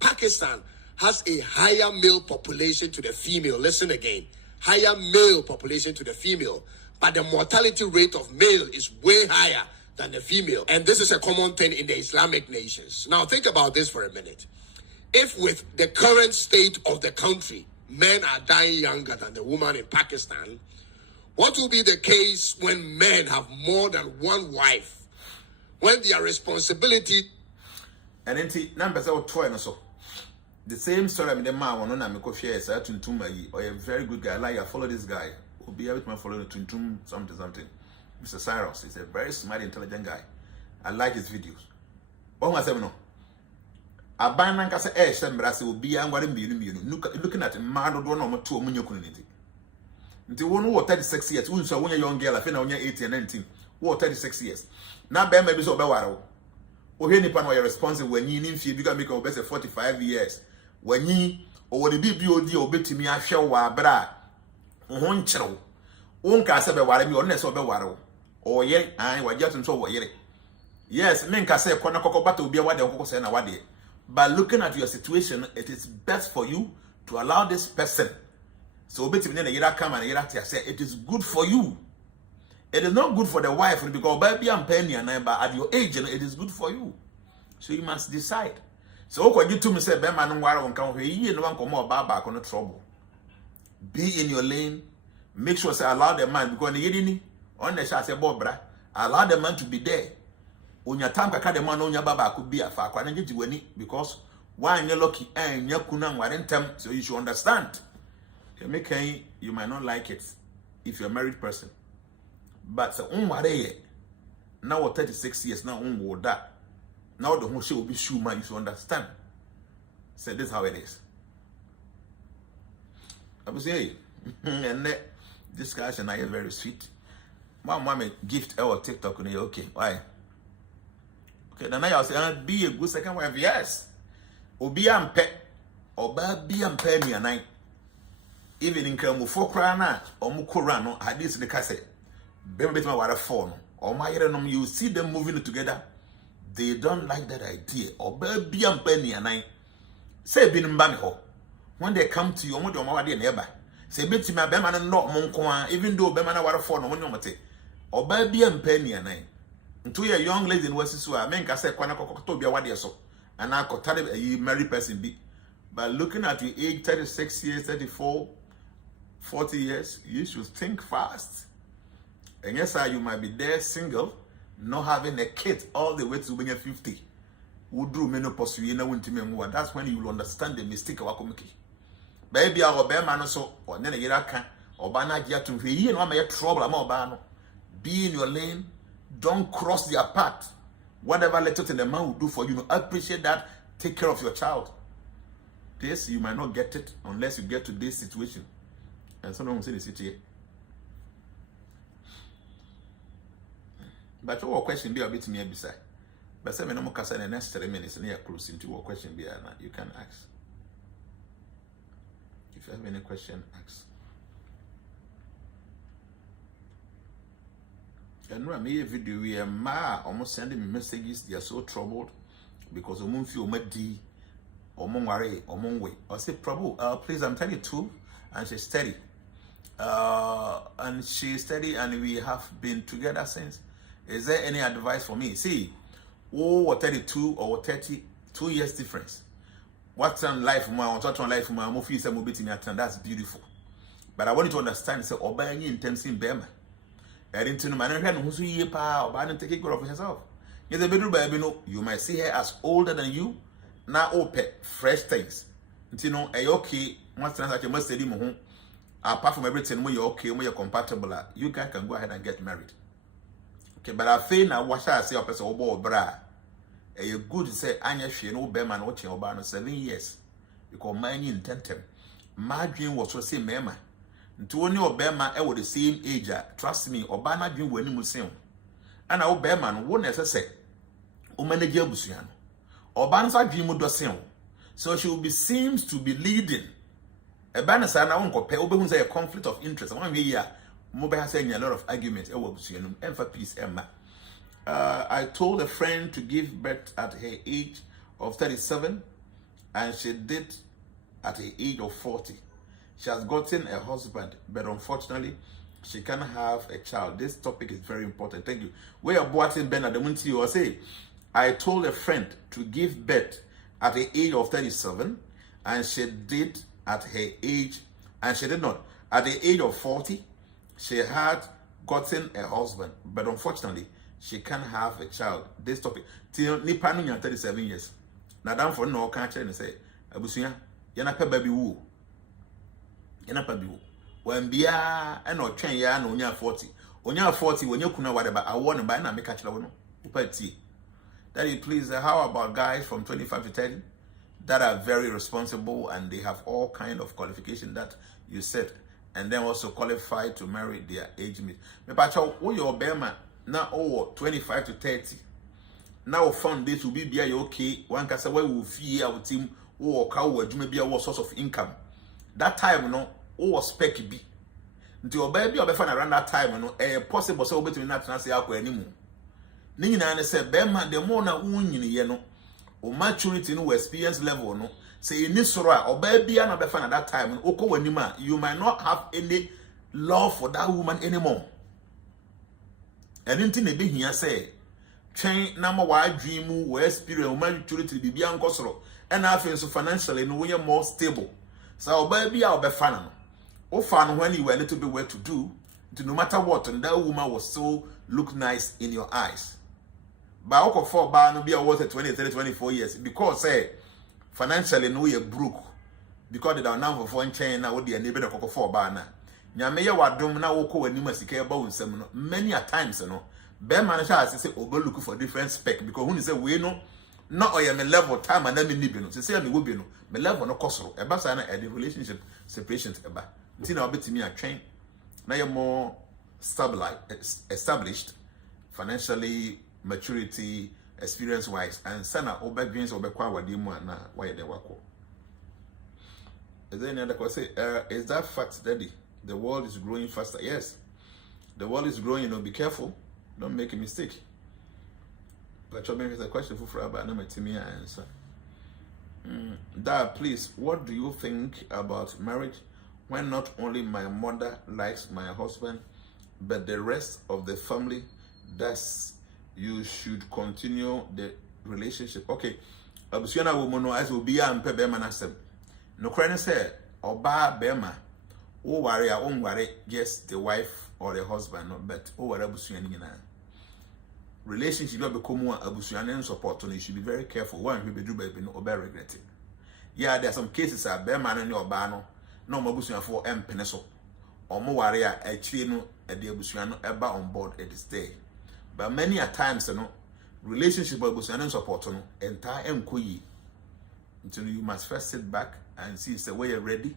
Pakistan has a higher male population to the female. Listen again. Higher male population to the female. But the mortality rate of male is way higher than the female. And this is a common thing in the Islamic nations. Now think about this for a minute. If with the current state of the country, men are dying younger than the woman in Pakistan, what will be the case when men have more than one wife? When their responsibility... And then numbers are 12 so. The same story I'm the man one on my share is or a very good guy. Like I follow this guy. Will be able to follow the Tuntum something. Mr. Cyrus is a very smart, intelligent guy. I like his videos. What was I no? A banana can say, Sembrasi will be angry looking at a man or one or 2 on your community. Until one who 36 years, who saw when you're young girl, I think on your 18 and 19, who 36 years. Now, Ben maybe so bad. Or any part where you're responsible when you need to become a best 45 years. When you or the BBOD or bit to me, I shall wa bra. One channel. One can say, what I'm your nest of the water. Or yet, I was just so yet. Yes, men can say, Konako battle be a what they say now. But looking at your situation, it is best for you to allow this person. So, bit in a year come and year say, it is good for you. It is not good for the wife because baby I'm paying you, but at your age, it is good for you. So you must decide. So what you to me say, "Bema no wara wonka hwe yi no wanko mo ba ba ko no trouble." Be in your lane. Make sure say allow the man because the yedini on the shall say bobra. Allow the man to be there. Onya time kaka the man onya baba could be afa kwa nje jiwani because why you lucky and nya kuna warentem so you should understand. You might not like it if you're a married person. But so now 36 years now that. Now the whole show will be sure man, you should understand. So this is how it is. I will say, and that discussion is very sweet. My mama gift our TikTok on okay. Why? Okay, then I say be a good second wife. Yes. Obi ampe oba bi ampe nuanan. Even in Kramufo Krana or Mukorano, had this the cassette. Baby, my water phone or my you see them moving together. They don't like that idea. Or baby and penny and I say, Bin Bamiho. When they come to you, what your mother neighbor say, Betty, my Beman not Moncoin, even though Bemana water phone or one or baby and penny and I. And to your young lady in West Sua, men can say, Quanacotobia, what so. And I could tell a married person be. But looking at your age 36 years, 34, 40 years, you should think fast. And yes, sir, you might be there single, not having a kid all the way to being 50. Would do menopause, you know, that's when you will understand the mistake of Akomiki. Baby, I will bear man so, or then a year can, or banana get to you know, may trouble a more ban. Be in your lane, don't cross their path. Whatever letter the man will do for you, appreciate that, take care of your child. This, you might not get it unless you get to this situation. And so don't say the city. But your question be a bit me beside. But 7 no more in the next 3 minutes near close into your question be you can ask. If you have any question, ask. And I made a video where ma almost sending me messages. They are so troubled because of feel muddy or worry or way. I say, Prabhu, please, I'm 32 and she's steady. And she's steady and we have been together since. Is there any advice for me? See, or 32 or 32 years difference. What's on life more, what's on life more, that's beautiful. But I want you to understand, so obeying intensive bema. I didn't know man who's ye pa or ban take care of yourself. Yes, a bedroom baby, you might see her as older than you. Now open fresh things. You know, okay, once you must study more. Apart from everything, when you're okay, when you're compatible, you guys can go ahead and get married. Okay, but I feel now what I say a person or bra. A good say Anya she no beman watching about 7 years. Because mine intent him. My dream was to say mema. To only Obama I was the same age. Trust me, Obama dream when you sing. And our beman won't necessarily say. Manager Busiano. Obama's dream would do sing. So she will be seems to be leading. A banner sign, I won't compare. Open say a conflict of interest. One year, Mobile has saying a lot of arguments. And for peace, Emma. I told a friend to give birth at her age of 37, and she did at the age of 40. She has gotten a husband, but unfortunately, she can't have a child. This topic is very important. Thank you. We are boating Ben at the Munti or say, I told a friend to give birth at the age of 37, and she did at her age, and she did not. At the age of 40, she had gotten a husband, but unfortunately, she can't have a child. This topic. Till Nipanunya 37 years. Now, for no country and say, Abusia, Yanapa baby woo. Yanapa woo. When Bia and or train ya no nya 40. Onya 40 when you kuna whatever I want to buy na make a child. Daddy, please, how about guys from 25 to 30 that are very responsible and they have all kind of qualification that you said, and then also qualified to marry their age mate. Me pacho, who your bema now over 25 to 30. Now found this will be okay. One can say, well, we will fear our team or cow or maybe a source of income. That time, no, or spec be. Until baby or before around that time, no, a possible so between that and say, I'll anymore. Nina said, Bema, the more na union, or maturity, no experience level, no. Say in this or baby, and before at that time, you might not have any love for that woman anymore. And anything they be here say, train number one dream, where experience, maturity be beyond Cosro, and I feel so financially, no way more stable. So, baby, I'll be fun. Oh, fun when you were a little bit well to do, no matter what, and that woman was so look nice in your eyes. But I could for bar no be a water 20, 30, 24 years because say financially no you broke because they don't now for one chain now with the neighbor of for bar now. Nyame wa dom na wo ko wani masika ba wonsam no many a times no be manager as say ogo look for different spec because who say we no not oya me level time and me nibi no say me wo bi no me level no kosoro e ba sa na the relationship separations e ba nti na obetimi a train na you more established financially, maturity, experience wise and sana obedient obekwa wadimu na why they wako. Is there any other question? Is that fact, Daddy? The world is growing faster. Yes, the world is growing. You know, be careful. Don't make a mistake. But maybe it's a question for Fraba. No, me answer. Dad, please, what do you think about marriage when not only my mother likes my husband, but the rest of the family does? You should continue the relationship. Okay, abusuana woman as will be and pebe manasem. No credit say oba bema o worry a own worry just the wife or the husband, but o wara abusuana. Relationship will become more abusuana and support. You should be very careful. One who be do baby no oba regretting. Yeah, there are some cases a bema and your bano no abusuana for peneso or more worry a chino at the abusuana eba on board at this day. But many a times, you know, relationship with and support, you know, entire enquiry until you must first sit back and see the way you're ready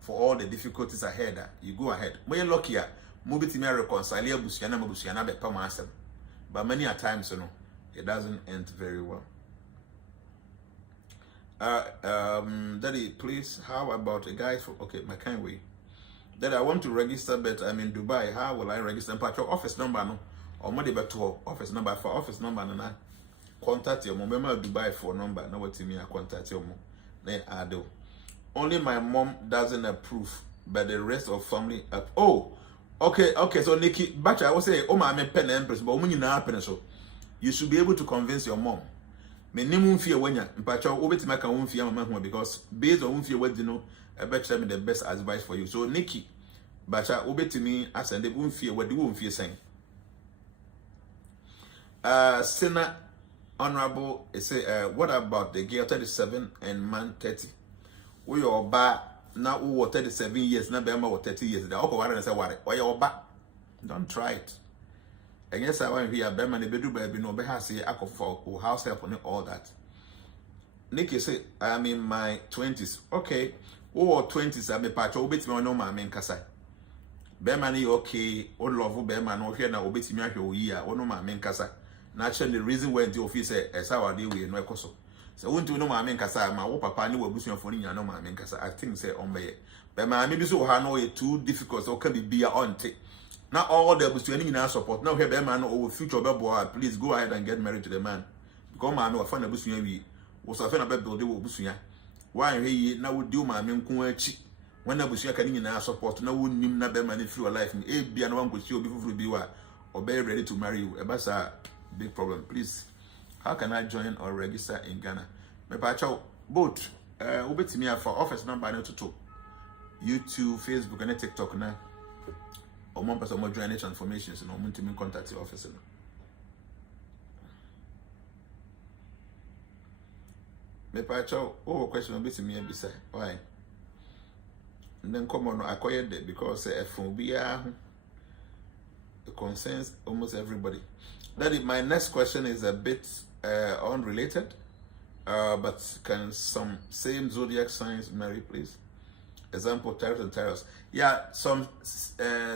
for all the difficulties ahead. You go ahead. When you're lucky, move it to me reconcile busiana be permanent. But many a times, you know, it doesn't end very well. Daddy, please, how about a guy for okay, my kind way. Daddy, I want to register, but I'm in Dubai. How will I register? But your office number, no. Or more about to office number for office number and I contact your mom. Remember Dubai for number. Now what me I contact your mom. Then I do. Only my mom doesn't approve, but the rest of family oh, okay. So Nikki, but I will say, oh my pen empress, but when you now happen so you should be able to convince your mom. Me nimun fear when you but your over to make a own fear because based on fear what you know, I bet you the best advice for you. So Nikki, but I over to me as and they won't fear what they won't fear saying. Sinner Honorable, say, what about the girl 37 and man 30? We are back now, who 37 years, now be 30 years. The upper one and say, what? Why you back? Don't try it. I guess I want to hear Beman, the bedroom, baby, no, be has a for house help on all that. Nikki say, I'm in my 20s. Okay, or 20s, I'm a patch, obit me no, my main Kasai. Beman, okay, or love Beman, or here now, obit me a year, or no, my main Kasai. Naturally, the reason why the office is our day we no koso. So won't you know my main kasa, my papa knew what bushing for you know my main kasa. I think say on by but my maybe so no it too difficult so can be on take. Not all the bushing in our support. Now here be man or future boy, please go ahead and get married to the man. Because man no find a bushing we was a fan about building bushing. Why he now would do my main kuachi when the bushing can in our support. No would nim na be man through a life. A be and one could show before be what or be ready to marry you. A big problem. Please, how can I join or register in Ghana? Me pacho both obeti me for office number no to YouTube, Facebook and TikTok na. Or one person more join transformations and want to me contact the office. Me pacho question obeti me bisa. Why? And then come on acquired it because phobia it concerns almost everybody. Daddy, my next question is a bit unrelated, but can some same zodiac signs marry, please? Example, Taurus and Taurus. Yeah, some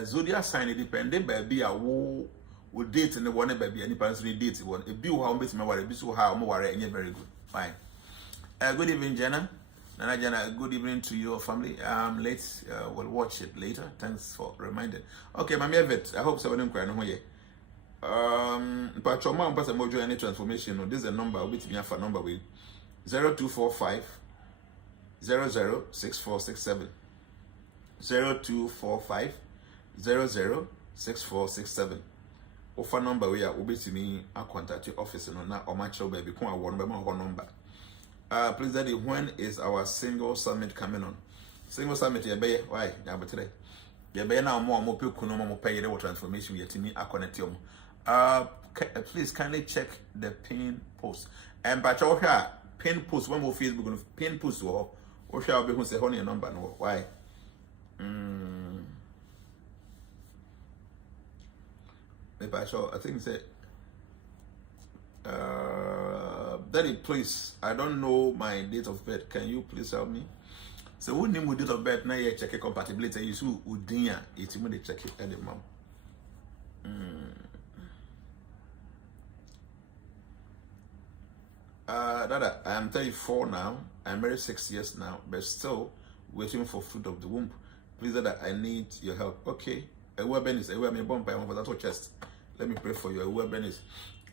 zodiac sign it depending baby a who will date in the one baby any person date one. A be how much my worry, be so how more worry, and you're very good. Fine. Good evening, Jana. Nana Jana, good evening to your family. We'll watch it later. Thanks for reminding. Okay, Mammy Vet, I hope so. I don't cry no here. But your mom pass a mojo any transformation. This is a number. I'll be to me for number with 0245 006467 0245 006467. Offer number we are be to me. I'll contact your office and now or my child baby. Come on, one number. Please, Daddy, when is our single summit coming on? Single summit, yeah, baby. Why? Yeah, but today. Yeah, baby, now more people know more pay the transformation. Yet to me, I connect you. Please kindly check the pin post. And but your pin post one more Facebook pin post or shall be who say honey number no why? Maybe I think say Daddy, please, I don't know my date of birth. Can you please help me? So who name with date of birth now you check a compatibility you see udinya it's when check it at the mom. Dada, I am 34 now. I'm married 6 years now, but still waiting for fruit of the womb. Please, Dada, I need your help. Okay. Ewa Benis, Ewa me bomb by one for that chest. Let me pray for you. Ewa Benis.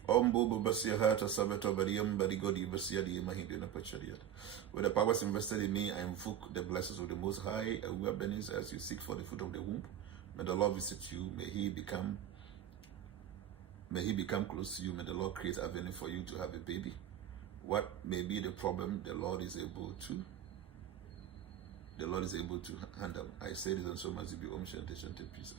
Ombo Basia heart or Sabato, but the God, you Basia, the Mahindi, and Pachariot. With the powers invested in me, I invoke the blessings of the Most High. Ewa Benis, as you seek for the fruit of the womb. May the Lord visit you. May He become close to you. May the Lord create avenue for you to have a baby. What may be the problem, the Lord is able to handle. I say this and so much to be omniscient, peace.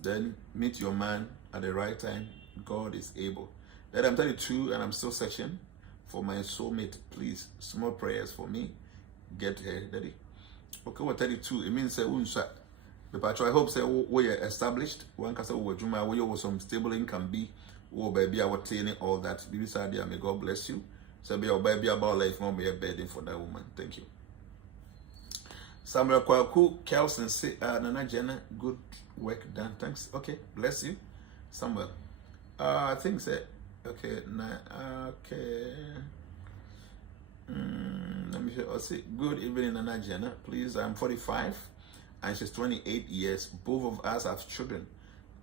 Then meet your man at the right time. God is able. Then I'm 32 and I'm still searching for my soulmate. Please, small prayers for me. Get here, daddy. Okay, what 32? It means the I hope we are established. One can say we have some stable income be baby our training all that. May God bless you. So be our baby about life, more be a burden for that woman. Thank you. Samuel Kwaku, Kelson say Nana Jenna, good work done. Thanks. Okay, bless you. Samuel. I think say okay, okay. Let me say good evening, Nana Jenna. Please, I'm 45 and she's 28 years. Both of us have children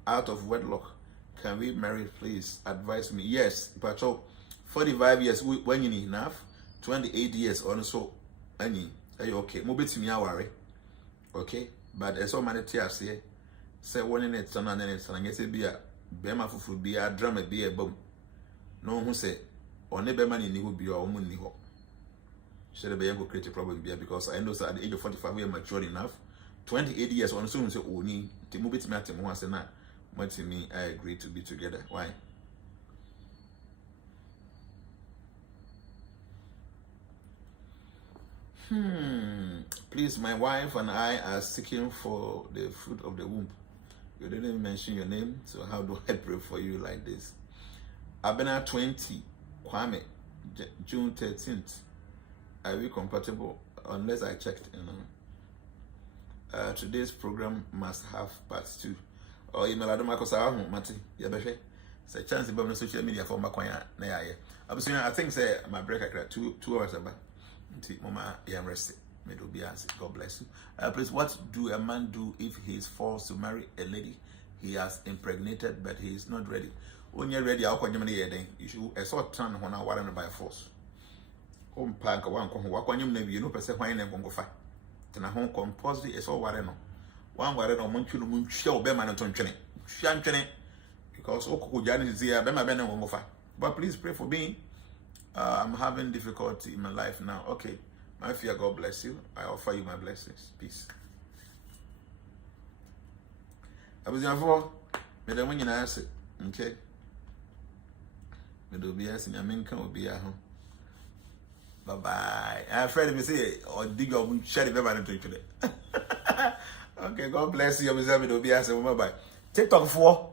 out of wedlock. Can we marry, please? Advise me. Yes, but 45 years when you need enough, 28 years also. Are you okay? Move to me, worry. Okay, but as so many tears here, say one in it, son, and then it's and get be a bema for be a drama be a bomb. No who say, or never money who be your woman. Should be able to create a problem here because I know that at the age of 45 we are mature enough. 28 years on soon say oh need to move it to me at once and that what to me I agree to be together. Why? Please, my wife and I are seeking for the fruit of the womb. You didn't mention your name, so how do I pray for you like this? Abena 20, Kwame, June 13th. Are we compatible? Unless I checked, today's program must have part 2. Or email Adomako Mati, Yabefe. Say chance about social media for Makwaya. I think say my break I 2 hours about. Mama, I am rested. May do be answered. God bless you. Please, what do a man do if he is forced to marry a lady he has impregnated but he is not ready? When you're ready, I'll call you you should a sort turn when I warrant by force. Home plank one come walk on you, maybe you know, per se, why you never go fight. Then a home compulsory is all warrant. One warrant on Moon show Beman and Tonchene. Shanchene because Oko Janis is here, Bema Ben won't go fight. But please pray for me. I'm having difficulty in my life now. Okay, my fear, God bless you. I offer you my blessings. Peace. I was in for me the one you answer. Okay. Me do be asking. I mean, can be at home. Bye bye. I'm afraid me say or dig up share the baby into it. Okay, God bless you. I was having to be asking. Bye bye. TikTok for.